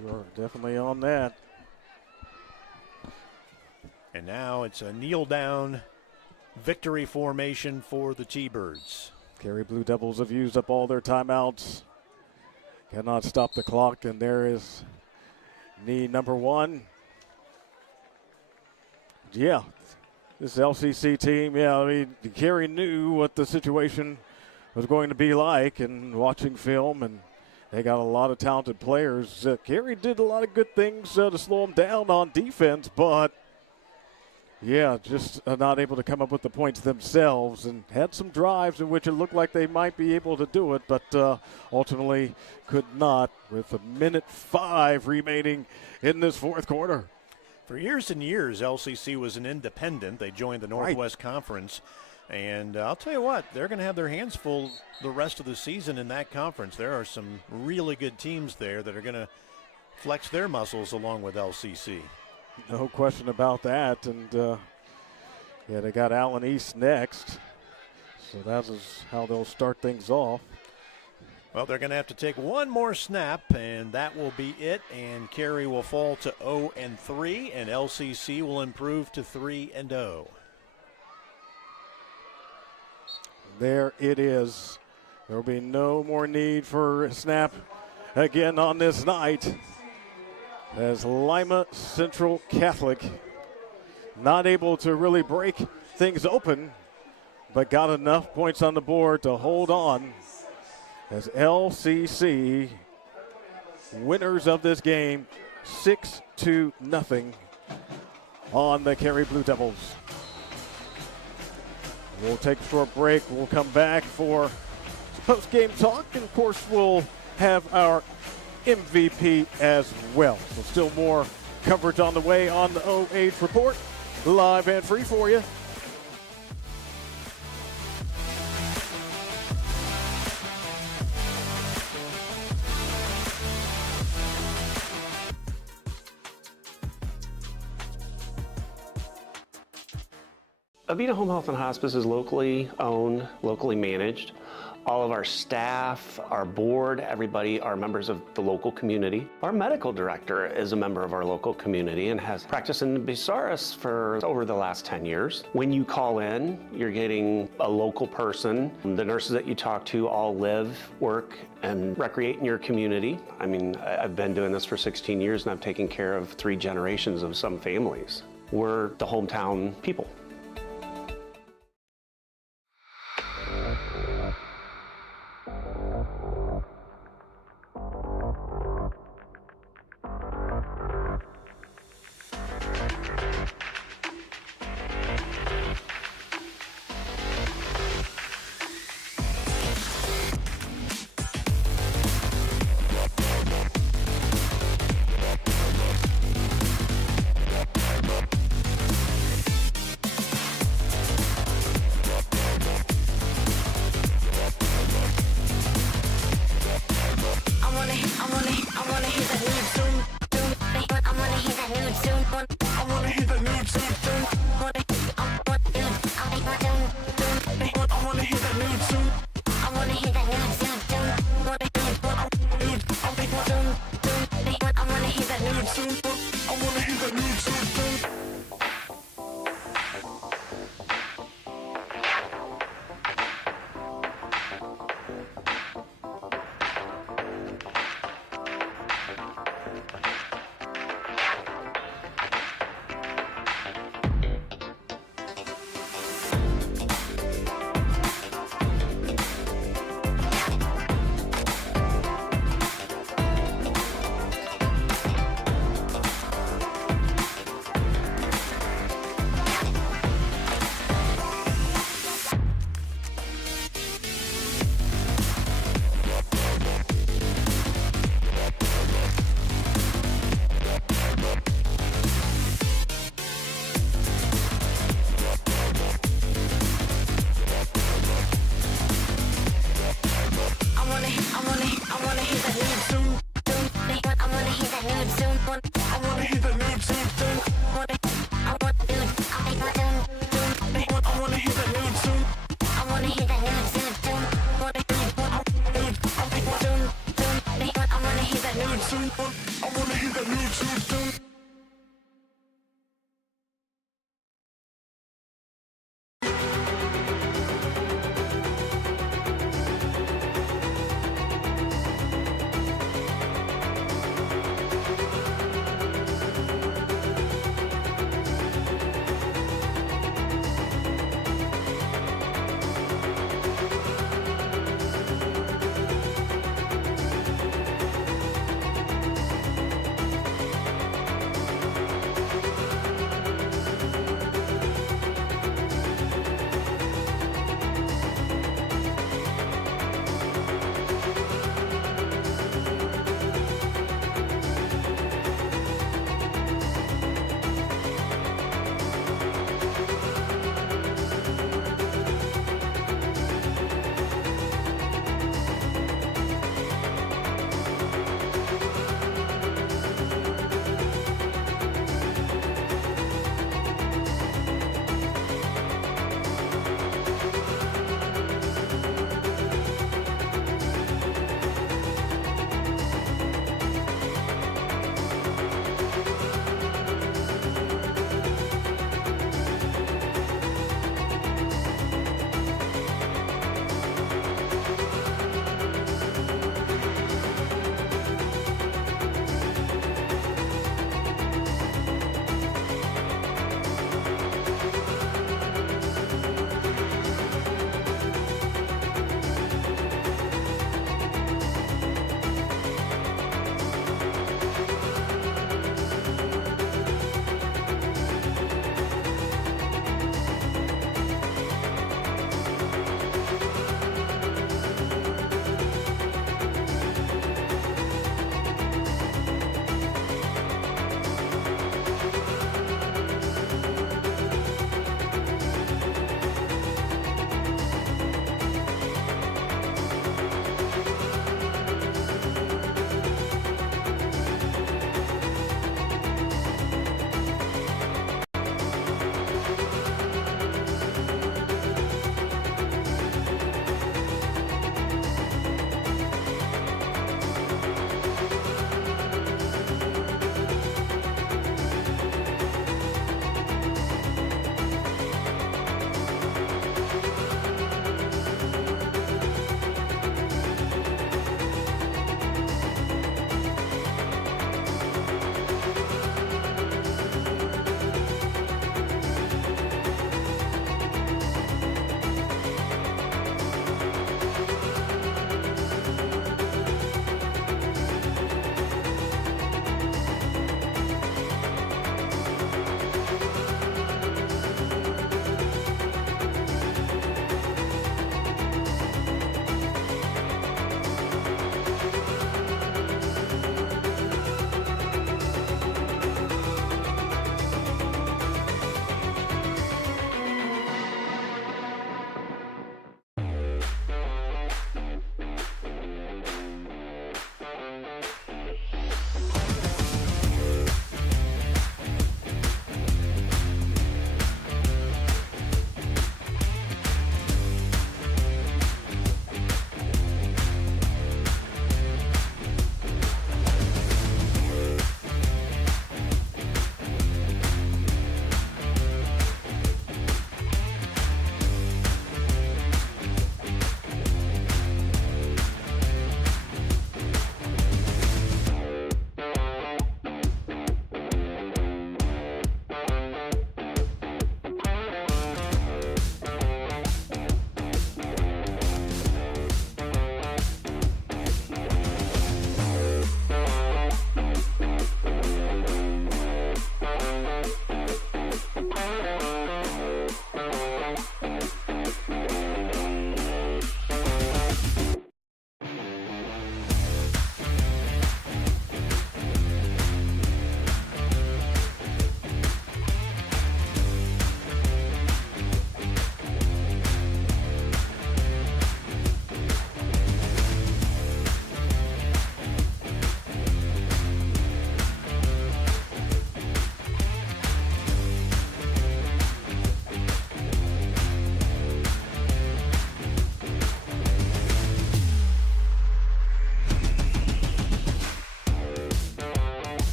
You are definitely on that. And now it's a kneel down victory formation for the T-Birds. Carey Blue Devils have used up all their timeouts. Cannot stop the clock, and there is knee number 1. Yeah, this LCC team, I mean, Carey knew what the situation was going to be like, and watching film, and they got a lot of talented players. Carey did a lot of good things to slow them down on defense, but yeah, just not able to come up with the points themselves, and had some drives in which it looked like they might be able to do it, but ultimately could not with 1:05 remaining in this fourth quarter. For years and years, LCC was an independent. They joined the Northwest Conference, and I'll tell you what, they're going to have their hands full the rest of the season in that conference. There are some really good teams there that are going to flex their muscles along with LCC. No question about that. And, yeah, they got Allen East next. So that is how they'll start things off. Well, they're going to have to take one more snap, and that will be it. And Carey will fall to 0-3, and LCC will improve to 3-0. There it is. There will be no more need for a snap again on this night, as Lima Central Catholic not able to really break things open, but got enough points on the board to hold on, as LCC winners of this game 6-0 on the Carey Blue Devils. We'll take a short break. We'll come back for post-game talk, and of course we'll have our MVP as well. So still more coverage on the way on the OH Report, live and free for you. Avita Home Health and Hospice is locally owned, locally managed. All of our staff, our board, everybody are members of the local community. Our medical director is a member of our local community and has practiced in Bucyrus for over the last 10 years. When you call in, you're getting a local person. The nurses that you talk to all live, work, and recreate in your community. I mean, I've been doing this for 16 years and I've taken care of 3 generations of some families. We're the hometown people.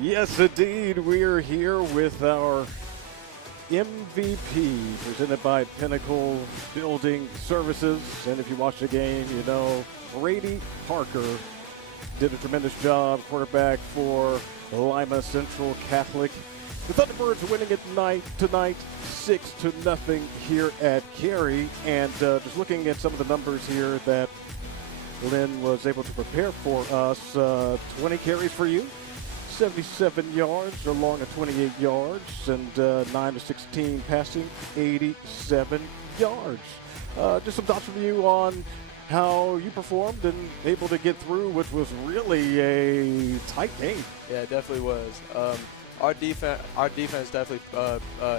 Yes, indeed. We are here with our MVP presented by Pinnacle Building Services. And if you watch the game, you know Brady Parker did a tremendous job, quarterback for Lima Central Catholic. The Thunderbirds are winning it tonight 6-0 here at Carey. And just looking at some of the numbers here that Lynn was able to prepare for us, 20 carries for you. 77 yards along at 28 yards, and 9-16 passing, 87 yards. Just some thoughts from you on how you performed and able to get through, which was really a tight game. Yeah, it definitely was. Our defense definitely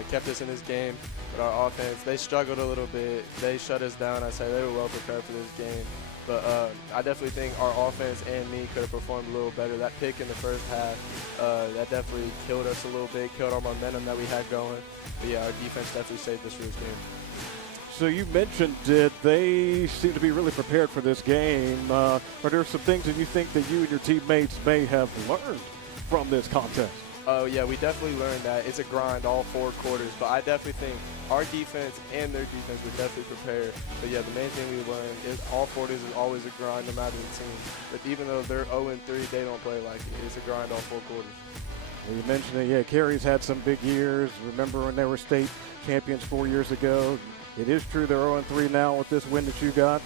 kept us in this game, but our offense, they struggled a little bit. They shut us down. I say they were well prepared for this game. But I definitely think our offense and me could have performed a little better. That pick in the first half, that definitely killed us a little bit, killed our momentum that we had going. But yeah, our defense definitely saved us for this game. So you mentioned it. They seem to be really prepared for this game. Are there some things that you think that you and your teammates may have learned from this contest? Oh, yeah, we definitely learned that. It's a grind all 4 quarters, but I definitely think our defense and their defense were definitely prepared. But, yeah, the main thing we learned is all 40s is always a grind no matter the team. But even though they're 0-3, they don't play like it. It's a grind all 4 quarters. Well, you mentioned it. Yeah, Carey's had some big years. Remember when they were state champions 4 years ago? It is true they're 0-3 now with this win that you got.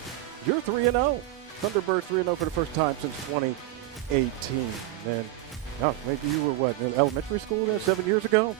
You're 3-0. Thunderbirds 3-0 for the first time since 2018. And oh, maybe you were, what, in elementary school there 7 years ago?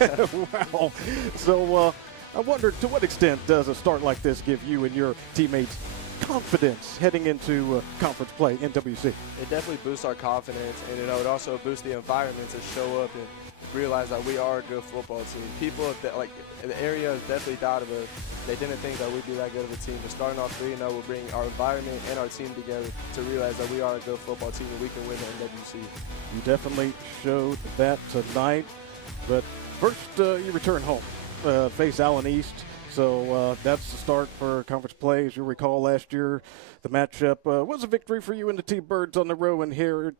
Wow. So I wonder, to what extent does a start like this give you and your teammates confidence heading into conference play in WC? It definitely boosts our confidence, and it also boosts the environment to show up and realize that we are a good football team. People, like the area has definitely doubted us. They didn't think that we'd be that good of a team. But starting off 3-0 will bring our environment and our team together to realize that we are a good football team and we can win the NWC. You definitely showed that tonight. But first, you return home, face Allen East. So that's the start for conference play. As you recall, last year the matchup was a victory for you and the T-Birds on the road and here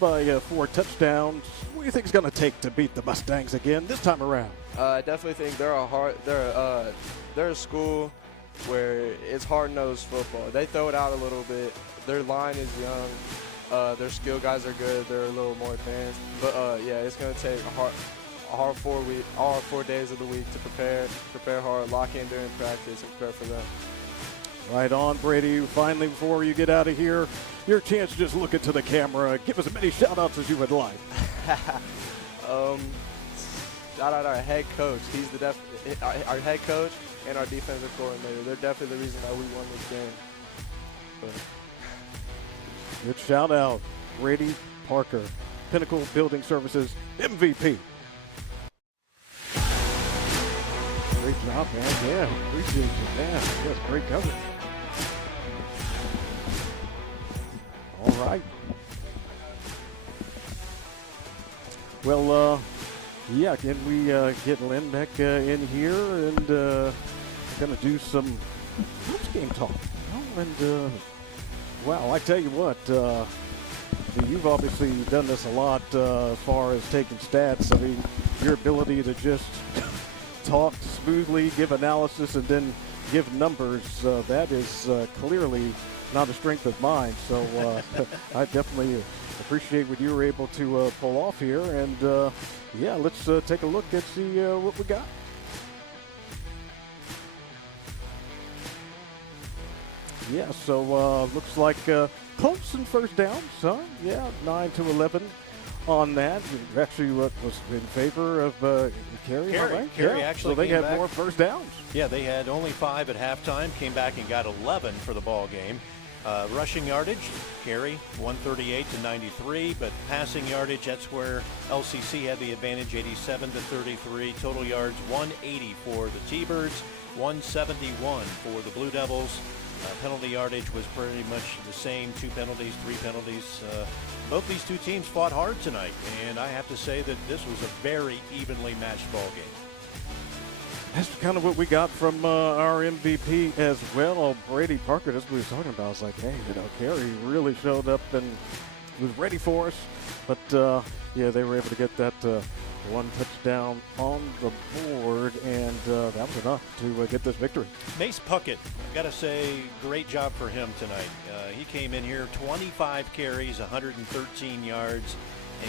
by 4 touchdowns. What do you think it's going to take to beat the Mustangs again this time around? I definitely think they're a school where it's hard-nosed football. They throw it out a little bit. Their line is young. Their skill guys are good. They're a little more advanced. But, yeah, it's going to take all 4 days of the week to prepare hard, lock in during practice, and prepare for them. Right on, Brady. Finally, before you get out of here, your chance to just look into the camera. Give us as many shout-outs as you would like. Shout out our head coach. He's our head coach and our defensive coordinator. They're definitely the reason why we won this game. Good shout-out, Brady Parker, Pinnacle Building Services MVP. Great job, man. Yeah, appreciate you. Man, that's great coverage. All right. Well, yeah, can we get Lynn back in here and going to do some post-game talk? And, wow, I tell you what, you've obviously done this a lot as far as taking stats. I mean, your ability to just talk smoothly, give analysis, and then give numbers, that is clearly not a strength of mine. So I definitely appreciate what you were able to pull off here. And, yeah, let's take a look and see what we got. Yeah, so looks like close in first downs, huh? Yeah, 9 to 11 on that. Actually, what was in favor of Carey? Right? Carey yeah. actually so they came had back. more first downs. Yeah, they had only 5 at halftime, came back and got 11 for the ball game. Rushing yardage, Carey 138 to 93, but passing yardage, that's where LCC had the advantage, 87 to 33. Total yards 180 for the T-Birds, 171 for the Blue Devils. Penalty yardage was pretty much the same, 2 penalties, 3 penalties. Both these two teams fought hard tonight, and I have to say that this was a very evenly matched ball game. That's kind of what we got from our MVP as well, Brady Parker. That's what we were talking about. I was like, hey, Carey really showed up and was ready for us. But, yeah, they were able to get that one touchdown on the board, and that was enough to get this victory. Mace Puckett, got to say, great job for him tonight. He came in here, 25 carries, 113 yards,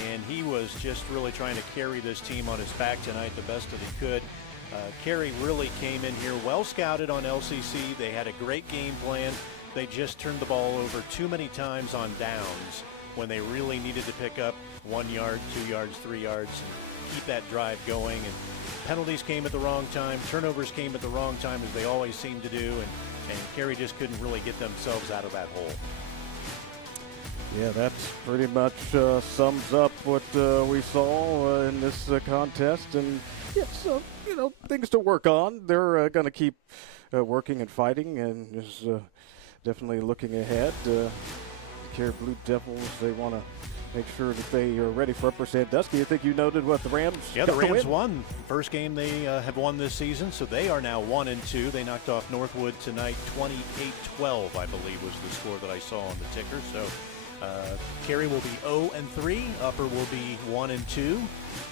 and he was just really trying to carry this team on his back tonight the best that he could. Carey really came in here well scouted on LCC. They had a great game plan. They just turned the ball over too many times on downs when they really needed to pick up 1 yard, 2 yards, 3 yards, and keep that drive going. And penalties came at the wrong time. Turnovers came at the wrong time, as they always seem to do. And Carey just couldn't really get themselves out of that hole. Yeah, that's pretty much sums up what we saw in this contest. And yeah, so, things to work on. They're going to keep working and fighting, and just definitely looking ahead. Carey Blue Devils, they want to make sure that they are ready for Upper Sandusky. I think you noted what the Rams. Yeah, the Rams won. First game they have won this season, so they are now 1-2. They knocked off Northwood tonight, 28-12, I believe was the score that I saw on the ticker. So Carey will be 0-3. Upper will be 1-2.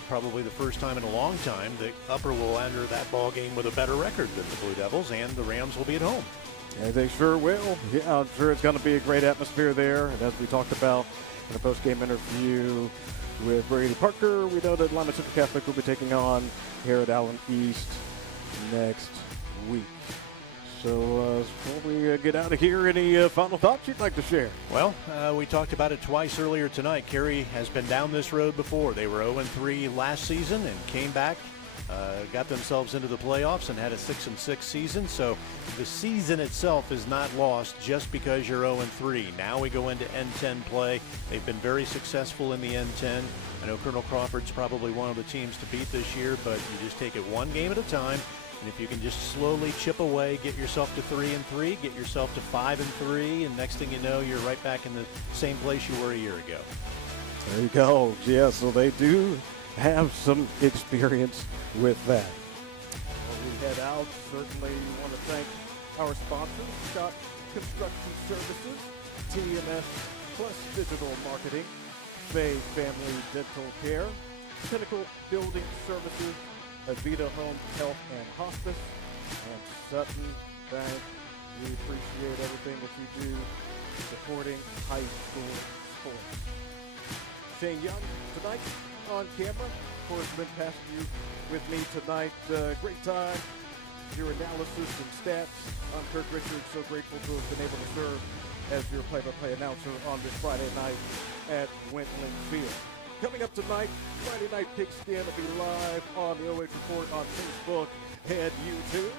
Probably the first time in a long time that Upper will enter that ball game with a better record than the Blue Devils, and the Rams will be at home. Yeah, they sure will. Yeah, I'm sure it's going to be a great atmosphere there. And as we talked about in a post-game interview with Brady Parker, we know that Lima Central Catholic will be taking on here at Allen East next week. So before we get out of here, any final thoughts you'd like to share? Well, we talked about it twice earlier tonight. Carey has been down this road before. They were 0-3 last season and came back, got themselves into the playoffs and had a 6-6 season. So the season itself is not lost just because you're 0-3. Now we go into N10 play. They've been very successful in the N10. I know Colonel Crawford's probably one of the teams to beat this year, but you just take it one game at a time. And if you can just slowly chip away, get yourself to 3-3, get yourself to 5-3, and next thing you know, you're right back in the same place you were a year ago. There you go. Yeah, so they do have some experience with that. Well, we head out. Certainly want to thank our sponsors, Scott Construction Services, TMS Plus Digital Marketing, Fay Family Dental Care, Pinnacle Building Services, Avita Home Health and Hospice, and Sutton Bank. We appreciate everything that you do supporting high school sports. Shane Young tonight on camera. course, been passing you with me tonight. Great time. Your analysis and stats. I'm Kirk Richards, so grateful to have been able to serve as your play-by-play announcer on this Friday night at Wentling Field. Coming up tonight, Friday Night Pigskin will be live on the OH Report on Facebook and YouTube,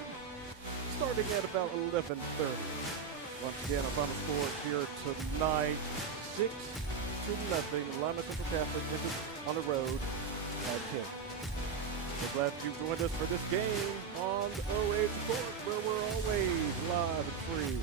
starting at about 11:30. Once again, our final score here tonight, 6-0. Lima Central Catholic is on the road at 10. We're glad you joined us for this game on OH Report, where we're always live and free.